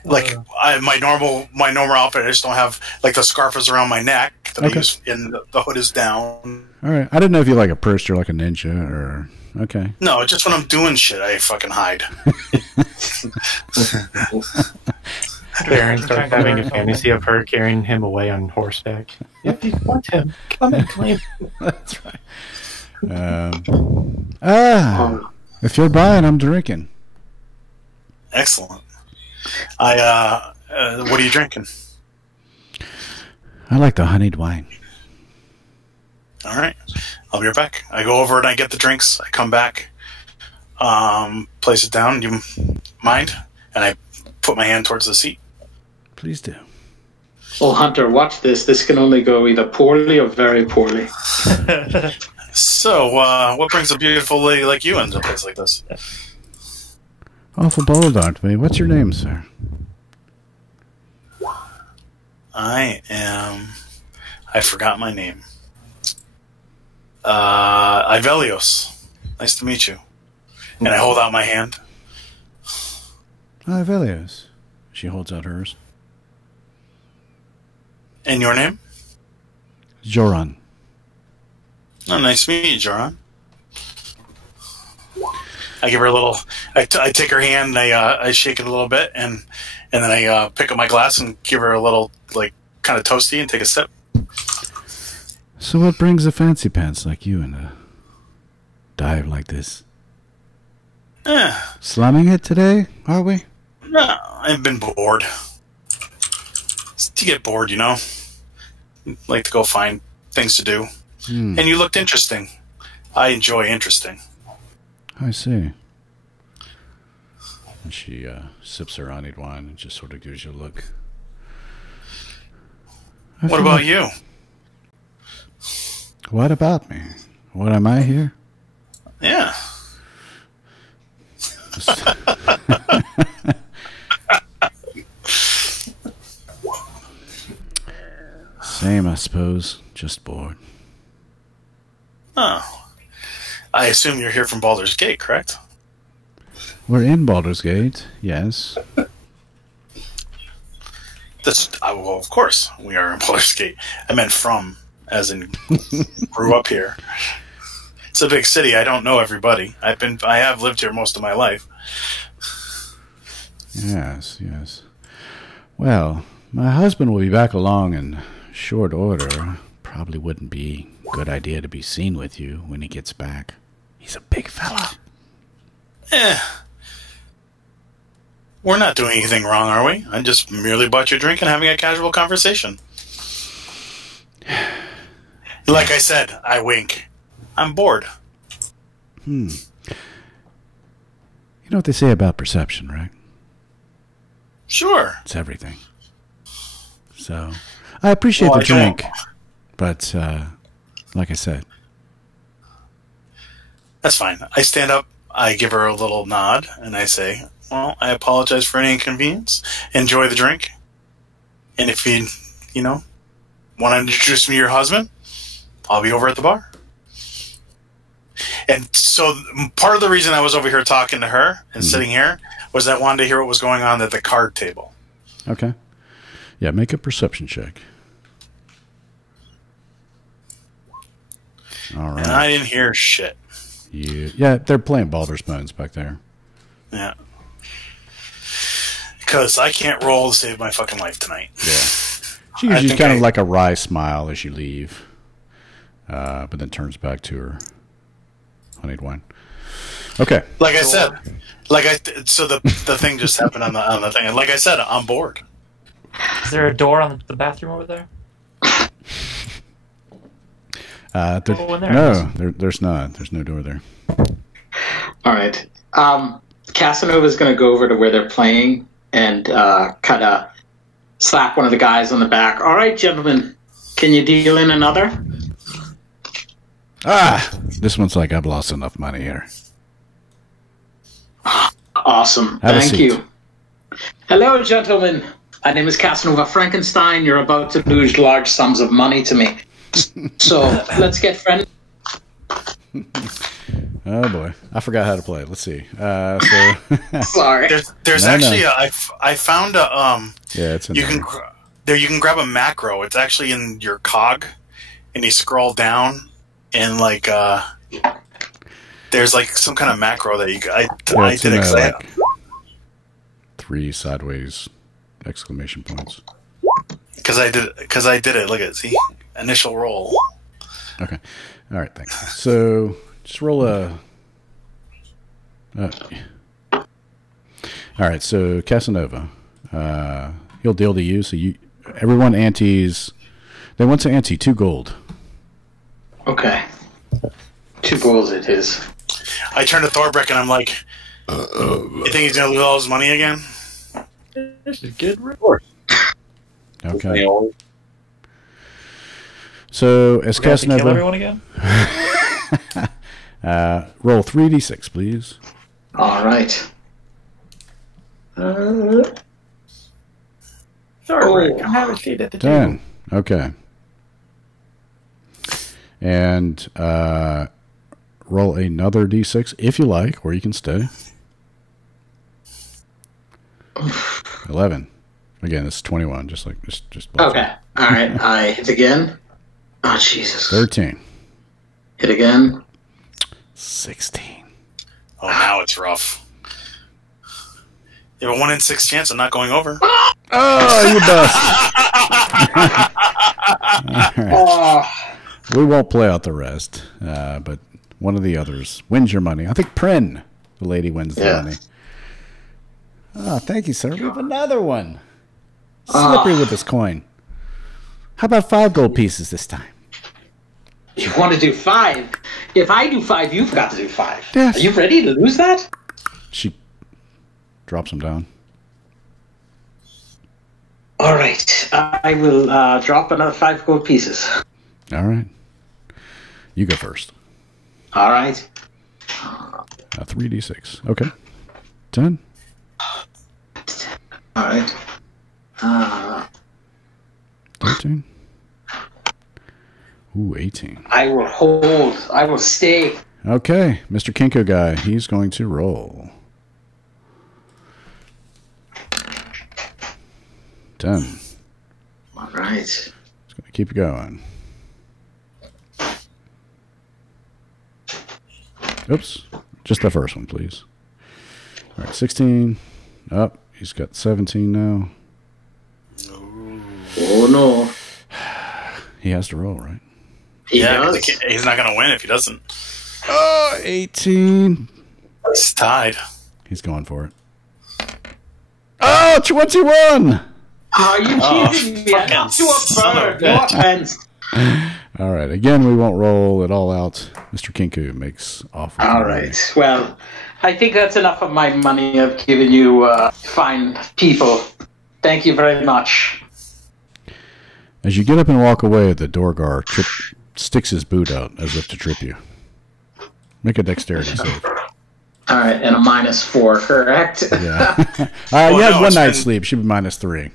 my normal outfit. I just don't have, like, the scarf is around my neck that I use, and the hood is down. All right, I didn't know if you like a purse or like a ninja or okay. No, just when I'm doing shit, I fucking hide. Baron starts having a fantasy of her carrying him away on horseback. If you want him, come and claim him. That's right. If you're buying, I'm drinking. Excellent. What are you drinking? I like the honeyed wine. All right. I'll be right back. I go over and I get the drinks. I come back, place it down. Do you mind? And I put my hand towards the seat. Please do. Well, Hunter, watch this. This can only go either poorly or very poorly. So, what brings a beautiful lady like you into a place like this? Awful bold, aren't we? What's your name, sir? I forgot my name. Ivelios. Nice to meet you. And I hold out my hand. Ivelios. She holds out hers. And your name? Joran. Oh, nice to meet you, Joran. I give her a little. I take her hand, and I shake it a little bit, and then I pick up my glass and give her a little, like, kind of toasty, and take a sip. So what brings a fancy pants like you in a dive like this? Slumming it today, are we? No, I've been bored. To get bored, you know. Like to go find things to do. And you looked interesting. I enjoy interesting. I see. And she sips her honeyed wine and just sort of gives you a look. What about you? What about me? What am I here? Yeah. Same, I suppose. Just bored. Oh. I assume you're here from Baldur's Gate, correct? We're in Baldur's Gate, yes. Well, of course, we are in Baldur's Gate. I meant from, as in grew up here. It's a big city. I don't know everybody. I have lived here most of my life. Yes, yes. Well, my husband will be back along in short order. Probably wouldn't be a good idea to be seen with you when he gets back. He's a big fella. We're not doing anything wrong, are we? I just merely bought you a drink and having a casual conversation. Like I said, I wink. I'm bored. You know what they say about perception, right? Sure. It's everything. So, I appreciate the drink, but like I said. That's fine. I stand up, I give her a little nod, and I say, well, I apologize for any inconvenience. Enjoy the drink. And if you want to introduce me to your husband, I'll be over at the bar. And so part of the reason I was over here talking to her and sitting here was I wanted to hear what was going on at the card table. Okay. Yeah, make a perception check. All right. And I didn't hear shit. Yeah, they're playing Baldur's Bones back there. Yeah. because I can't roll to save my fucking life tonight. Yeah. She gives you kind of like a wry smile as you leave, but then turns back to her honeyed wine. Okay. Like I said, so the thing just happened on the thing, and like I said, I'm bored. Is there a door on the bathroom over there? No, there's not. There's no door there. All right. Casanova's going to go over to where they're playing and kind of slap one of the guys on the back. All right, gentlemen, can you deal in another? This one's like, I've lost enough money here. Awesome. Thank you. Hello, gentlemen. My name is Casanova Frankenstein. You're about to lose large sums of money to me. So let's get friendly. Oh boy, I forgot how to play. Let's see. Sorry. There's actually I found a yeah, it's in you can grab a macro. It's actually in your cog, and you scroll down, and like there's like some kind of macro that I did it like 3 sideways exclamation points. Because I did it. Look at see initial roll. Okay. All right. Thanks. So just roll a. All right. So Casanova, he'll deal to you. So everyone antes. They want to ante 2 gold. Okay. 2 gold it is. I turn to Thorbrick and I'm like, "You think he's gonna lose all his money again?" This is good report. Okay. So as Casanova, kill everyone again. Roll 3d6, please. All right. Sorry, Rick. I'm having a seat at the 10. table. Okay. And roll another d6 if you like, or you can stay. 11. Again, it's 21. Just okay. All right. I hit again. Oh Jesus. 13. Hit again. 16. Oh, now it's rough. You have a 1 in 6 chance of not going over. Oh, you bust. All right. Oh. We won't play out the rest, but one of the others wins your money. I think Prin, the lady, wins the money. Oh, thank you, sir. We have another one. Slippery with this coin. How about 5 gold pieces this time? You want to do 5? If I do 5, you've got to do 5. Yes. Are you ready to lose that? She drops them down. All right. I will drop another 5 gold pieces. All right. You go first. All right. 3d6. Okay. 10. All right. 13. Ooh, 18. I will hold. I will stay. Okay, Mr. Kinko guy, he's going to roll. 10. All right. It's going to keep going. Oops. Just the first one, please. All right, 16. Up. He's got 17 now. Oh, no. He has to roll, right? He does. He's not going to win if he doesn't. Oh, 18. He's tied. He's going for it. Oh, 21. Are you cheating me? Not to a bird. No offense. All right. Again, we won't roll it all out. Mr. Kinku makes off. All right. Well, I think that's enough of my money I've given you, fine people. Thank you very much. As you get up and walk away, the door guard sticks his boot out as if to trip you. Make a dexterity save. All right, and a -4, correct? Yeah. You had 1 night's sleep. Should be -3.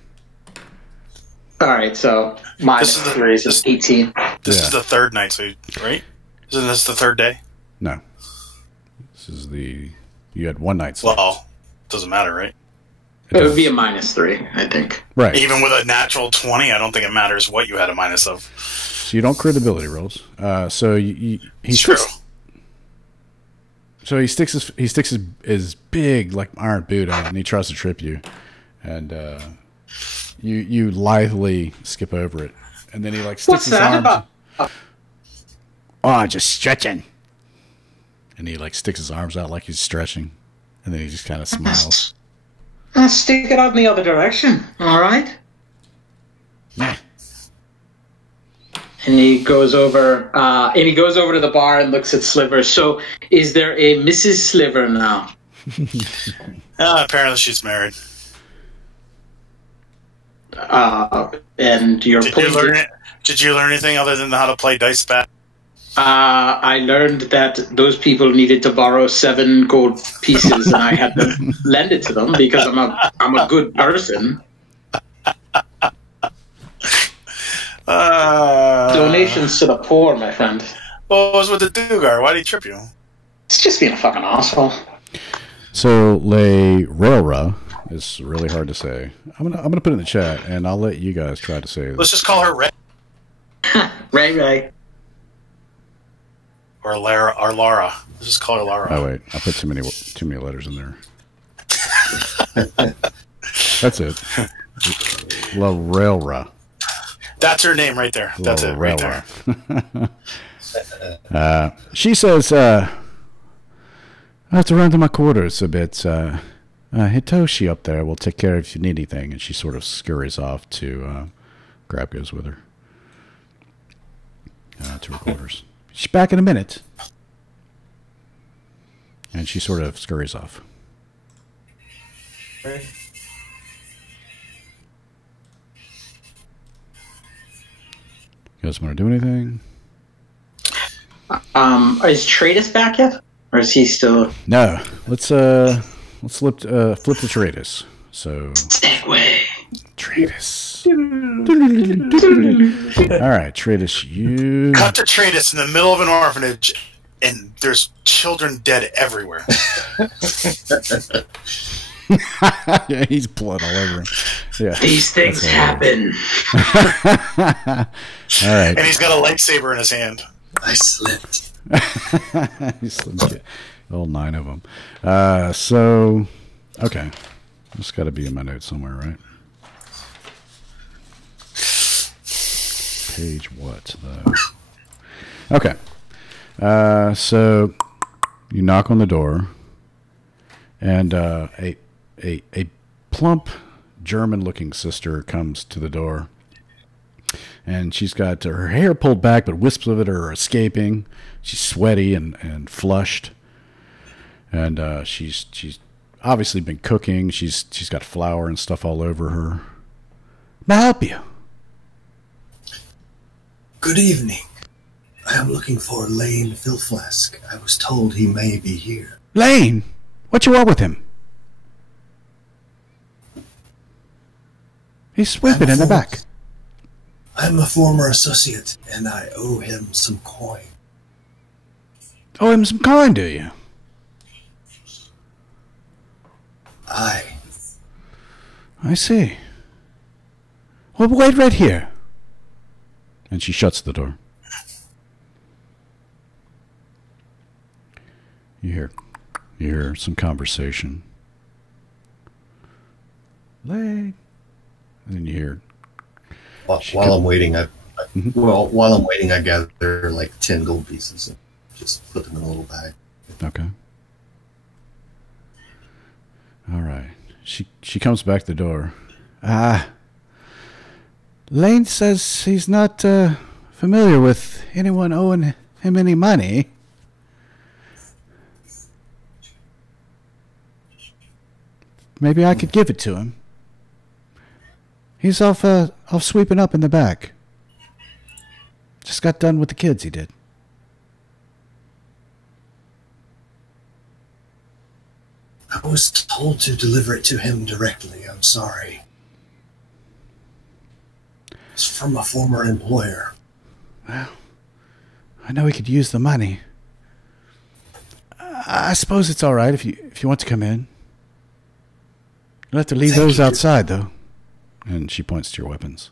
All right, so -3 is 18. This is the 3rd night, so right? Isn't this the 3rd day? No. This is you had 1 night's sleep. Well, doesn't matter, right? It would be a -3, I think. Right. Even with a natural 20, I don't think it matters what you had a minus of. So you don't crit ability rolls. So he sticks. So he sticks his big like iron boot out, and he tries to trip you. And you lithely skip over it. And then he like sticks his arms. About? Oh, just stretching. And he like sticks his arms out like he's stretching. And then he just kind of smiles. Stick it out in the other direction, all right? Yeah. And he goes over. To the bar and looks at Sliver. So, is there a Mrs. Sliver now? Apparently, she's married. And your point. Did you learn anything other than how to play dice bat? I learned that those people needed to borrow 7 gold pieces, and I had to lend it to them because I'm a good person. Donations to the poor, my friend. What was with the Dugar? Why did he trip you? It's just being a fucking asshole. So Le Railra is really hard to say. I'm gonna put it in the chat, and I'll let you guys try to say it. Let's just call her Ray. Ray. Or Lara. Let's just call her Lara. Oh wait, I put too many letters in there. That's it. La Railra. That's her name right there. That's it right there. She says, I have to run to my quarters a bit. Hitoshi up there will take care of if you need anything. And she sort of scurries off to Grab goes with her to her quarters. She's back in a minute. And she sort of scurries off. Right. You guys want to do anything? Is Tradus back yet? Or is he still... No. Let's flip to Tradus. So... Segway. Tradus. All right, Tradus, you... Cut to Tradus in the middle of an orphanage, and there's children dead everywhere. Yeah, he's blood all over him. Yeah, these things happen. All right. And he's got a lightsaber in his hand. I slipped. He slipped. All 9 of them. So, okay. It's got to be in my notes somewhere, right? Page what, though? Okay. So, you knock on the door, and a plump German-looking sister comes to the door, and she's got her hair pulled back, but wisps of it are escaping. She's sweaty and flushed, and she's obviously been cooking. She's got flour and stuff all over her. May I help you? Good evening. I am looking for Lane Philflask. I was told he may be here. Lane, what you want with him? He's sweeping in the back. I'm a former associate, and I owe him some coin. Owe him some coin, do you? Aye. I see. Well, wait right here. And she shuts the door. You hear some conversation. Lane. And then you hear... While I'm waiting, I gather like 10 gold pieces and just put them in a little bag. Okay. All right. She comes back to the door. Lane says he's not familiar with anyone owing him any money. Maybe I could give it to him. He's off sweeping up in the back. Just got done with the kids, he did. I was told to deliver it to him directly. I'm sorry. It's from a former employer. Well, I know he could use the money. I suppose it's all right if you want to come in. You'll have to leave those outside, though. And she points to your weapons.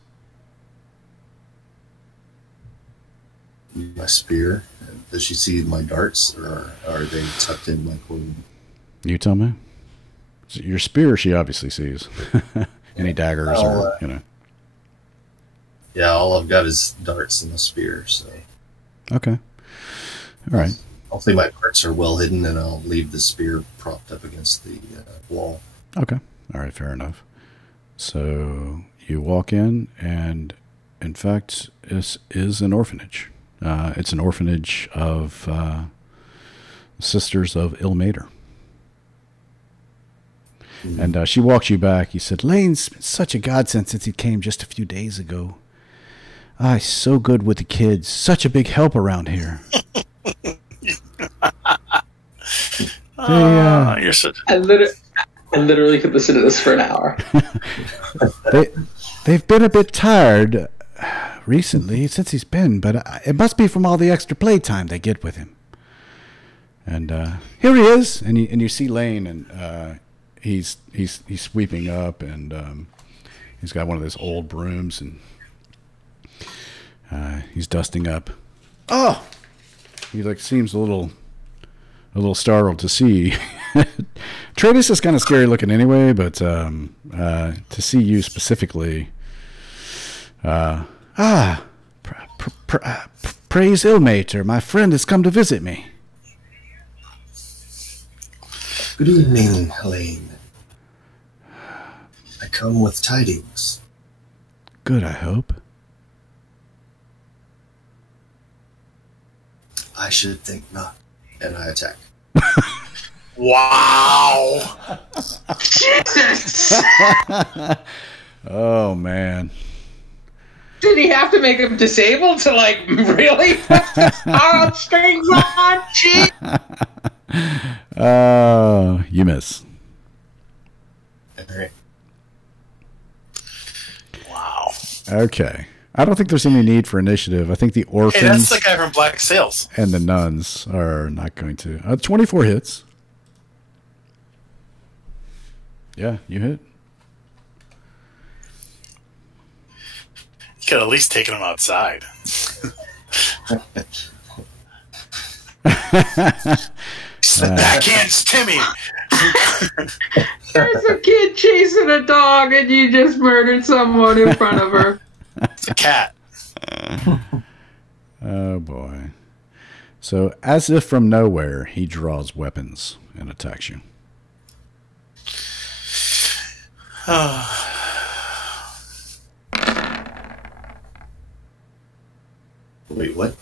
My spear. Does she see my darts, or are they tucked in my clothing? You tell me. Your spear, she obviously sees. Any daggers or, you know. Yeah, all I've got is darts and a spear, so. Okay. All right. Hopefully my darts are well hidden, and I'll leave the spear propped up against the wall. Okay. All right, fair enough. So you walk in, and in fact, this is an orphanage. It's an orphanage of Sisters of Ilmater. And she walks you back. You said, Lane's been such a godsend since he came just a few days ago. He's so good with the kids. Such a big help around here. You're so... I literally could listen to this for an hour. They've been a bit tired recently since he's been, but it must be from all the extra playtime they get with him. And here he is, and you see Lane, and he's sweeping up, and he's got one of those old brooms, and he's dusting up. Oh, he seems a little startled to see. Tratus is kind of scary looking anyway, but to see you specifically, praise Ilmater, my friend has come to visit me. Good evening, Helene. I come with tidings. Good, I hope. I should think not, and I attack. Wow! Jesus! Oh, man. Did he have to make him disabled to, like, really put the heartstrings on? Jeez! You miss. Alright. Wow. Okay. I don't think there's any need for initiative. I think the orphans Hey, that's the guy from Black Sails. and the nuns are not going to. 24 hits. Yeah, you hit. You could at least taken him outside. Backhands Timmy! There's a kid chasing a dog and you just murdered someone in front of her. It's a cat. Oh, boy. So, as if from nowhere, he draws weapons and attacks you. Wait, what?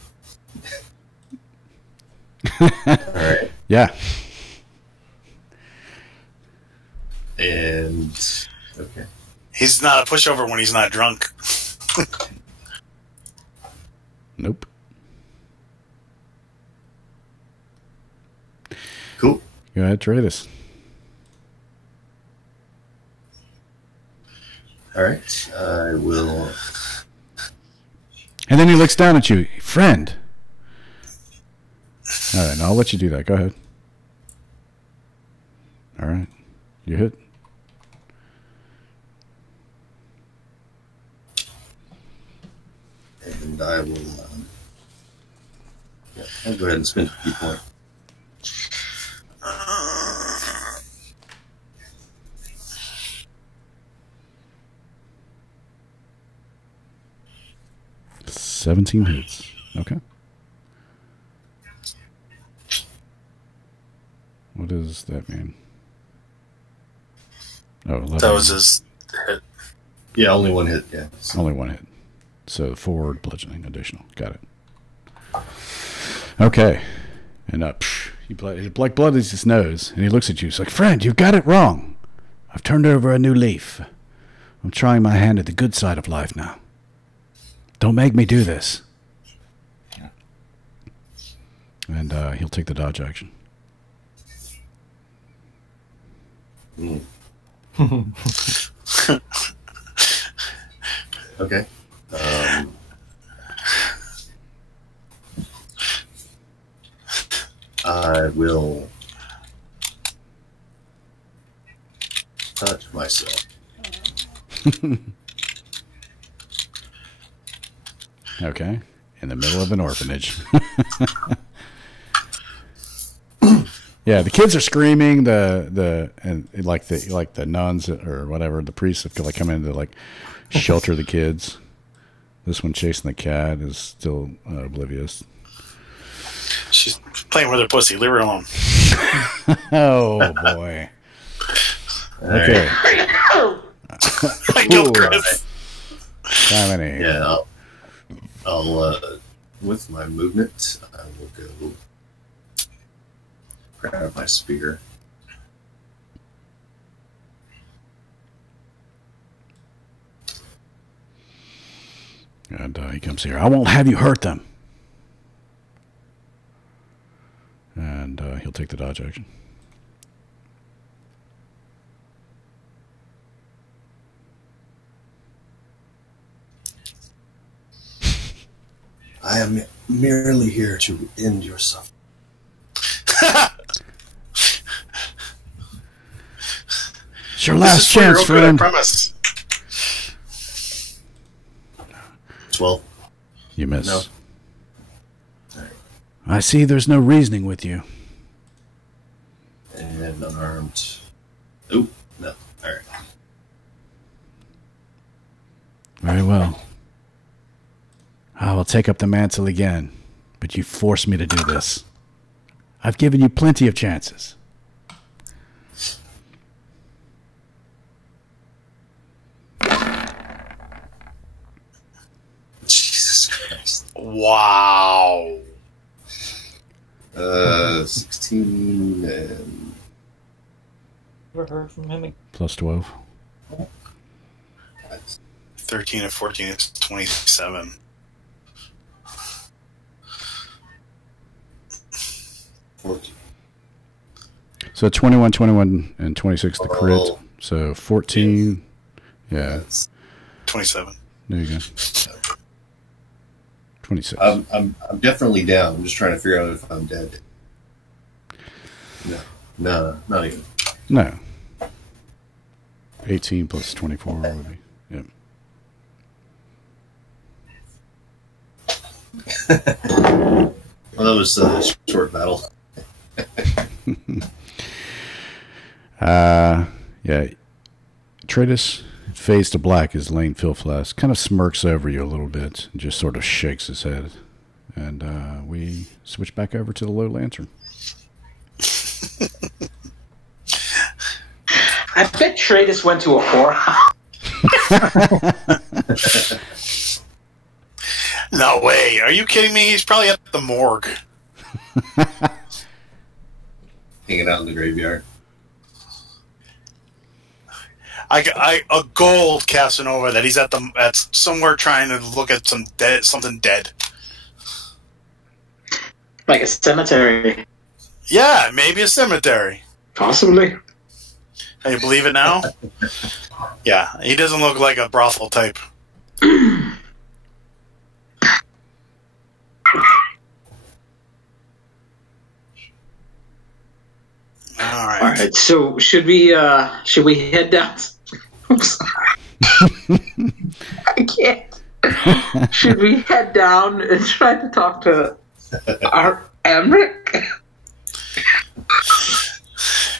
Alright. Yeah. And... okay. He's not a pushover when he's not drunk. Nope. Cool. Go ahead, Tratus. Alright, I will... And then he looks down at you. Friend. All right, now I'll let you do that. Go ahead. All right. You hit. And I will... yeah, I'll go ahead and spend a key point. $17 hits. Okay. What does that mean? Oh, 11. That was his hit. Yeah, only one hit, yeah. Only one hit. So 4 bludgeoning additional. Got it. Okay. And he like blood is his nose, and he looks at you. He's like, friend, you've got it wrong. I've turned over a new leaf. I'm trying my hand at the good side of life now. Don't make me do this. And he'll take the dodge action. Okay. I will touch myself. Okay. In the middle of an orphanage. Yeah, the kids are screaming. And like the nuns or whatever, the priests have like come in to like shelter the kids. This one chasing the cat is still oblivious. She's playing with her pussy. Leave her alone. Oh boy. Okay. I killed Chris. Dominic. Yeah, I'll with my movement, I will go grab my spear. And he comes here. I won't have you hurt them. And he'll take the dodge action. I am merely here to end your suffering. It's your last chance, friend. Premise. 12. You miss. No. Right. I see there's no reasoning with you. And unarmed. Oop, no. Alright. Very well. I will take up the mantle again, but you forced me to do this. I've given you plenty of chances. Jesus Christ. Wow. 16 and... Never heard from him. Plus 12. 13 and 14 is 27. So 21, 21, and 26 the crit. Oh. So 14. Yeah. 27. There you go. 26. I'm definitely down. I'm just trying to figure out if I'm dead. No, not even. No. 18 plus 24 would be. Yep. Well, that was a short battle. Yeah. Tratus, fades to black as Lane Filflask kind of smirks over you a little bit and just sort of shakes his head. And we switch back over to the low lantern. I bet Tratus went to a whorehouse. No way. Are you kidding me? He's probably at the morgue. Hanging out in the graveyard. A gold Casanova that he's at somewhere trying to look at something dead. Like a cemetery. Yeah, maybe a cemetery. Possibly. Can you believe it now? Yeah, he doesn't look like a brothel type. All right. So should we head down? I'm sorry. I can't. Should we head down and try to talk to our Emmerich?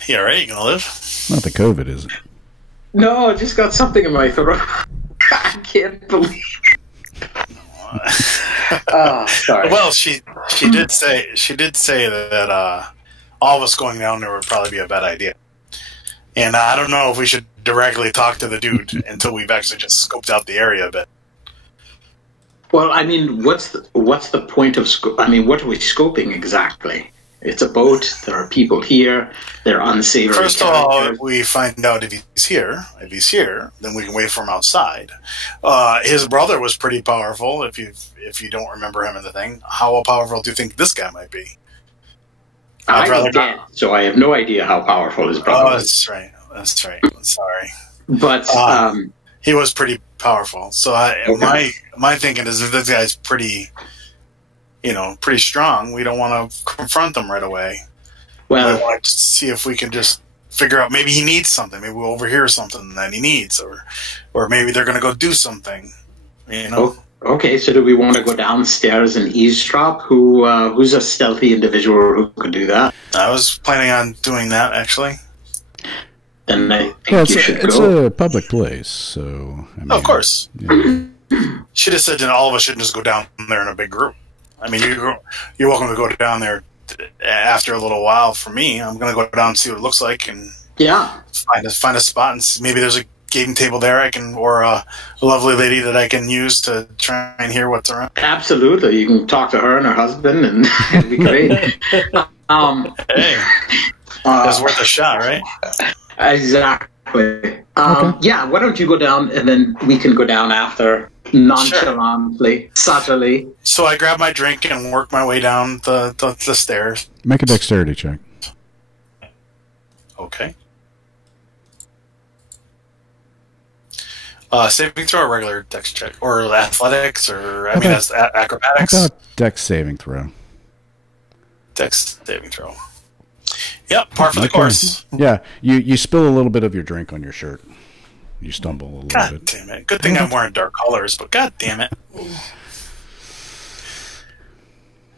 You all right? You gonna live? Not the COVID, is it? No, I just got something in my throat. I can't believe. Sorry. Well, she did say that all of us going down there would probably be a bad idea. And I don't know if we should directly talk to the dude until we've actually just scoped out the area a bit. Well, I mean, what's the point of I mean, what are we scoping exactly? It's a boat. There are people here. They're unsavory. First of all, we find out if he's here. If he's here, then we can wait for him outside. His brother was pretty powerful. If you don't remember him in the thing, how powerful do you think this guy might be? I'm dead, so I have no idea how powerful his brother was. That's right. That's right. Sorry, but he was pretty powerful. So my thinking is, if this guy's pretty strong, we don't want to confront him right away. Well, we want to see if we can just figure out, maybe he needs something. Maybe we'll overhear something that he needs, or maybe they're going to go do something. Okay, so do we want to go downstairs and eavesdrop? Who's a stealthy individual who could do that? I was planning on doing that, actually. Then I think you should it's go. a public place, so... I mean, of course. Yeah. Should have said that all of us shouldn't just go down there in a big group. I mean, you're welcome to go down there after a little while. For me, I'm going to go down and see what it looks like and find a spot and see, maybe there's a gaming table there or a lovely lady that I can use to try and hear what's around. Absolutely, you can talk to her and her husband, and it'd be great. Hey, that's worth a shot, right? Exactly. Yeah, why don't you go down, and then we can go down after, nonchalantly, subtly. So I grab my drink and work my way down the stairs. Make a dexterity check. Okay. Saving throw or regular dex check? Or athletics, or, that's acrobatics? How about dex saving throw? Dex saving throw. Yep, par for the course. Yeah, you spill a little bit of your drink on your shirt. You stumble a little bit. God damn it. Good thing I'm wearing dark colors, but god damn it.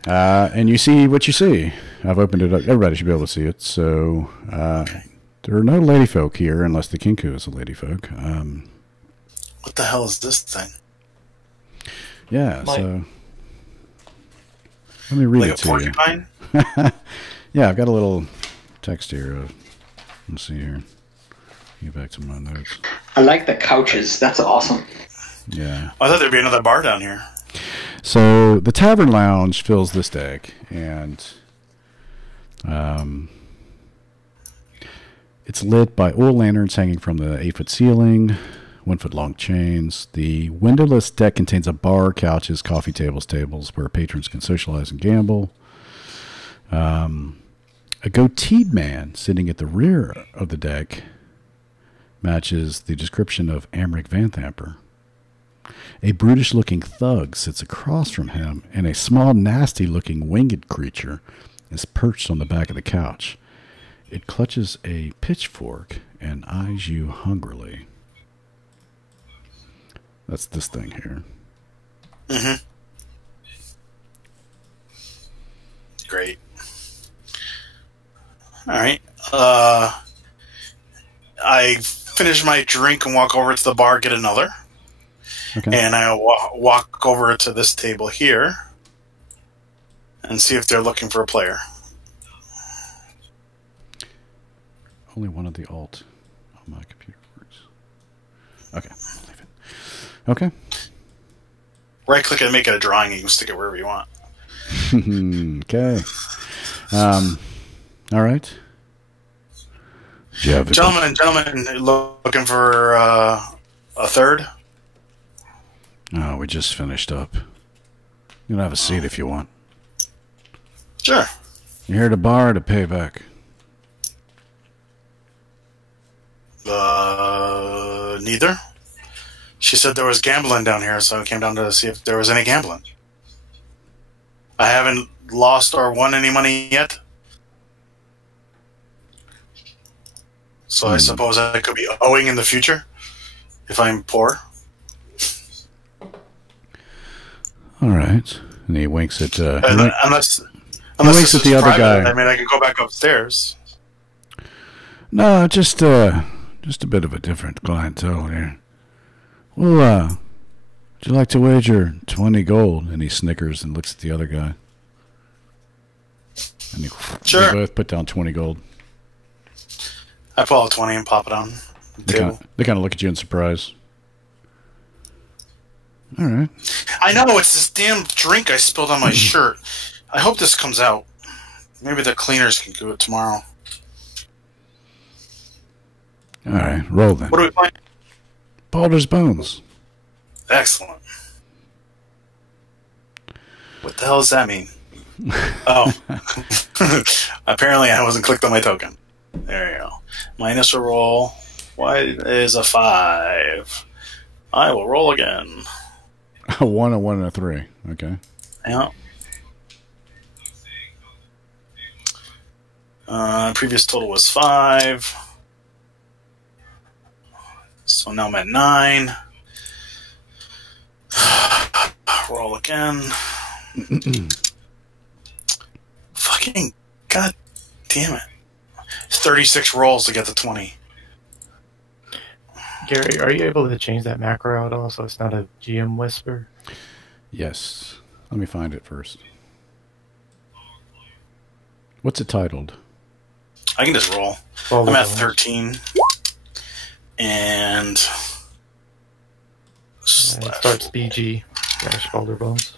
And you see what you see. I've opened it up. Everybody should be able to see it. So there are no ladyfolk here, unless the Kinku is a ladyfolk. What the hell is this thing? Yeah, so... Let me read like it to you. Porcupine? Yeah, I've got a little text here. Let's see here. Get back to my notes. I like the couches. That's awesome. Yeah. I thought there'd be another bar down here. So the tavern lounge fills this deck, and it's lit by oil lanterns hanging from the 8-foot ceiling, 1-foot long chains. The windowless deck contains a bar, couches, coffee tables where patrons can socialize and gamble. A goateed man sitting at the rear of the deck matches the description of Amric Vanthamper. A brutish-looking thug sits across from him, and a small, nasty-looking winged creature is perched on the back of the couch. It clutches a pitchfork and eyes you hungrily. That's this thing here. Mm-hmm. Great. All right. I finish my drink and walk over to the bar, get another. Okay. And I walk over to this table here and see if they're looking for a player. Only one of the alt on my computer works. Okay, I'll leave it. Okay. Right click and make it a drawing, and you can stick it wherever you want. Okay. All right. Gentlemen, looking for a third? Oh, we just finished up. You can have a seat if you want. Sure. You're here at a bar to pay back. Neither. She said there was gambling down here, so I came down to see if there was any gambling. I haven't lost or won any money yet. So I suppose I could be owing in the future if I'm poor. All right. And he winks at... unless winks at the other guy. I mean, I could go back upstairs. No, just a bit of a different clientele here. Well, would you like to wager 20 gold? And he snickers and looks at the other guy. And Sure. They both put down 20 gold. I pull out 20 and pop it on the table. They kind of look at you in surprise. All right. I know, it's this damn drink I spilled on my shirt. I hope this comes out. Maybe the cleaners can do it tomorrow. All right, roll then. What are we playing? Baldur's Bones. Excellent. What the hell does that mean? Oh. Apparently I wasn't clicked on my token. There you go. My initial roll is a 5. I will roll again. A 1, a 1, and a 3. Okay. Yeah. Previous total was 5. So now I'm at 9. roll again. Fucking god damn it. 36 rolls to get the 20. Gary, are you able to change that macro at all so it's not a GM whisper? Yes. Let me find it first. What's it titled? I can just roll. I'm at 13. And... It starts BG. Baldur Bones.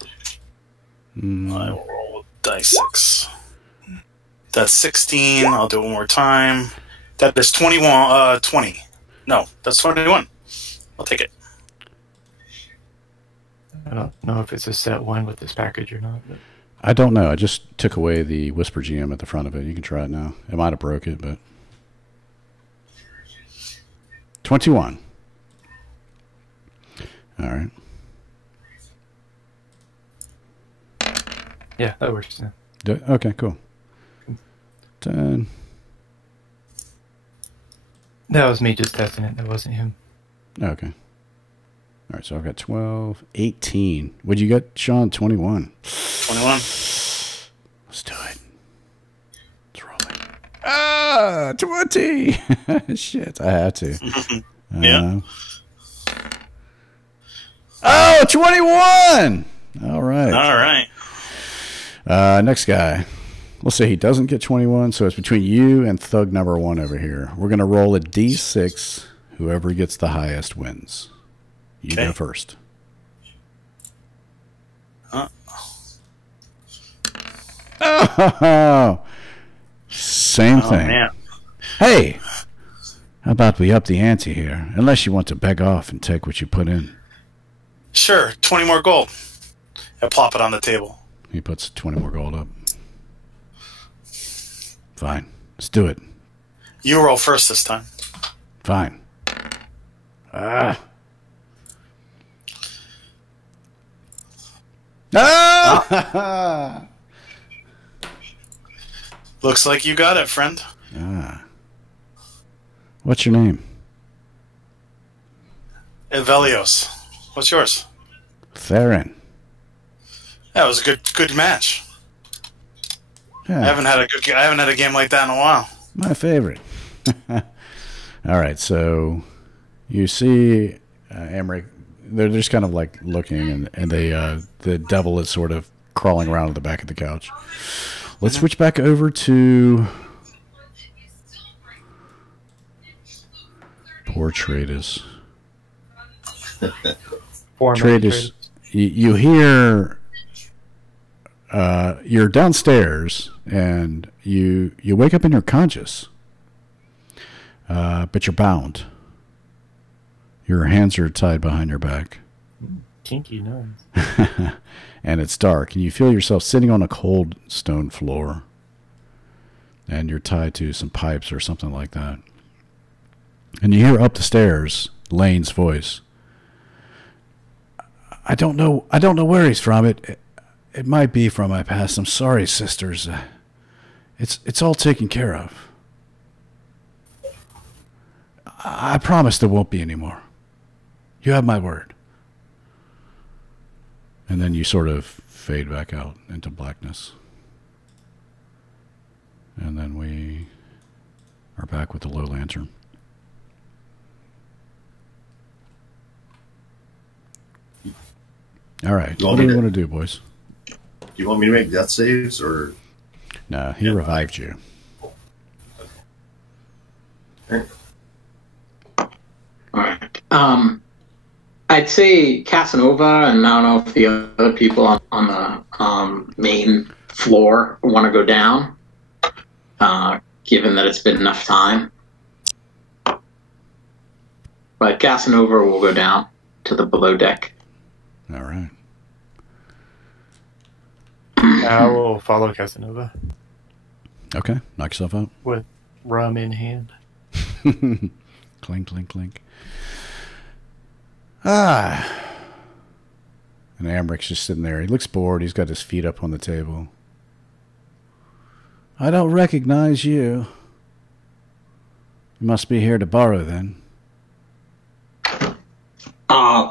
I will roll with dice 6. That's 16. I'll do it one more time. That is 21. 20. No, that's 21. I'll take it. I don't know if it's a set one with this package or not. But... I don't know. I just took away the Whisper GM at the front of it. You can try it now. It might have broke it, but... 21. All right. Yeah, that works. Yeah. Okay, cool. 10. That was me just testing it. That wasn't him. Okay. All right, so I've got 12, 18. What'd you get, Sean? 21. 21. Let's do it. It's rolling. Ah, 20. Shit, I had to. Yeah. Oh, 21. All right. All right. Next guy. Let's say he doesn't get 21, so it's between you and thug number 1 over here. We're going to roll a d6. Whoever gets the highest wins. You go first. Oh, same thing. Man. Hey, how about we up the ante here? Unless you want to beg off and take what you put in. Sure, 20 more gold. I plop it on the table. He puts 20 more gold up. Fine. Let's do it. You roll first this time. Fine. Ah. Ah! Looks like you got it, friend. Ah. What's your name? Evelios. What's yours? Theron. That was a good match. Yeah. I haven't had a game like that in a while. My favorite. All right, so you see Emmerich. They're just kind of like looking, and they the devil is sort of crawling around at the back of the couch. Let's switch back over to poor Tradus. Tradus, you hear. You're downstairs, and you wake up and you're conscious, but you're bound. Your hands are tied behind your back. Kinky, nice. And it's dark, and you feel yourself sitting on a cold stone floor, and you're tied to some pipes or something like that. And you hear up the stairs Lane's voice. I don't know where he's from. It might be from my past. I'm sorry, sisters. It's all taken care of. I promise there won't be any more. You have my word. And then you sort of fade back out into blackness. And then we are back with the low lantern. All right. What do you want to do, boys? Do you want me to make death saves, or? No, he revived you. All right. I'd say Casanova, and I don't know if the other people on the main floor want to go down, given that it's been enough time. But Casanova will go down to the below deck. All right. I will follow Casanova. Okay. Knock yourself out. With rum in hand. Clink, clink, clink. Ah. And Amrick's just sitting there. He looks bored. He's got his feet up on the table. I don't recognize you. You must be here to borrow, then.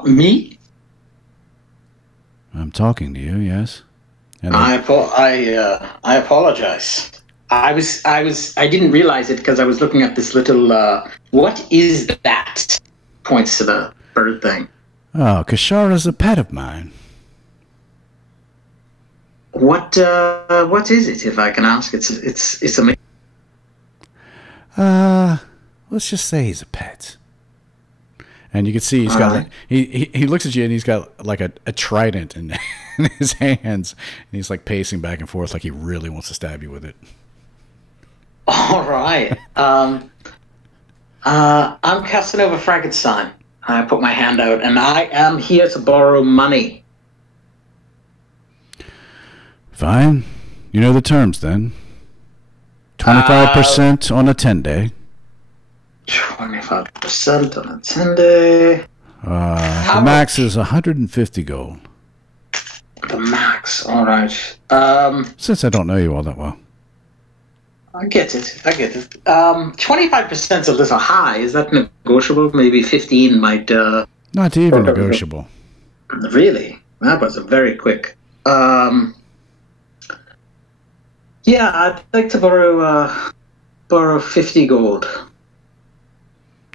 Me? I'm talking to you, yes. And I apologize. I didn't realize it because I was looking at this little. What is that? Points to the bird thing. Oh, Kashara's a pet of mine. What is it, if I can ask? It's a. Let's just say he's a pet. And you can see he's got he looks at you and he's got like a trident in his hands, and he's like pacing back and forth like he really wants to stab you with it. All right. I'm Casanova Frankenstein. I put my hand out, and I am here to borrow money. Fine. You know the terms then. 25% on a 10-day. 25% on a 10-day. The max is 150 gold. The max, all right. Since I don't know you all that well. I get it. 25% is a little high. Is that negotiable? Maybe 15 might... Not even negotiable. Really? That was very quick. Yeah, I'd like to borrow 50 gold.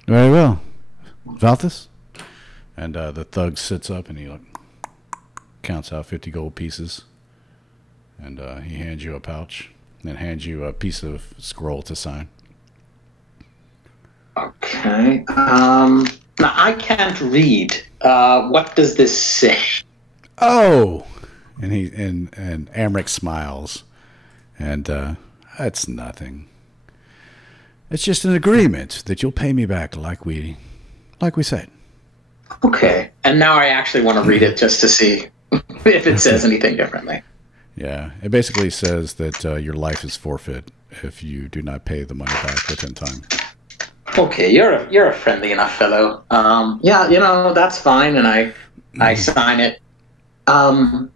Very well. Valthus? And the thug sits up and he counts out 50 gold pieces. And he hands you a pouch. And hands you a piece of scroll to sign. Okay. Now, I can't read. What does this say? Oh! And Amric smiles. And that's nothing. It's just an agreement that you'll pay me back like we said. Okay. And now I actually want to read it just to see if it says anything differently. Yeah. It basically says that your life is forfeit if you do not pay the money back within time. Okay, you're a friendly enough fellow. Yeah, that's fine, and I sign it. Don't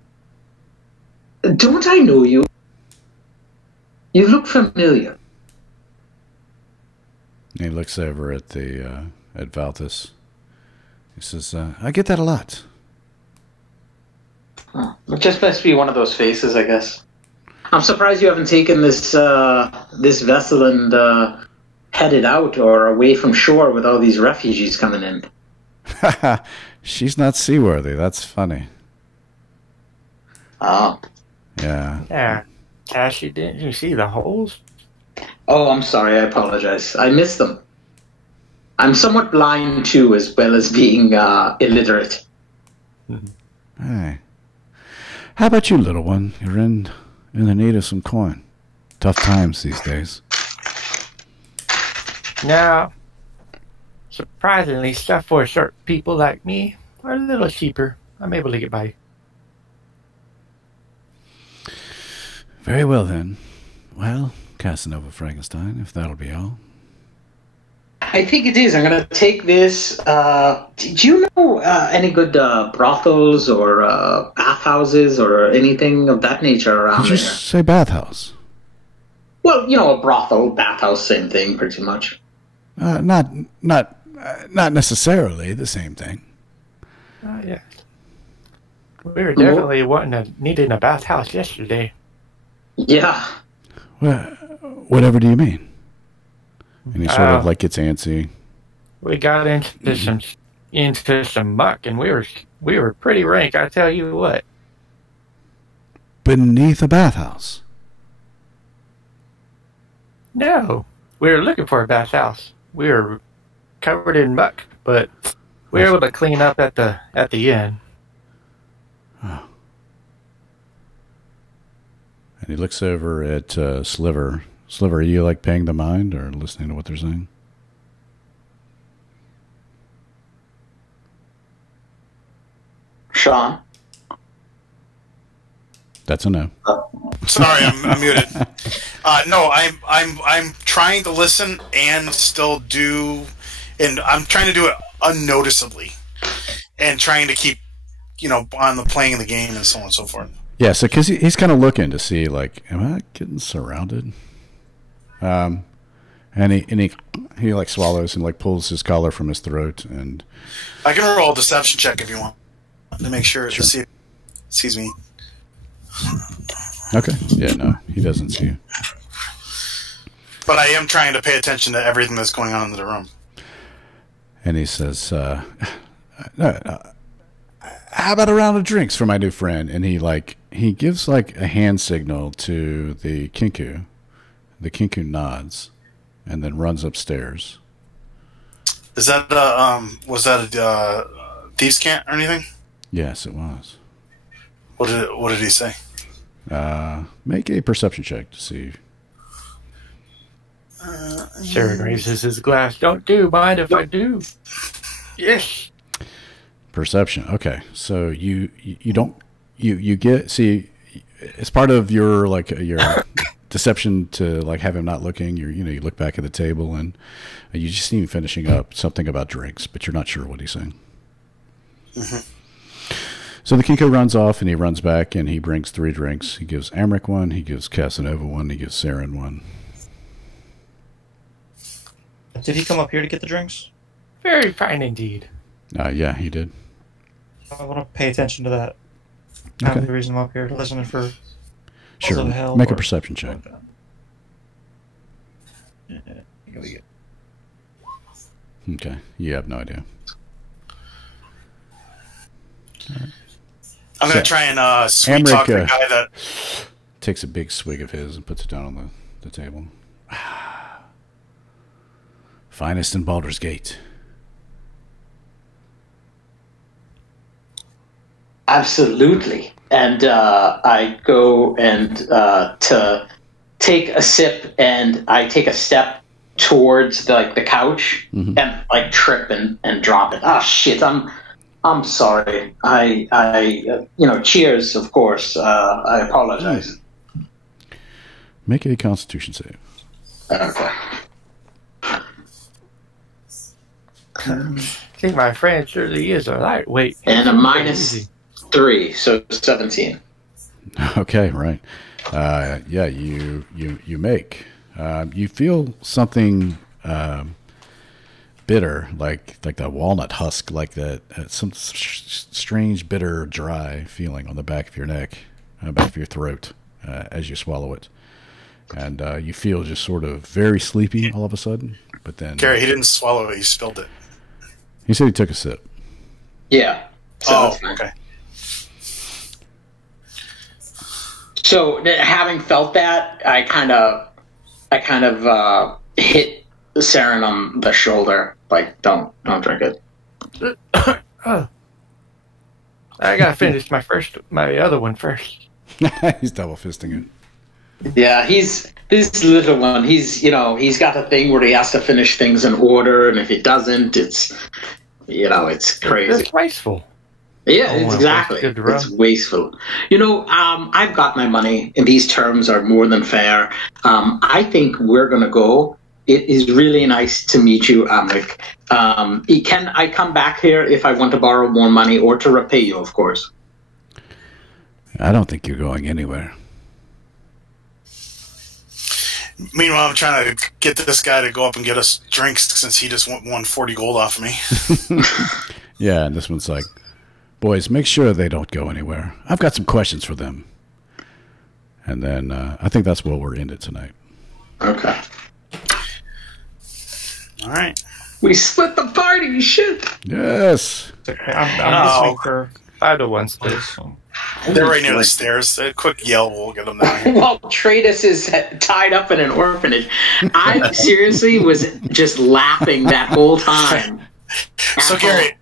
I know you? You look familiar. He looks over at at Valthus. He says, "I get that a lot." Oh, it just must be one of those faces, I guess. I'm surprised you haven't taken this vessel and headed out or away from shore with all these refugees coming in. She's not seaworthy. That's funny. Oh. Yeah. Yeah. Cassie, didn't you see the holes? Oh, I'm sorry. I apologize. I missed them. I'm somewhat blind, too, as well as being illiterate. Hey. How about you, little one? You're in the need of some coin. Tough times these days. No. Surprisingly, stuff for short people like me are a little cheaper. I'm able to get by. Very well, then. Well, Casanova Frankenstein, if that'll be all. I think it is. I'm going to take this. Do you know any good brothels or bathhouses or anything of that nature around there? Did you say bathhouse? Well, a brothel, bathhouse, same thing, pretty much. Not necessarily the same thing. Yeah. We were definitely needing a bathhouse yesterday. Yeah. Well, whatever do you mean? And he sort of gets antsy. We got into some muck, and we were pretty rank. I tell you what. Beneath a bathhouse? No, we were looking for a bathhouse. We were covered in muck, but we were able to clean up at the end. Oh. And he looks over at Sliver. Sliver, are you paying the mind or listening to what they're saying? Sean? That's a no. Sorry, I'm muted. No, I'm trying to listen and still do, and I'm trying to do it unnoticeably, and trying to keep, on the playing the game and so on and so forth. Yeah, so because he's kind of looking to see, am I getting surrounded? And he swallows and swallows his collar from his throat, and I can roll a deception check if you want to make sure to see. sees me. Okay. Yeah, no, he doesn't see you. But I am trying to pay attention to everything that's going on in the room. And he says, how about a round of drinks for my new friend? And he gives like a hand signal to the Kinku. The Kinku nods and then runs upstairs. Is that was that a thieves' cant or anything? Yes, it was. What did he say? Make a perception check to see. Sharon raises his glass. Don't mind if I do. Yes. Perception. Okay, so you get it's part of your your deception to have him not looking. You look back at the table and you just see him finishing up something about drinks, but you're not sure what he's saying. Mm-hmm. So the Kinko runs off and he runs back and he brings 3 drinks. He gives Amric one, he gives Casanova one, he gives Saren one. Did he come up here to get the drinks? Very fine indeed. Yeah, he did. I want to pay attention to that. Okay. Kind of the reason I'm up here, listening for... Sure. Hell Make a or- perception check. Okay. You have no idea. I'm going to try and sweet talk the guy that... Takes a big swig of his and puts it down on the table. Finest in Baldur's Gate. Absolutely. And I go and to take a sip, and I take a step towards the couch and trip and drop it. Ah, shit! I'm sorry. I cheers, of course. I apologize. Make a Constitution save. Okay. I think my friend surely is a lightweight. And a -3, so 17. Okay, right. Yeah, you make. You feel something bitter, like that walnut husk, like that. Some strange, bitter, dry feeling on the back of your neck, back of your throat, as you swallow it, and you feel just sort of very sleepy all of a sudden. But then, Gary, he didn't swallow it; he spilled it. He said he took a sip. Yeah. So okay. So having felt that, I kind of hit Saren on the shoulder, like, don't drink it. Oh. I gotta finish my other one first. He's double fisting it. Yeah, he's this little one. He's got a thing where he has to finish things in order, and if he doesn't, it's crazy. It's wasteful. Yeah, exactly. It's wasteful. I've got my money, and these terms are more than fair. I think we're going to go. It is really nice to meet you, Amric. Can I come back here if I want to borrow more money or to repay you, of course? I don't think you're going anywhere. Meanwhile, I'm trying to get this guy to go up and get us drinks since he just won 40 gold off of me. Yeah, and this one's like, boys, make sure they don't go anywhere. I've got some questions for them. And then I think that's where we're ended tonight. Okay. All right. We split the party, shit. Yes. I'm listening for 5 to 1 still. so. They're right near the stairs. A quick yell will get them there. Well, Tratus is tied up in an orphanage. I seriously was just laughing that whole time. So, Gary,